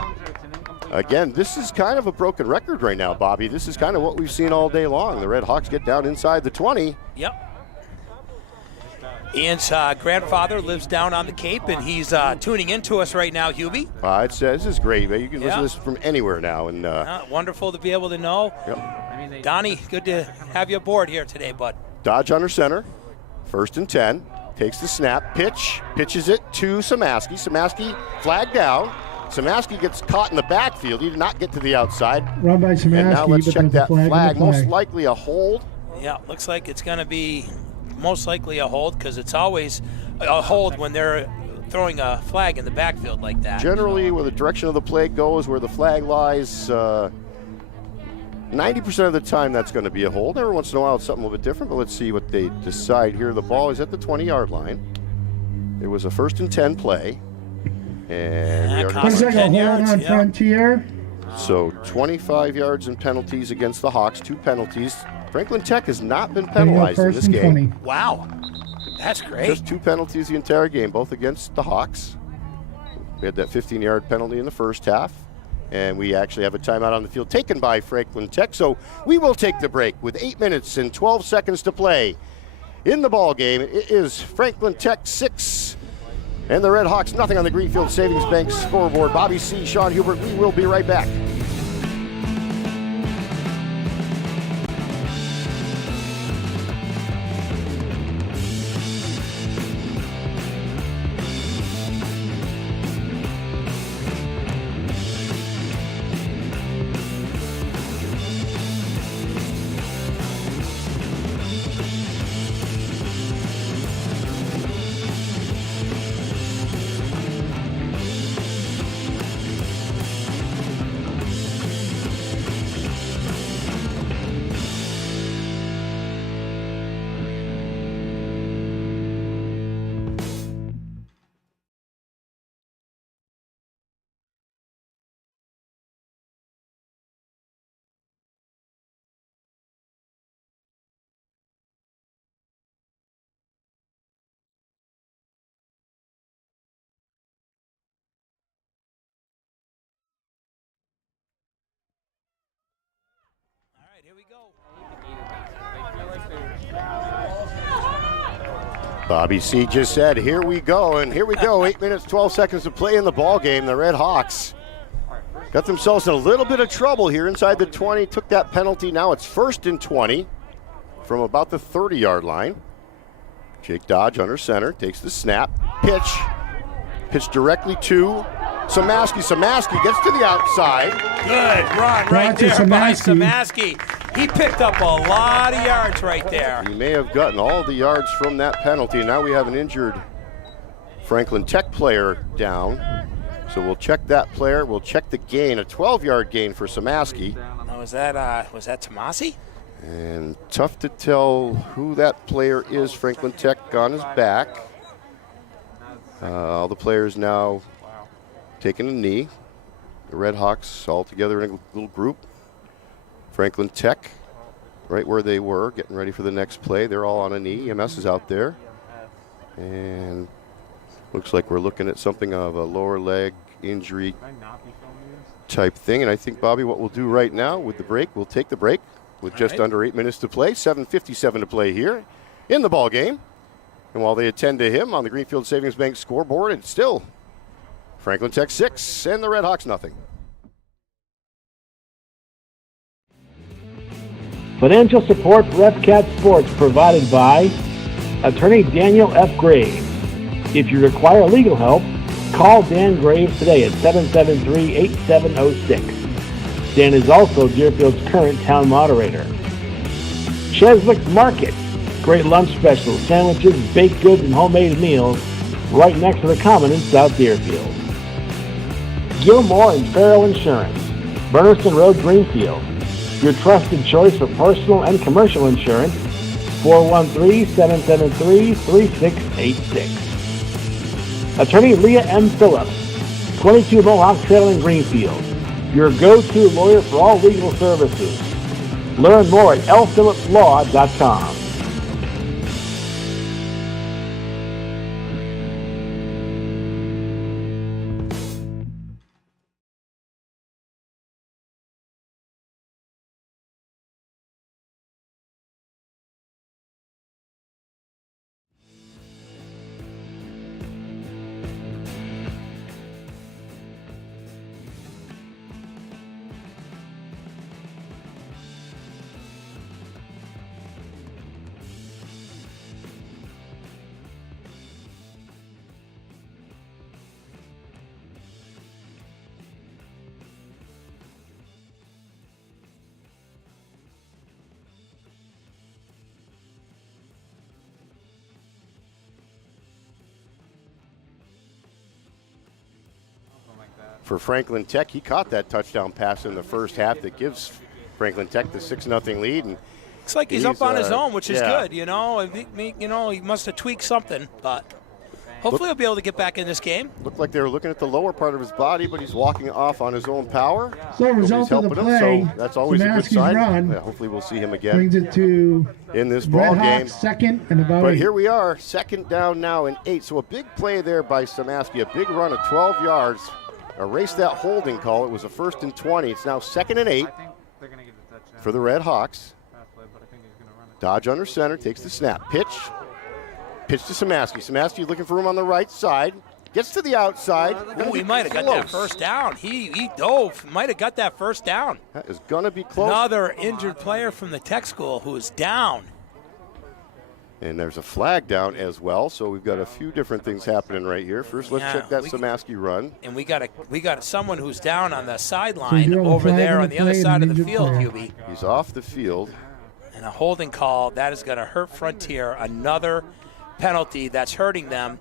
again, this is kind of a broken record right now, Bobby. This is kind of what we've seen all day long. The Red Hawks get down inside the 20. Yep. Ian's grandfather lives down on the Cape, and he's tuning into us right now, Hubie. It says this is great. You can listen Yeah. to this from anywhere now. And Wonderful to be able to know. Yep. Donnie, good to have you aboard here today, bud. Dodge under center. 1st and 10. Takes the snap. Pitches it to Samaski. Samaski flagged down. Samaski gets caught in the backfield. He did not get to the outside. Run by Samaski. And now let's but check there's a that flag. flag. and a Most likely a hold. Yeah, looks like it's going to be most likely a hold because it's always a hold when they're throwing a flag in the backfield like that. Generally, where the direction of the play goes, where the flag lies, 90% of the time that's going to be a hold. Every once in a while it's something a little bit different, but let's see what they decide here. The ball is at the 20-yard line. It was a 1st and 10 play. And we Looks like a 10 hold yards, on yeah. Frontier. So 25 yards and penalties against the Hawks, 2 penalties. Franklin Tech has not been Bringing up penalized in 1st this and game. 20. Wow, that's great. Just 2 penalties the entire game, both against the Hawks. We had that 15-yard penalty in the first half, and we actually have a timeout on the field taken by Franklin Tech. So we will take the break with 8 minutes and 12 seconds to play in the ball game. It is Franklin Tech 6 and the Red Hawks nothing on the Greenfield Savings Bank scoreboard. Bobby C., Sean Hubert, we will be right back. Here we go. Bobby C just said, here we go, and here we go. 8 minutes, 12 seconds to play in the ball game. The Red Hawks got themselves in a little bit of trouble here inside the 20, took that penalty. Now it's 1st and 20 from about the 30-yard line. Jake Dodge under center, takes the snap, pitch directly to Samaski. Samaski gets to the outside. Good run right there by Samaski. He picked up a lot of yards right there. He may have gotten all the yards from that penalty. Now we have an injured Franklin Tech player down. So we'll check that player. We'll check the gain, a 12-yard gain for Samaski. Oh, was that Tomasi? And tough to tell who that player is. Franklin Tech on his back. All the players now taking a knee. The Red Hawks all together in a little group. Franklin Tech right where they were, getting ready for the next play. They're all on a knee. EMS is out there. And looks like we're looking at something of a lower leg injury type thing. And I think, Bobby, what we'll do right now with the break, we'll take the break with just under 8 minutes to play. 7:57 to play here in the ball game. And while they attend to him on the Greenfield Savings Bank scoreboard, it's still Franklin Tech 6 and the Red Hawks nothing. Financial support for FCAT Sports provided by Attorney Daniel F. Graves. If you require legal help, call Dan Graves today at 773-8706. Dan is also Deerfield's current town moderator. Cheswick's Market. Great lunch specials, sandwiches, baked goods, and homemade meals right next to the Common in South Deerfield. Gilmore and Farrell Insurance. Burniston Road, Greenfield. Your trusted choice for personal and commercial insurance. 413-773-3686. Attorney Leah M. Phillips. 22 Mohawk Trail in Greenfield. Your go-to lawyer for all legal services. Learn more at lphillipslaw.com. For Franklin Tech, he caught that touchdown pass in the first half that gives Franklin Tech the 6-0 lead. And looks like he's up on his own, which is good. You know, I think, he must have tweaked something, but hopefully he'll be able to get back in this game. Looked like they were looking at the lower part of his body, but he's walking off on his own power. So result of the play, so that's always a good sign. Yeah, hopefully we'll see him again. Brings it to in this ball game. Second and about But 8. here we are, second down now and 8. So a big play there by Samaski, a big run of 12 yards. Erased that holding call. It was a 1st and 20. It's now 2nd and 8 for the Red Hawks. Dodge under center, takes the snap. Pitch to Samaski. Samaski looking for room on the right side. Gets to the outside. Oh, he might have got that first down. He dove. Might have got that first down. That is going to be close. Another injured player from the Tech school who is down. And there's a flag down as well, so we've got a few different things happening right here. First, let's check that Samaski run. And we got someone who's down on the sideline over there on the other side of the field, Hubie. He's off the field. And a holding call, that is going to hurt Frontier. Another penalty that's hurting them,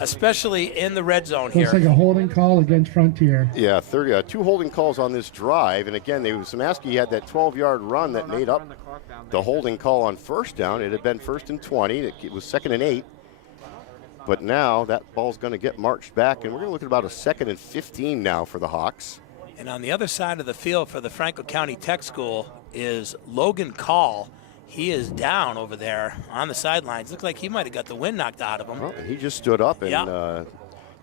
especially in the red zone here. Looks like a holding call against Frontier. Yeah, 2 holding calls on this drive. And again, Samaski had that 12-yard run that made up the holding call on first down. It had been 1st and 20. It was 2nd and 8. But now that ball's going to get marched back, and we're going to look at about a 2nd and 15 now for the Hawks. And on the other side of the field for the Franklin County Tech School is Logan Call. He is down over there on the sidelines. Looks like he might have got the wind knocked out of him. Well, and he just stood up and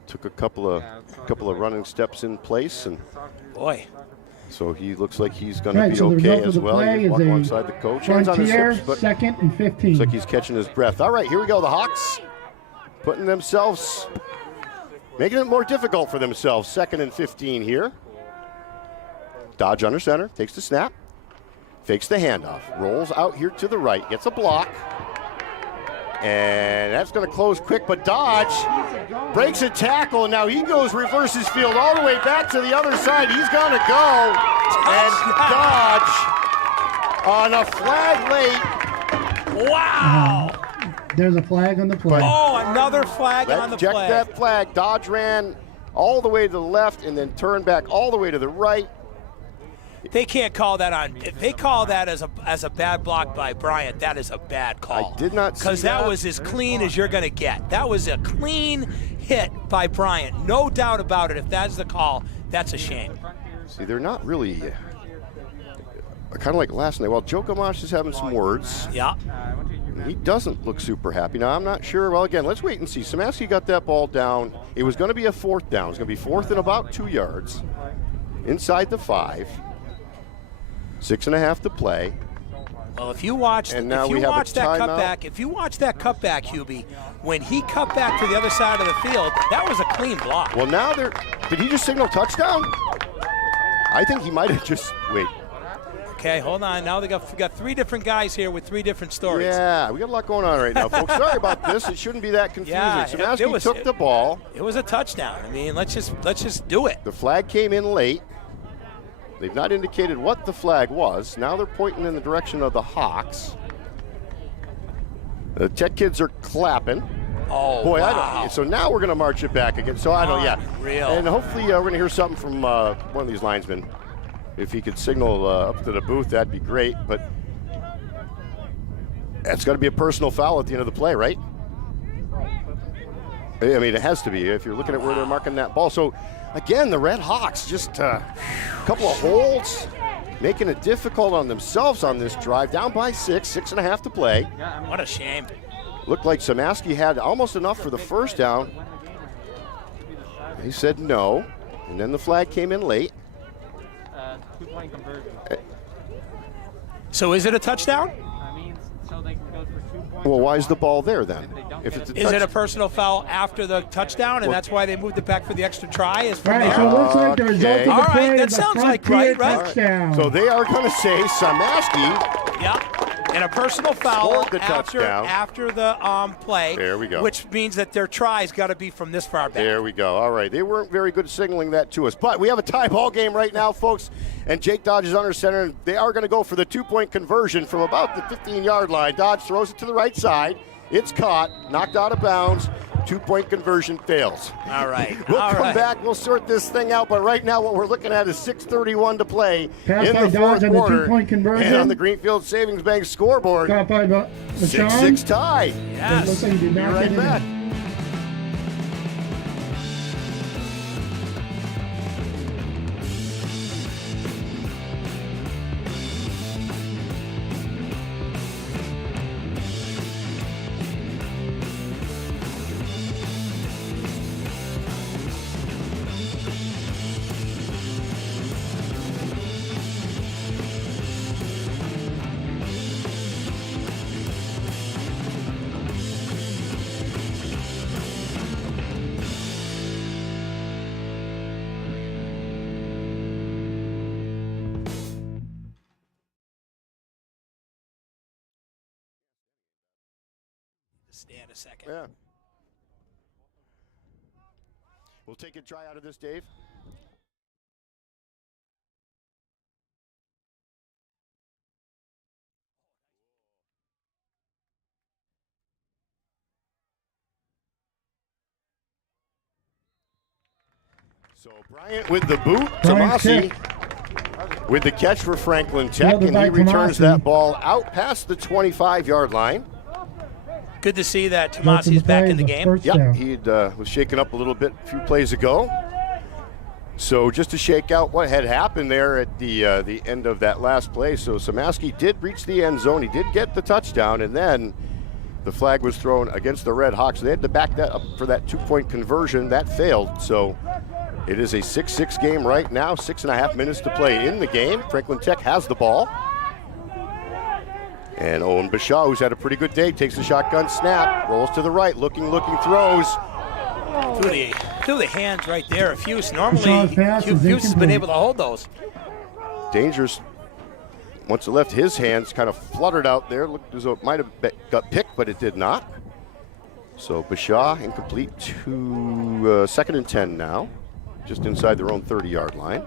took a couple of running steps in place. And boy, So he looks like he's going to Right, be so the okay result of as the well. play He's is walking a alongside the coach. Hands on his Frontier, hips, but 2nd and 15. looks like he's catching his breath. All right, here we go. The Hawks putting themselves, making it more difficult for themselves. 2nd and 15 here. Dodge under center, takes the snap, fakes the handoff, rolls out here to the right, gets a block. And that's going to close quick, but Dodge breaks a tackle, and now he goes reverses field all the way back to the other side. He's going to go, and Dodge on a flag late. Wow. There's a flag on the play. Oh, another flag on the Let's check play. that flag. Dodge ran all the way to the left and then turned back all the way to the right. They can't call that on. If they call that as a bad block by Bryant, that is a bad call. I did not see because that was as clean as you're going to get. That was a clean hit by Bryant, no doubt about it. If that's the call, that's a shame. See, they're not really kind of like last night. Well, Joe Gamache is having some words. Yeah. He doesn't look super happy. Now, I'm not sure. Well, again, let's wait and see. Samaski got that ball down. It was going to be a 4th down. It was going to be 4th and about 2 yards inside the 5. 6.5 to play. Well, if you watch, And now if you we have a watch that timeout. cutback, if you watch that cutback, Hubie, when he cut back to the other side of the field, that was a clean block. Well, now did he just signal touchdown? I think he might have just, wait. Okay, hold on. Now we got 3 different guys here with 3 different stories. Yeah, we got a lot going on right now, folks. Sorry about this. It shouldn't be that confusing. Yeah, Samaski took the ball. It was a touchdown. I mean, let's just do it. The flag came in late. They've not indicated what the flag was. Now they're pointing in the direction of the Hawks. The Tech kids are clapping. Oh, boy! wow. I don't. So now we're going to march it back again. So I don't. Yeah. Unreal. And hopefully we're going to hear something from one of these linesmen. If he could signal up to the booth, that'd be great. But that's got to be a personal foul at the end of the play, right? I mean, it has to be if you're looking at where they're marking that ball. So, again, the Red Hawks just a couple of holds, making it difficult on themselves on this drive. Down by 6.5 to play. What a shame. Looked like Samaski had almost enough for the 1st down. He said no, and then the flag came in late. 2-point conversion. So is it a touchdown? So they can go for 2 points. Well, why is the ball there then? If it's Is it a personal foul after the touchdown, and that's why they moved it back for the extra try? Is from Right, there? so it looks like the result of the All play right, that is a sounds like Frontier right? touchdown. So they are going to say Samaski. Yeah. And a personal foul Scored the after the play. There we go. Which means that their try's got to be from this far back. There we go. All right. They weren't very good at signaling that to us. But we have a tie ball game right now, folks. And Jake Dodge is under center. And they are going to go for the 2-point conversion from about the 15-yard line. Dodge throws it to the right side. It's caught, knocked out of bounds. 2-point conversion fails. All right. We'll come back. We'll sort this thing out. But right now, what we're looking at is 6:31 to play Pass in by the Dodge 4th on the quarter. 2-point conversion. And on the Greenfield Savings Bank scoreboard, Caught by 6-6 tie. Yes. Looks like he did Be not right get it back. in. Stand a second. Yeah. We'll take a try out of this, Dave. So Bryant with the boot, Tomasi with the catch for Franklin Tech, and he returns that ball out past the 25-yard line. Good to see that Tomasi's back in the game. Yeah, he was shaken up a little bit a few plays ago. So just to shake out what had happened there at the end of that last play. So Samaski did reach the end zone. He did get the touchdown, and then the flag was thrown against the Red Hawks. They had to back that up for that 2-point conversion. That failed. So It is a 6-6 game right now, 6.5 minutes to play in the game. Franklin Tech has the ball. And Owen Bashaw, who's had a pretty good day, takes the shotgun snap, rolls to the right, looking, throws. Through the hands right there of Hughes. Normally, Hughes has been able to hold those. Dangerous. Once it left his hands, kind of fluttered out there. Looked as though it might have got picked, but it did not. So Bashaw incomplete to 2nd and 10 now, just inside their own 30-yard line.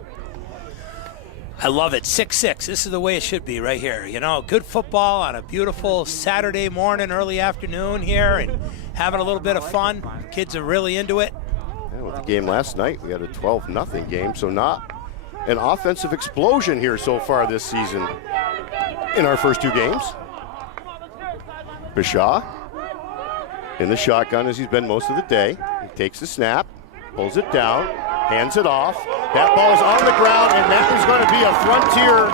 I love it. 6-6. This is the way it should be right here. You know, good football on a beautiful Saturday morning, early afternoon here, and having a little bit of fun. Kids are really into it. Yeah, with the game last night, we had a 12-0 game, so not an offensive explosion here so far this season in our first 2 games. Bashaw in the shotgun as he's been most of the day. He takes the snap, pulls it down, hands it off. That ball is on the ground, and that is going to be a Frontier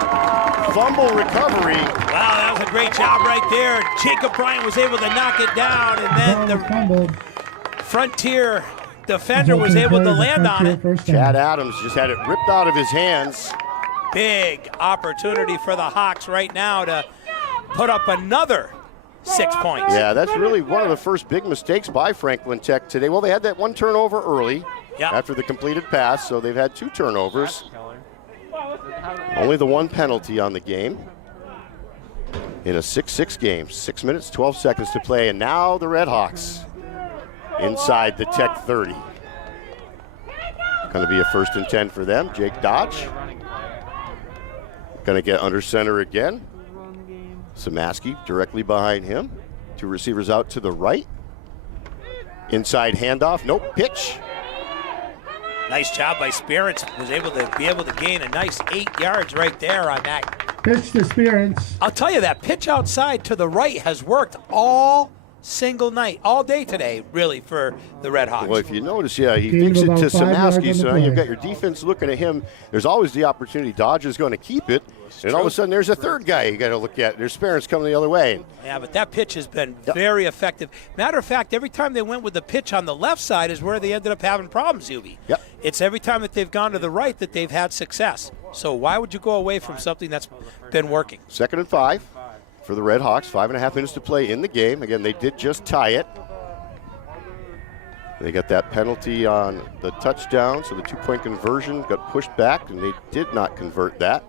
fumble recovery. Wow, that was a great job right there. Jacob Bryant was able to knock it down, and then the Frontier defender was able to land on it. Chad Adams just had it ripped out of his hands. Big opportunity for the Hawks right now to put up another 6 points. Yeah, that's really one of the first big mistakes by Franklin Tech today. Well, they had that 1 turnover early after the completed pass, so they've had 2 turnovers. Only the 1 penalty on the game in a 6-6 game. 6 minutes, 12 seconds to play, and now the Red Hawks inside the Tech 30. Going to be a 1st and 10 for them. Jake Dodge going to get under center again. Samaski directly behind him. 2 receivers out to the right. Inside handoff, nope, pitch. Nice job by Spirits. Was able to gain a nice 8 yards right there on that. Pitch to Spirits. I'll tell you, that pitch outside to the right has worked all single night, all day today, really, for the Red Hawks. Well, if you notice, he fakes it to Samaski, so now you've got your defense looking at him. There's always the opportunity. Dodge is going to keep it, and all of a sudden there's a third guy you got to look at. There's Sparents coming the other way. Yeah, but that pitch has been very effective. Matter of fact, every time they went with the pitch on the left side is where they ended up having problems, Zuby. Yep. It's every time that they've gone to the right that they've had success. So why would you go away from something that's been working? 2nd and 5 for the Red Hawks. 5.5 minutes to play in the game. Again, they did just tie it. They got that penalty on the touchdown, so the 2-point conversion got pushed back, and they did not convert that.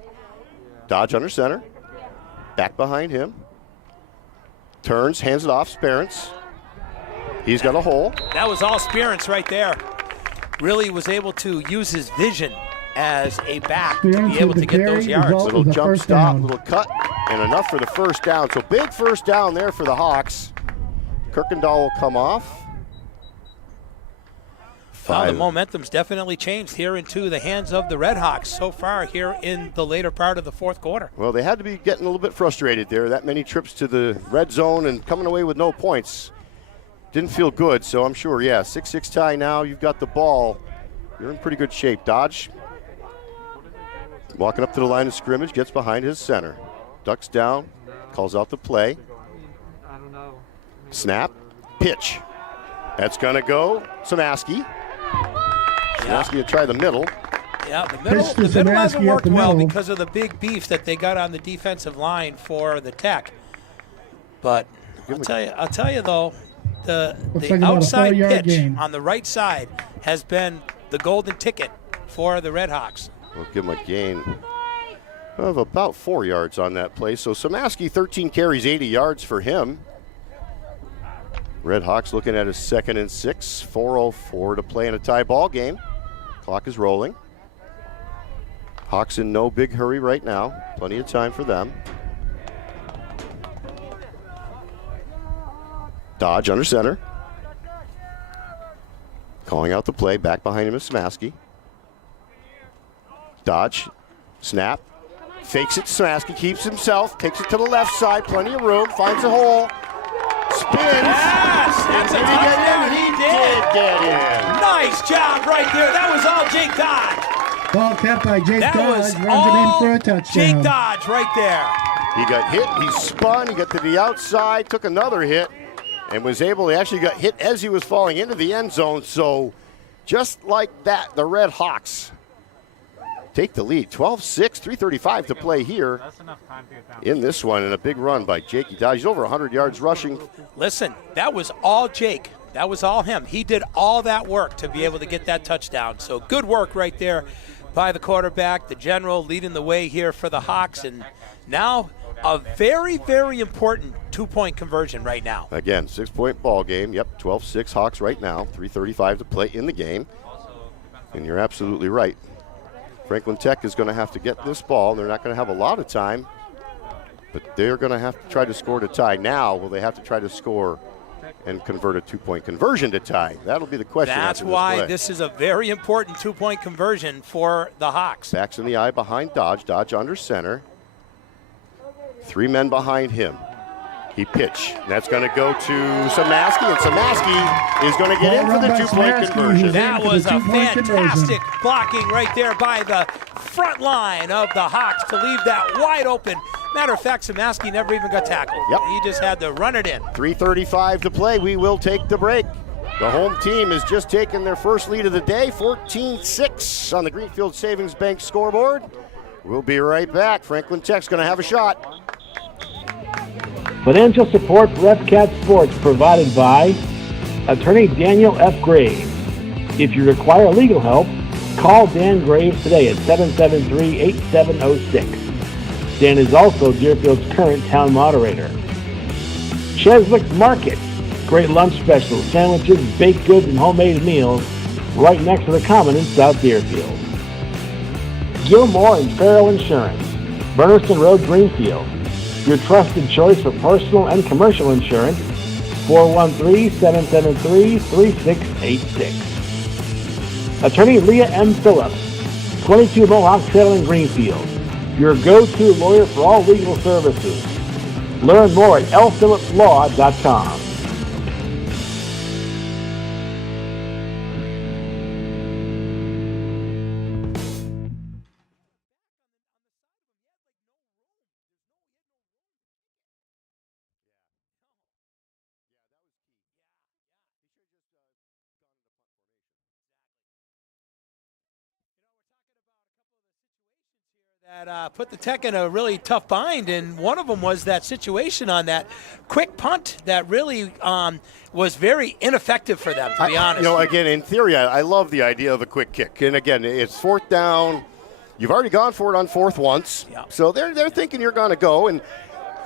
Dodge under center. Back behind him. Turns, hands it off, Sparents. He's got a hole. That was all Spirits right there. Really was able to use his vision as a back to be able to get those yards. Little jump stop, little cut, and enough for the 1st down. So big 1st down there for the Hawks. Kirkendall will come off. Well, the momentum's definitely changed here into the hands of the Red Hawks so far here in the later part of the 4th quarter. Well, they had to be getting a little bit frustrated there. That many trips to the red zone and coming away with no points. Didn't feel good, so I'm sure, 6-6 tie now. You've got the ball. You're in pretty good shape. Dodge walking up to the line of scrimmage, gets behind his center. Ducks down, calls out the play. Snap, pitch. That's going to go Samaski. Samaski will try the middle. Yeah, the middle hasn't worked well because of the big beef that they got on the defensive line for the Tech. But I'll tell you though, the outside pitch on the right side has been the golden ticket for the Red Hawks. We'll give him a gain of about 4 yards on that play. So Samaski, 13 carries, 80 yards for him. Red Hawks looking at a 2nd and 6, 4:04 to play in a tie ball game. Clock is rolling. Hawks in no big hurry right now. Plenty of time for them. Dodge under center. Calling out the play. Back behind him is Samaski. Dodge, snap, fakes it to Samaski, keeps himself, takes it to the left side, plenty of room, finds a hole, spins. Yes, that's a touchdown. He did get in. Nice job right there. That was all Jake Dodge. Ball kept by Jake That Dodge. was Runs all it in for a touchdown. Jake Dodge right there. He got hit, he spun, he got to the outside, took another hit, and was able, he actually got hit as he was falling into the end zone, so just like that, the Red Hawks take the lead. 12-6, 3:35 to play here in this one, and a big run by Jakey Dodge. He's over 100 yards rushing. Listen, that was all Jake. That was all him. He did all that work to be able to get that touchdown. So good work right there by the quarterback, the general leading the way here for the Hawks. And now a very, very important two-point conversion right now. Again, 6-point ball game. Yep, 12-6 Hawks right now. 3:35 to play in the game. And you're absolutely right. Franklin Tech is going to have to get this ball. They're not going to have a lot of time, but they're going to have to try to score to tie. Now, will they have to try to score and convert a two-point conversion to tie? That'll be the question. That's why this is a very important two-point conversion for the Hawks. Backs in the eye behind Dodge. Dodge under center. 3 men behind him. He pitch. That's going to go to Samaski, and Samaski is going to get in for the two-point conversion. That was a fantastic blocking right there by the front line of the Hawks to leave that wide open. Matter of fact, Samaski never even got tackled. Yep. He just had to run it in. 3:35 to play. We will take the break. The home team has just taken their first lead of the day, 14-6 on the Greenfield Savings Bank scoreboard. We'll be right back. Franklin Tech's going to have a shot. Financial support for FCAT Sports provided by Attorney Daniel F. Graves. If you require legal help, call Dan Graves today at 773-8706. Dan is also Deerfield's current town moderator. Cheswick's Market. Great lunch specials, sandwiches, baked goods, and homemade meals right next to the Common in South Deerfield. Gilmore and Farrell Insurance. Berniston Road, Greenfield. Your trusted choice for personal and commercial insurance, 413-773-3686. Attorney Leah M. Phillips, 22 Mohawk Trail in Greenfield, your go-to lawyer for all legal services. Learn more at lphillipslaw.com. That put the Tech in a really tough bind, and one of them was that situation on that quick punt that really was very ineffective for them, to be honest. You know, again, in theory, I love the idea of a quick kick. And again, it's 4th down. You've already gone for it on 4th once. Yeah. So they're thinking you're going to go. And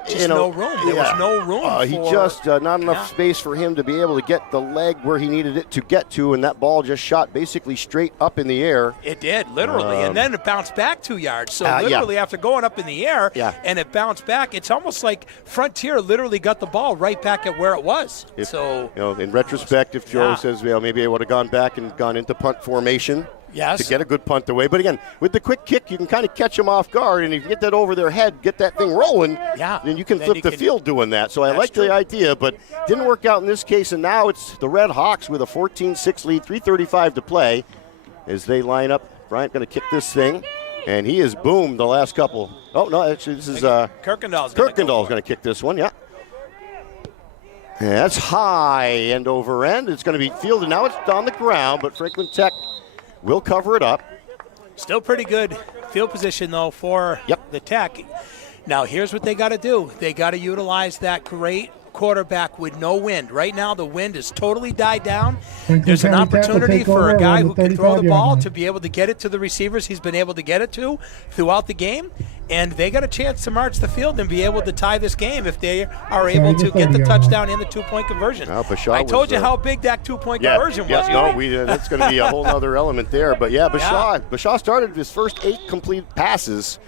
just no room. There was no room. He just not enough space for him to be able to get the leg where he needed it to get to, and that ball just shot basically straight up in the air. It did, literally, and then it bounced back 2 yards. So literally after going up in the air and it bounced back, it's almost like Frontier literally got the ball right back at where it was. In retrospect, if Joe says, maybe I would have gone back and gone into punt formation. Yes. To get a good punt away. But again, with the quick kick, you can kind of catch them off guard, and if you get that over their head, get that thing rolling, then you can flip the field doing that. So I like the idea, but didn't work out in this case, and now it's the Red Hawks with a 14-6 lead, 3:35 to play as they line up. Bryant going to kick this thing, and he has boomed the last couple. Oh, no, actually, this is Kirkendall's going to kick this one, Yeah, that's high end over end. It's going to be fielded. Now it's on the ground, but Franklin Tech will cover it up. Still pretty good field position, though, for the Tech. Now, here's what they got to do. They got to utilize that great quarterback with no wind. Right now, the wind has totally died down. There's an opportunity for a guy who can throw the ball to be able to get it to the receivers he's been able to get it to throughout the game. And they got a chance to march the field and be able to tie this game if they are able to get the touchdown and the two-point conversion. I told you how big that two-point conversion was. That's going to be a whole other element there. But Bashaw started his first 8 complete passes.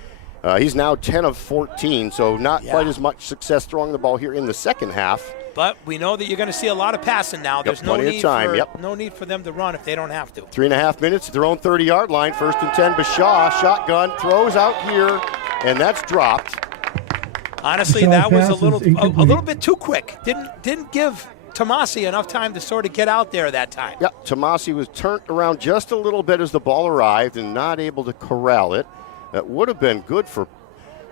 He's now 10 of 14, so not quite as much success throwing the ball here in the second half. But we know that you're going to see a lot of passing now. There's no need no need for them to run if they don't have to. 3.5 minutes at their own 30-yard line. 1st and 10. Bashaw, shotgun, throws out here, and that's dropped. Honestly, that was a little bit too quick. Didn't give Tomasi enough time to sort of get out there that time. Yeah, Tomasi was turned around just a little bit as the ball arrived and not able to corral it. That would have been good for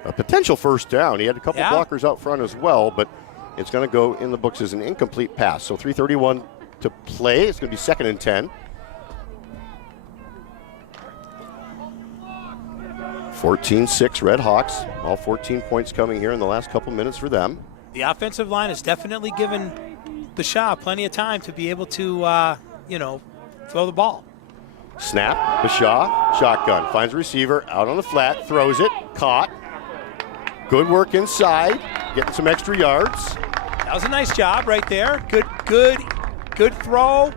a potential first down. He had a couple blockers out front as well, but it's going to go in the books as an incomplete pass. So 3:31 to play. It's going to be 2nd and 10. 14-6 Red Hawks. All 14 points coming here in the last couple minutes for them. The offensive line has definitely given the Shaw plenty of time to be able to, throw the ball. Snap, Bashaw, shotgun, finds a receiver, out on the flat, throws it, caught. Good work inside, getting some extra yards. That was a nice job right there. Good throw.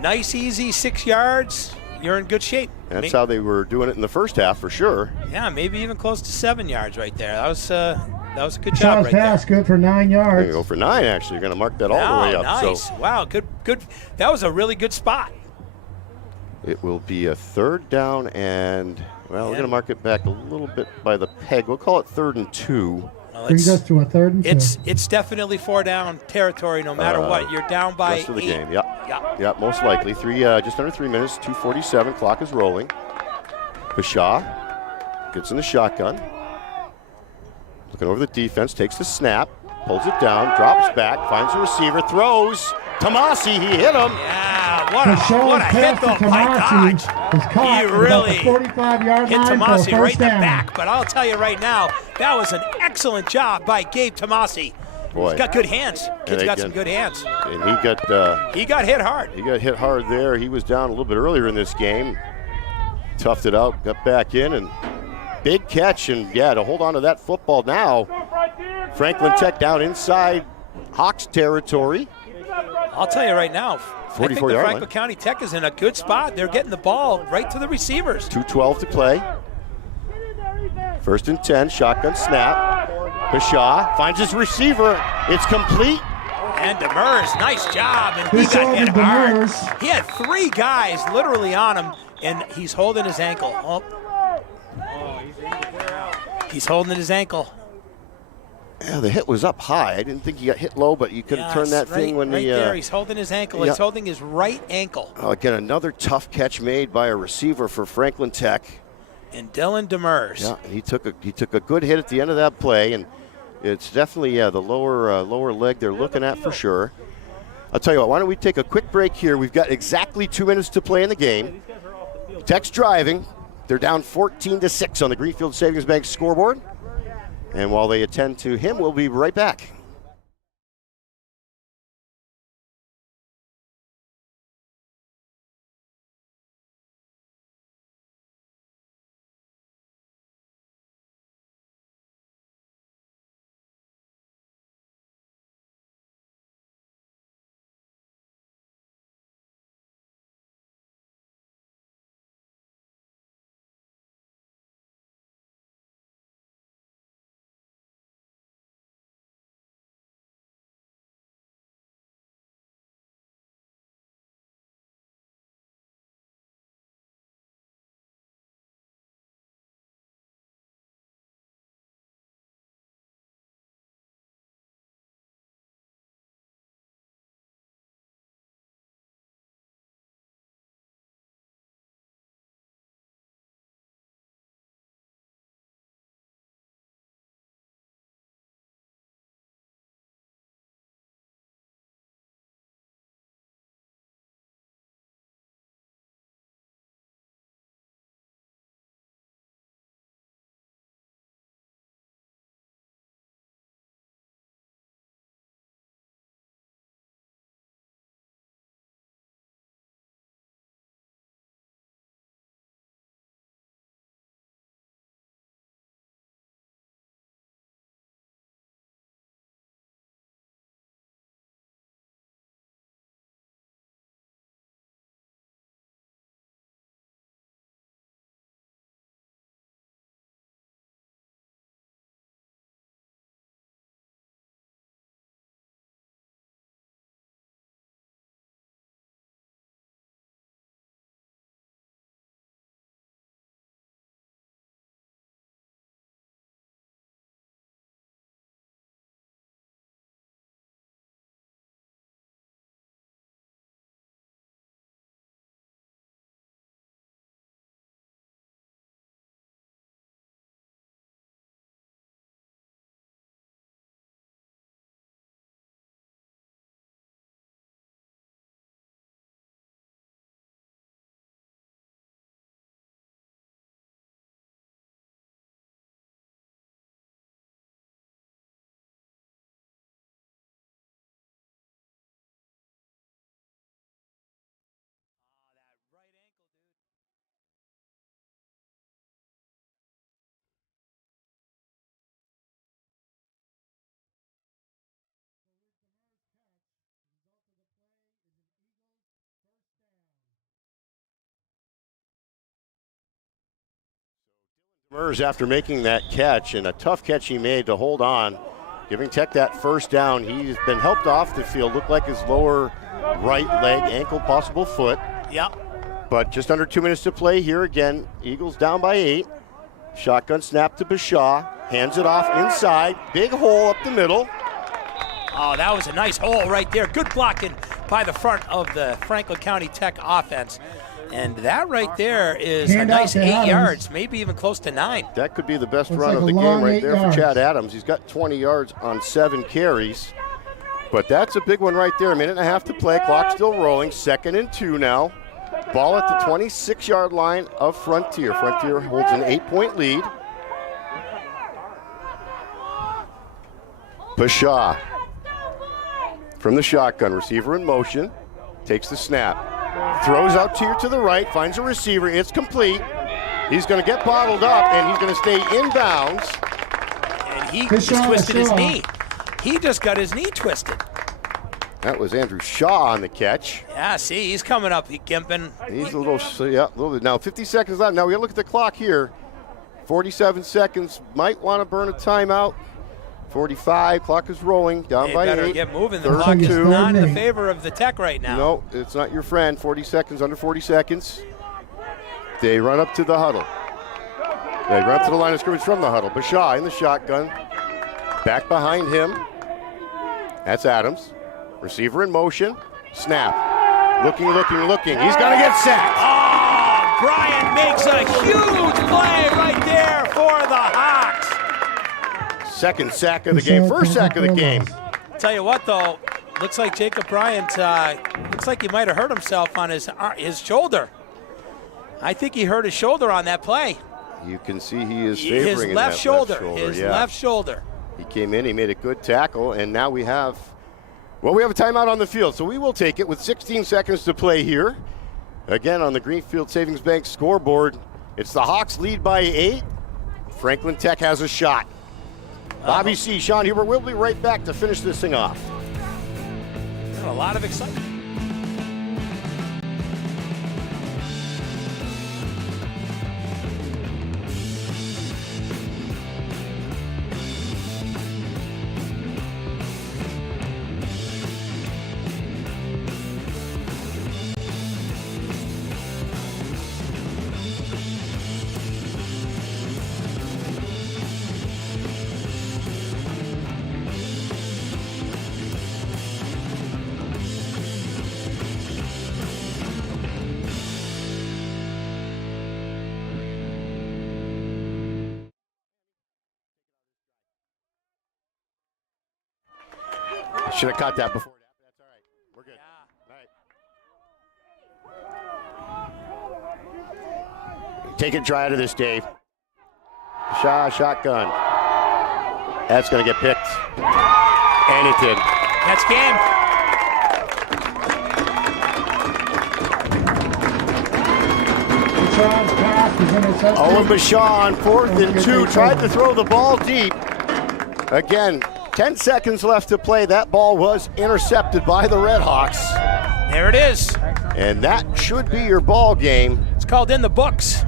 Nice, easy 6 yards. You're in good shape. That's how they were doing it in the first half for sure. Yeah, maybe even close to 7 yards right there. That was a good job right pass, there. good for 9 yards. Go for 9 actually. You're going to mark that all the way up. Nice. So wow, good. That was a really good spot. it will be a 3rd down and, well, we're going to mark it back a little bit by the peg. We'll call it 3rd and 2. Well, Brings us to a 3rd and 2. It's definitely 4 down territory no matter what. You're down by rest of the 8. game, yeah, most likely. Just under 3 minutes, 2:47, clock is rolling. Bashaw gets in the shotgun. Looking over the defense, takes the snap, pulls it down, drops back, finds a receiver, throws. Tomasi, he hit him. Yeah, what a hit though by Dodge. He really hit 45-yard line Tomasi for a right in first the down. back. But I'll tell you right now, that was an excellent job by Gabe Tomasi. Boy. He's got good hands. Kid's got some good hands. And he got hit hard. He got hit hard there. He was down a little bit earlier in this game. Toughed it out, got back in, and big catch. And yeah, to hold on to that football now. Franklin Tech down inside Hawks territory. I'll tell you right now, I think the Franklin County Tech is in a good spot. They're getting the ball right to the receivers. 2:12 to play. 1st and 10, shotgun snap. Bashaw finds his receiver. It's complete. And Demers, nice job. And he got hit hard. He had 3 guys literally on him, and he's holding his ankle. Oh. He's holding his ankle. Yeah, the hit was up high. I didn't think he got hit low, but you could have turned that thing when right there. He's holding his ankle. He's holding his right ankle. Again, another tough catch made by a receiver for Franklin Tech. And Dylan Demers. Yeah, and he took a good hit at the end of that play, and it's definitely the lower leg they're looking at for sure. I'll tell you what. Why don't we take a quick break here? We've got exactly 2 minutes to play in the game. Tech's driving. They're down 14-6 on the Greenfield Savings Bank scoreboard. And while they attend to him, we'll be right back. After making that catch, and a tough catch he made to hold on, giving Tech that first down. He's been helped off the field, looked like his lower right leg, ankle, possible foot. Yep. But just under 2 minutes to play here again. Eagles down by 8. Shotgun snap to Bashaw, hands it off inside, big hole up the middle. Oh, that was a nice hole right there. Good blocking by the front of the Franklin County Tech offense. And that right there is a nice 8 yards, maybe even close to 9. That could be the best run of the game right there for Chad Adams. He's got 20 yards on 7 carries. But that's a big one right there. A minute and a half to play. Clock still rolling. 2nd and 2 now. Ball at the 26-yard line of Frontier. Frontier holds an 8-point lead. Bashaw from the shotgun. Receiver in motion. Takes the snap. Throws out to the right, finds a receiver, it's complete. He's going to get bottled up, and he's going to stay inbounds. And he just twisted his knee. He just got his knee twisted. That was Andrew Shaw on the catch. Yeah, see, he's coming up, gimping. He's a little bit. Now 50 seconds left. Now we got to look at the clock here. 47 seconds, might want to burn a timeout. 45, clock is rolling, down by 8. Better get moving. The clock is not in the favor of the Tech right now. No, it's not your friend. 40 seconds, under 40 seconds. They run up to the huddle. They run up to the line of scrimmage from the huddle. Bashaw in the shotgun. Back behind him. That's Adams. Receiver in motion. Snap. Looking. He's going to get sacked. Oh, Bryant makes a huge play right there for the Hawks. Second sack of the game, first sack of the game. Tell you what, though, looks like Jacob Bryant, looks like he might have hurt himself on his shoulder. I think he hurt his shoulder on that play. You can see he is favoring his left shoulder. Left shoulder. He came in, he made a good tackle, and now we have a timeout on the field, so we will take it with 16 seconds to play here. Again, on the Greenfield Savings Bank scoreboard, it's the Hawks lead by 8. Franklin Tech has a shot. Bobby C., Sean Huber, we'll be right back to finish this thing off. A lot of excitement. Should have caught that before. That's all right. We're good. All right. Take it dry out of this, Dave. Shotgun. That's going to get picked. And it did. That's game. Owen Bashaw on 4th and 2. Tried to throw the ball deep. Again, 10 seconds left to play. That ball was intercepted by the Red Hawks. There it is. And that should be your ball game. It's called in the books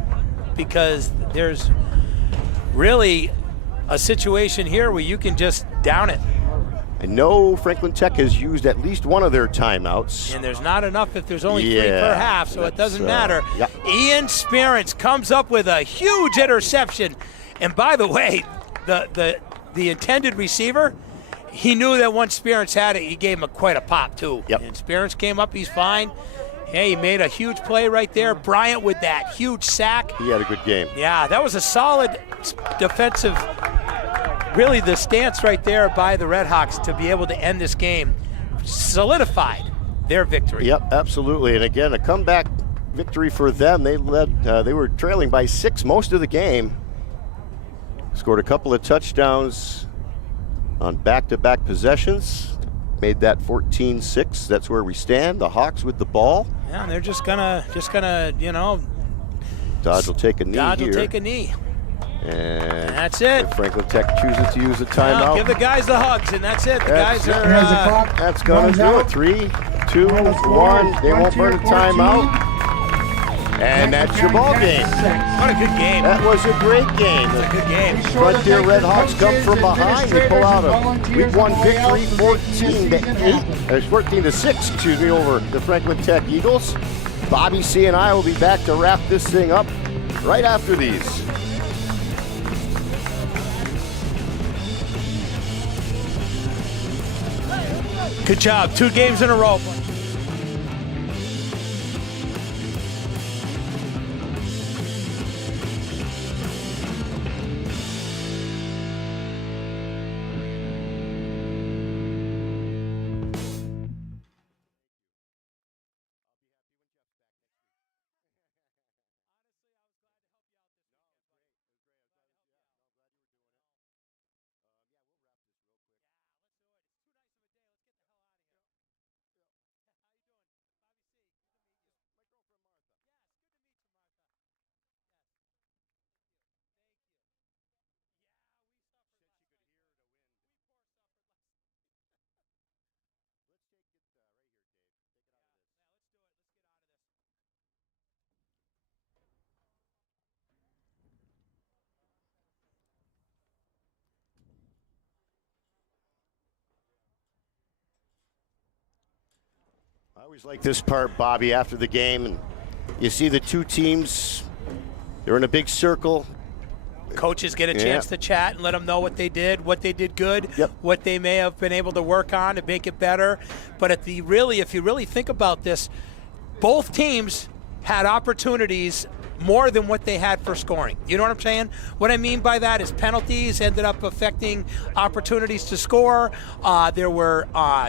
because there's really a situation here where you can just down it. I know Franklin Tech has used at least one of their timeouts. And there's not enough if there's only 3 per half, so it doesn't matter. Yep. Ian Sperance comes up with a huge interception. And by the way, the intended receiver, he knew that once Sperance had it, he gave him quite a pop too. Yep. And Sperance came up, he's fine. Hey, he made a huge play right there. Bryant with that huge sack. He had a good game. Yeah, that was a solid defensive, really the stance right there by the Red Hawks to be able to end this game solidified their victory. Yep, absolutely. And again, a comeback victory for them. They were trailing by 6 most of the game. Scored a couple of touchdowns on back-to-back possessions. Made that 14-6. That's where we stand. The Hawks with the ball. Yeah, and they're just gonna, you know. Dodge will take a knee Dodge here. will take a knee. And that's it. Franklin Tech chooses to use a timeout. Well, give the guys the hugs, and that's it. The guys are. That's going to do it. 3, 2, 1. They won't burn a timeout. And that's your ball game. What a good game. That was a great game. That's a good game. Frontier Red Hawks come from behind. They pull out a Week 1 victory, 14-6, over the Franklin Tech Eagles. Bobby C and I will be back to wrap this thing up right after these. Good job. 2 games in a row. I always like this part, Bobby, after the game, and you see the two teams, they're in a big circle. Coaches get a chance to chat and let them know what they did good, what they may have been able to work on to make it better. But if you really think about this, both teams had opportunities more than what they had for scoring. You know what I'm saying? What I mean by that is penalties ended up affecting opportunities to score. There were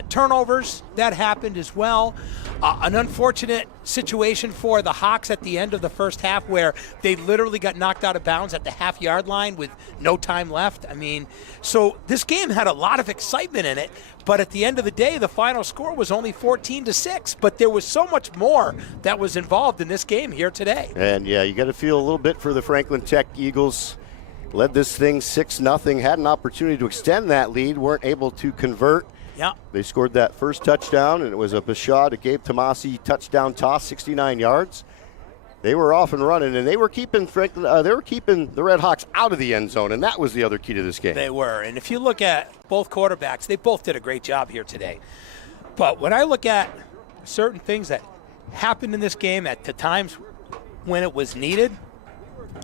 turnovers that happened as well. An unfortunate situation for the Hawks at the end of the first half where they literally got knocked out of bounds at the half-yard line with no time left. I mean, so this game had a lot of excitement in it, but at the end of the day, the final score was only 14-6, but there was so much more that was involved in this game here today. And yeah, you got to feel a little bit for the Franklin Tech Eagles. Led this thing 6-0, had an opportunity to extend that lead, weren't able to convert. Yeah. They scored that first touchdown, and it was a Bashaw to Gabe Tomasi touchdown toss, 69 yards. They were off and running, and they were keeping the Red Hawks out of the end zone, and that was the other key to this game. They were, and if you look at both quarterbacks, they both did a great job here today. But when I look at certain things that happened in this game at the times when it was needed,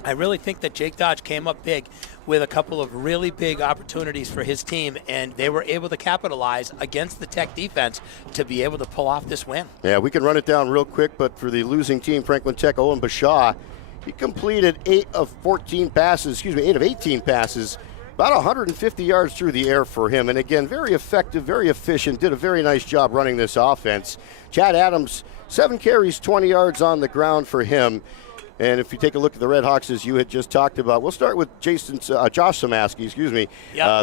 I really think that Jake Dodge came up big with a couple of really big opportunities for his team, and they were able to capitalize against the Tech defense to be able to pull off this win. Yeah, we can run it down real quick, but for the losing team, Franklin Tech, Owen Bashaw, he completed 8 of 18 passes, about 150 yards through the air for him. And again, very effective, very efficient, did a very nice job running this offense. Chad Adams, 7 carries, 20 yards on the ground for him. And if you take a look at the Red Hawks, as you had just talked about, we'll start with Josh Samaski,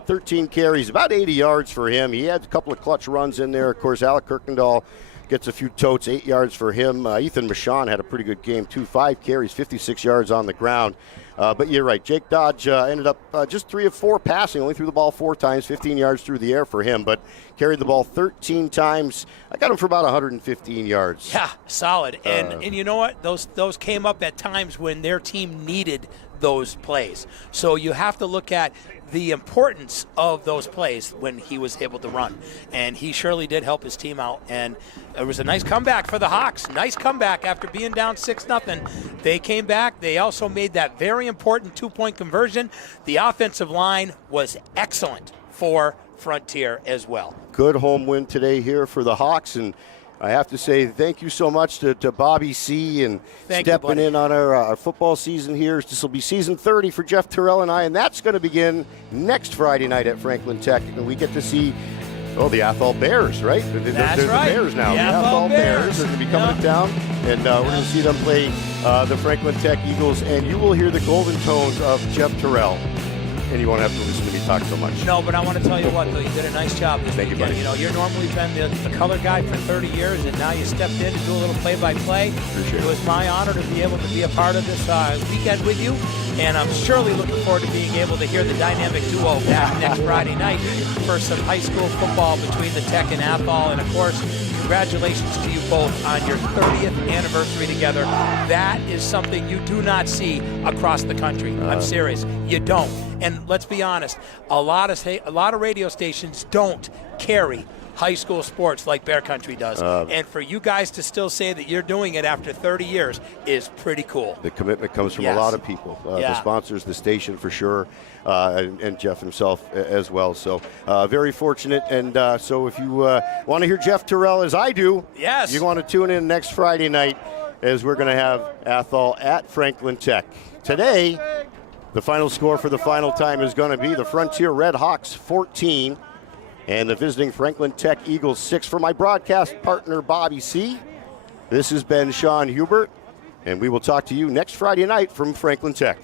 13 carries, about 80 yards for him. He had a couple of clutch runs in there. Of course, Alec Kirkendall gets a few totes, 8 yards for him. Ethan Michon had a pretty good game, too. 5 carries, 56 yards on the ground. But you're right, Jake Dodge ended up just 3 of 4 passing, only threw the ball 4 times, 15 yards through the air for him, but carried the ball 13 times. I got him for about 115 yards. Yeah, solid. And you know what? Those came up at times when their team needed those plays. So you have to look at the importance of those plays when he was able to run. And he surely did help his team out. And it was a nice comeback for the Hawks. Nice comeback after being down 6-0. They came back. They also made that very important 2-point conversion. The offensive line was excellent for Frontier as well. Good home win today here for the Hawks, and I have to say thank you so much to Bobby C. and stepping in on our football season here. This will be season 30 for Jeff Terrell and I, and that's going to begin next Friday night at Franklin Tech, and we get to see the Athol Bears, right? That's right. The Bears now. The Athol Bears are going to be coming to town, and we're going to see them play the Franklin Tech Eagles, and you will hear the golden tones of Jeff Terrell. And you won't have to listen to me talk so much. No, but I want to tell you what, though, you did a nice job this weekend. Thank you, buddy. You're normally been the color guy for 30 years, and now you stepped in to do a little play-by-play. Appreciate it. It was my honor to be able to be a part of this weekend with you, and I'm surely looking forward to being able to hear the dynamic duo back next Friday night for some high school football between the Tech and Athol. And, of course, congratulations to you both on your 30th anniversary together. That is something you do not see across the country. I'm serious. You don't. And let's be honest, a lot of radio stations don't carry high school sports like Bear Country does. And for you guys to still say that you're doing it after 30 years is pretty cool. The commitment comes from a lot of people. The sponsors, the station for sure, and Jeff himself as well. So very fortunate. And so if you want to hear Jeff Terrell as I do, yes, you want to tune in next Friday night as we're going to have Athol at Franklin Tech. Today, the final score for the final time is going to be the Frontier Red Hawks 14 and the visiting Franklin Tech Eagles 6. For my broadcast partner, Bobby C., this has been Sean Hubert, and we will talk to you next Friday night from Franklin Tech.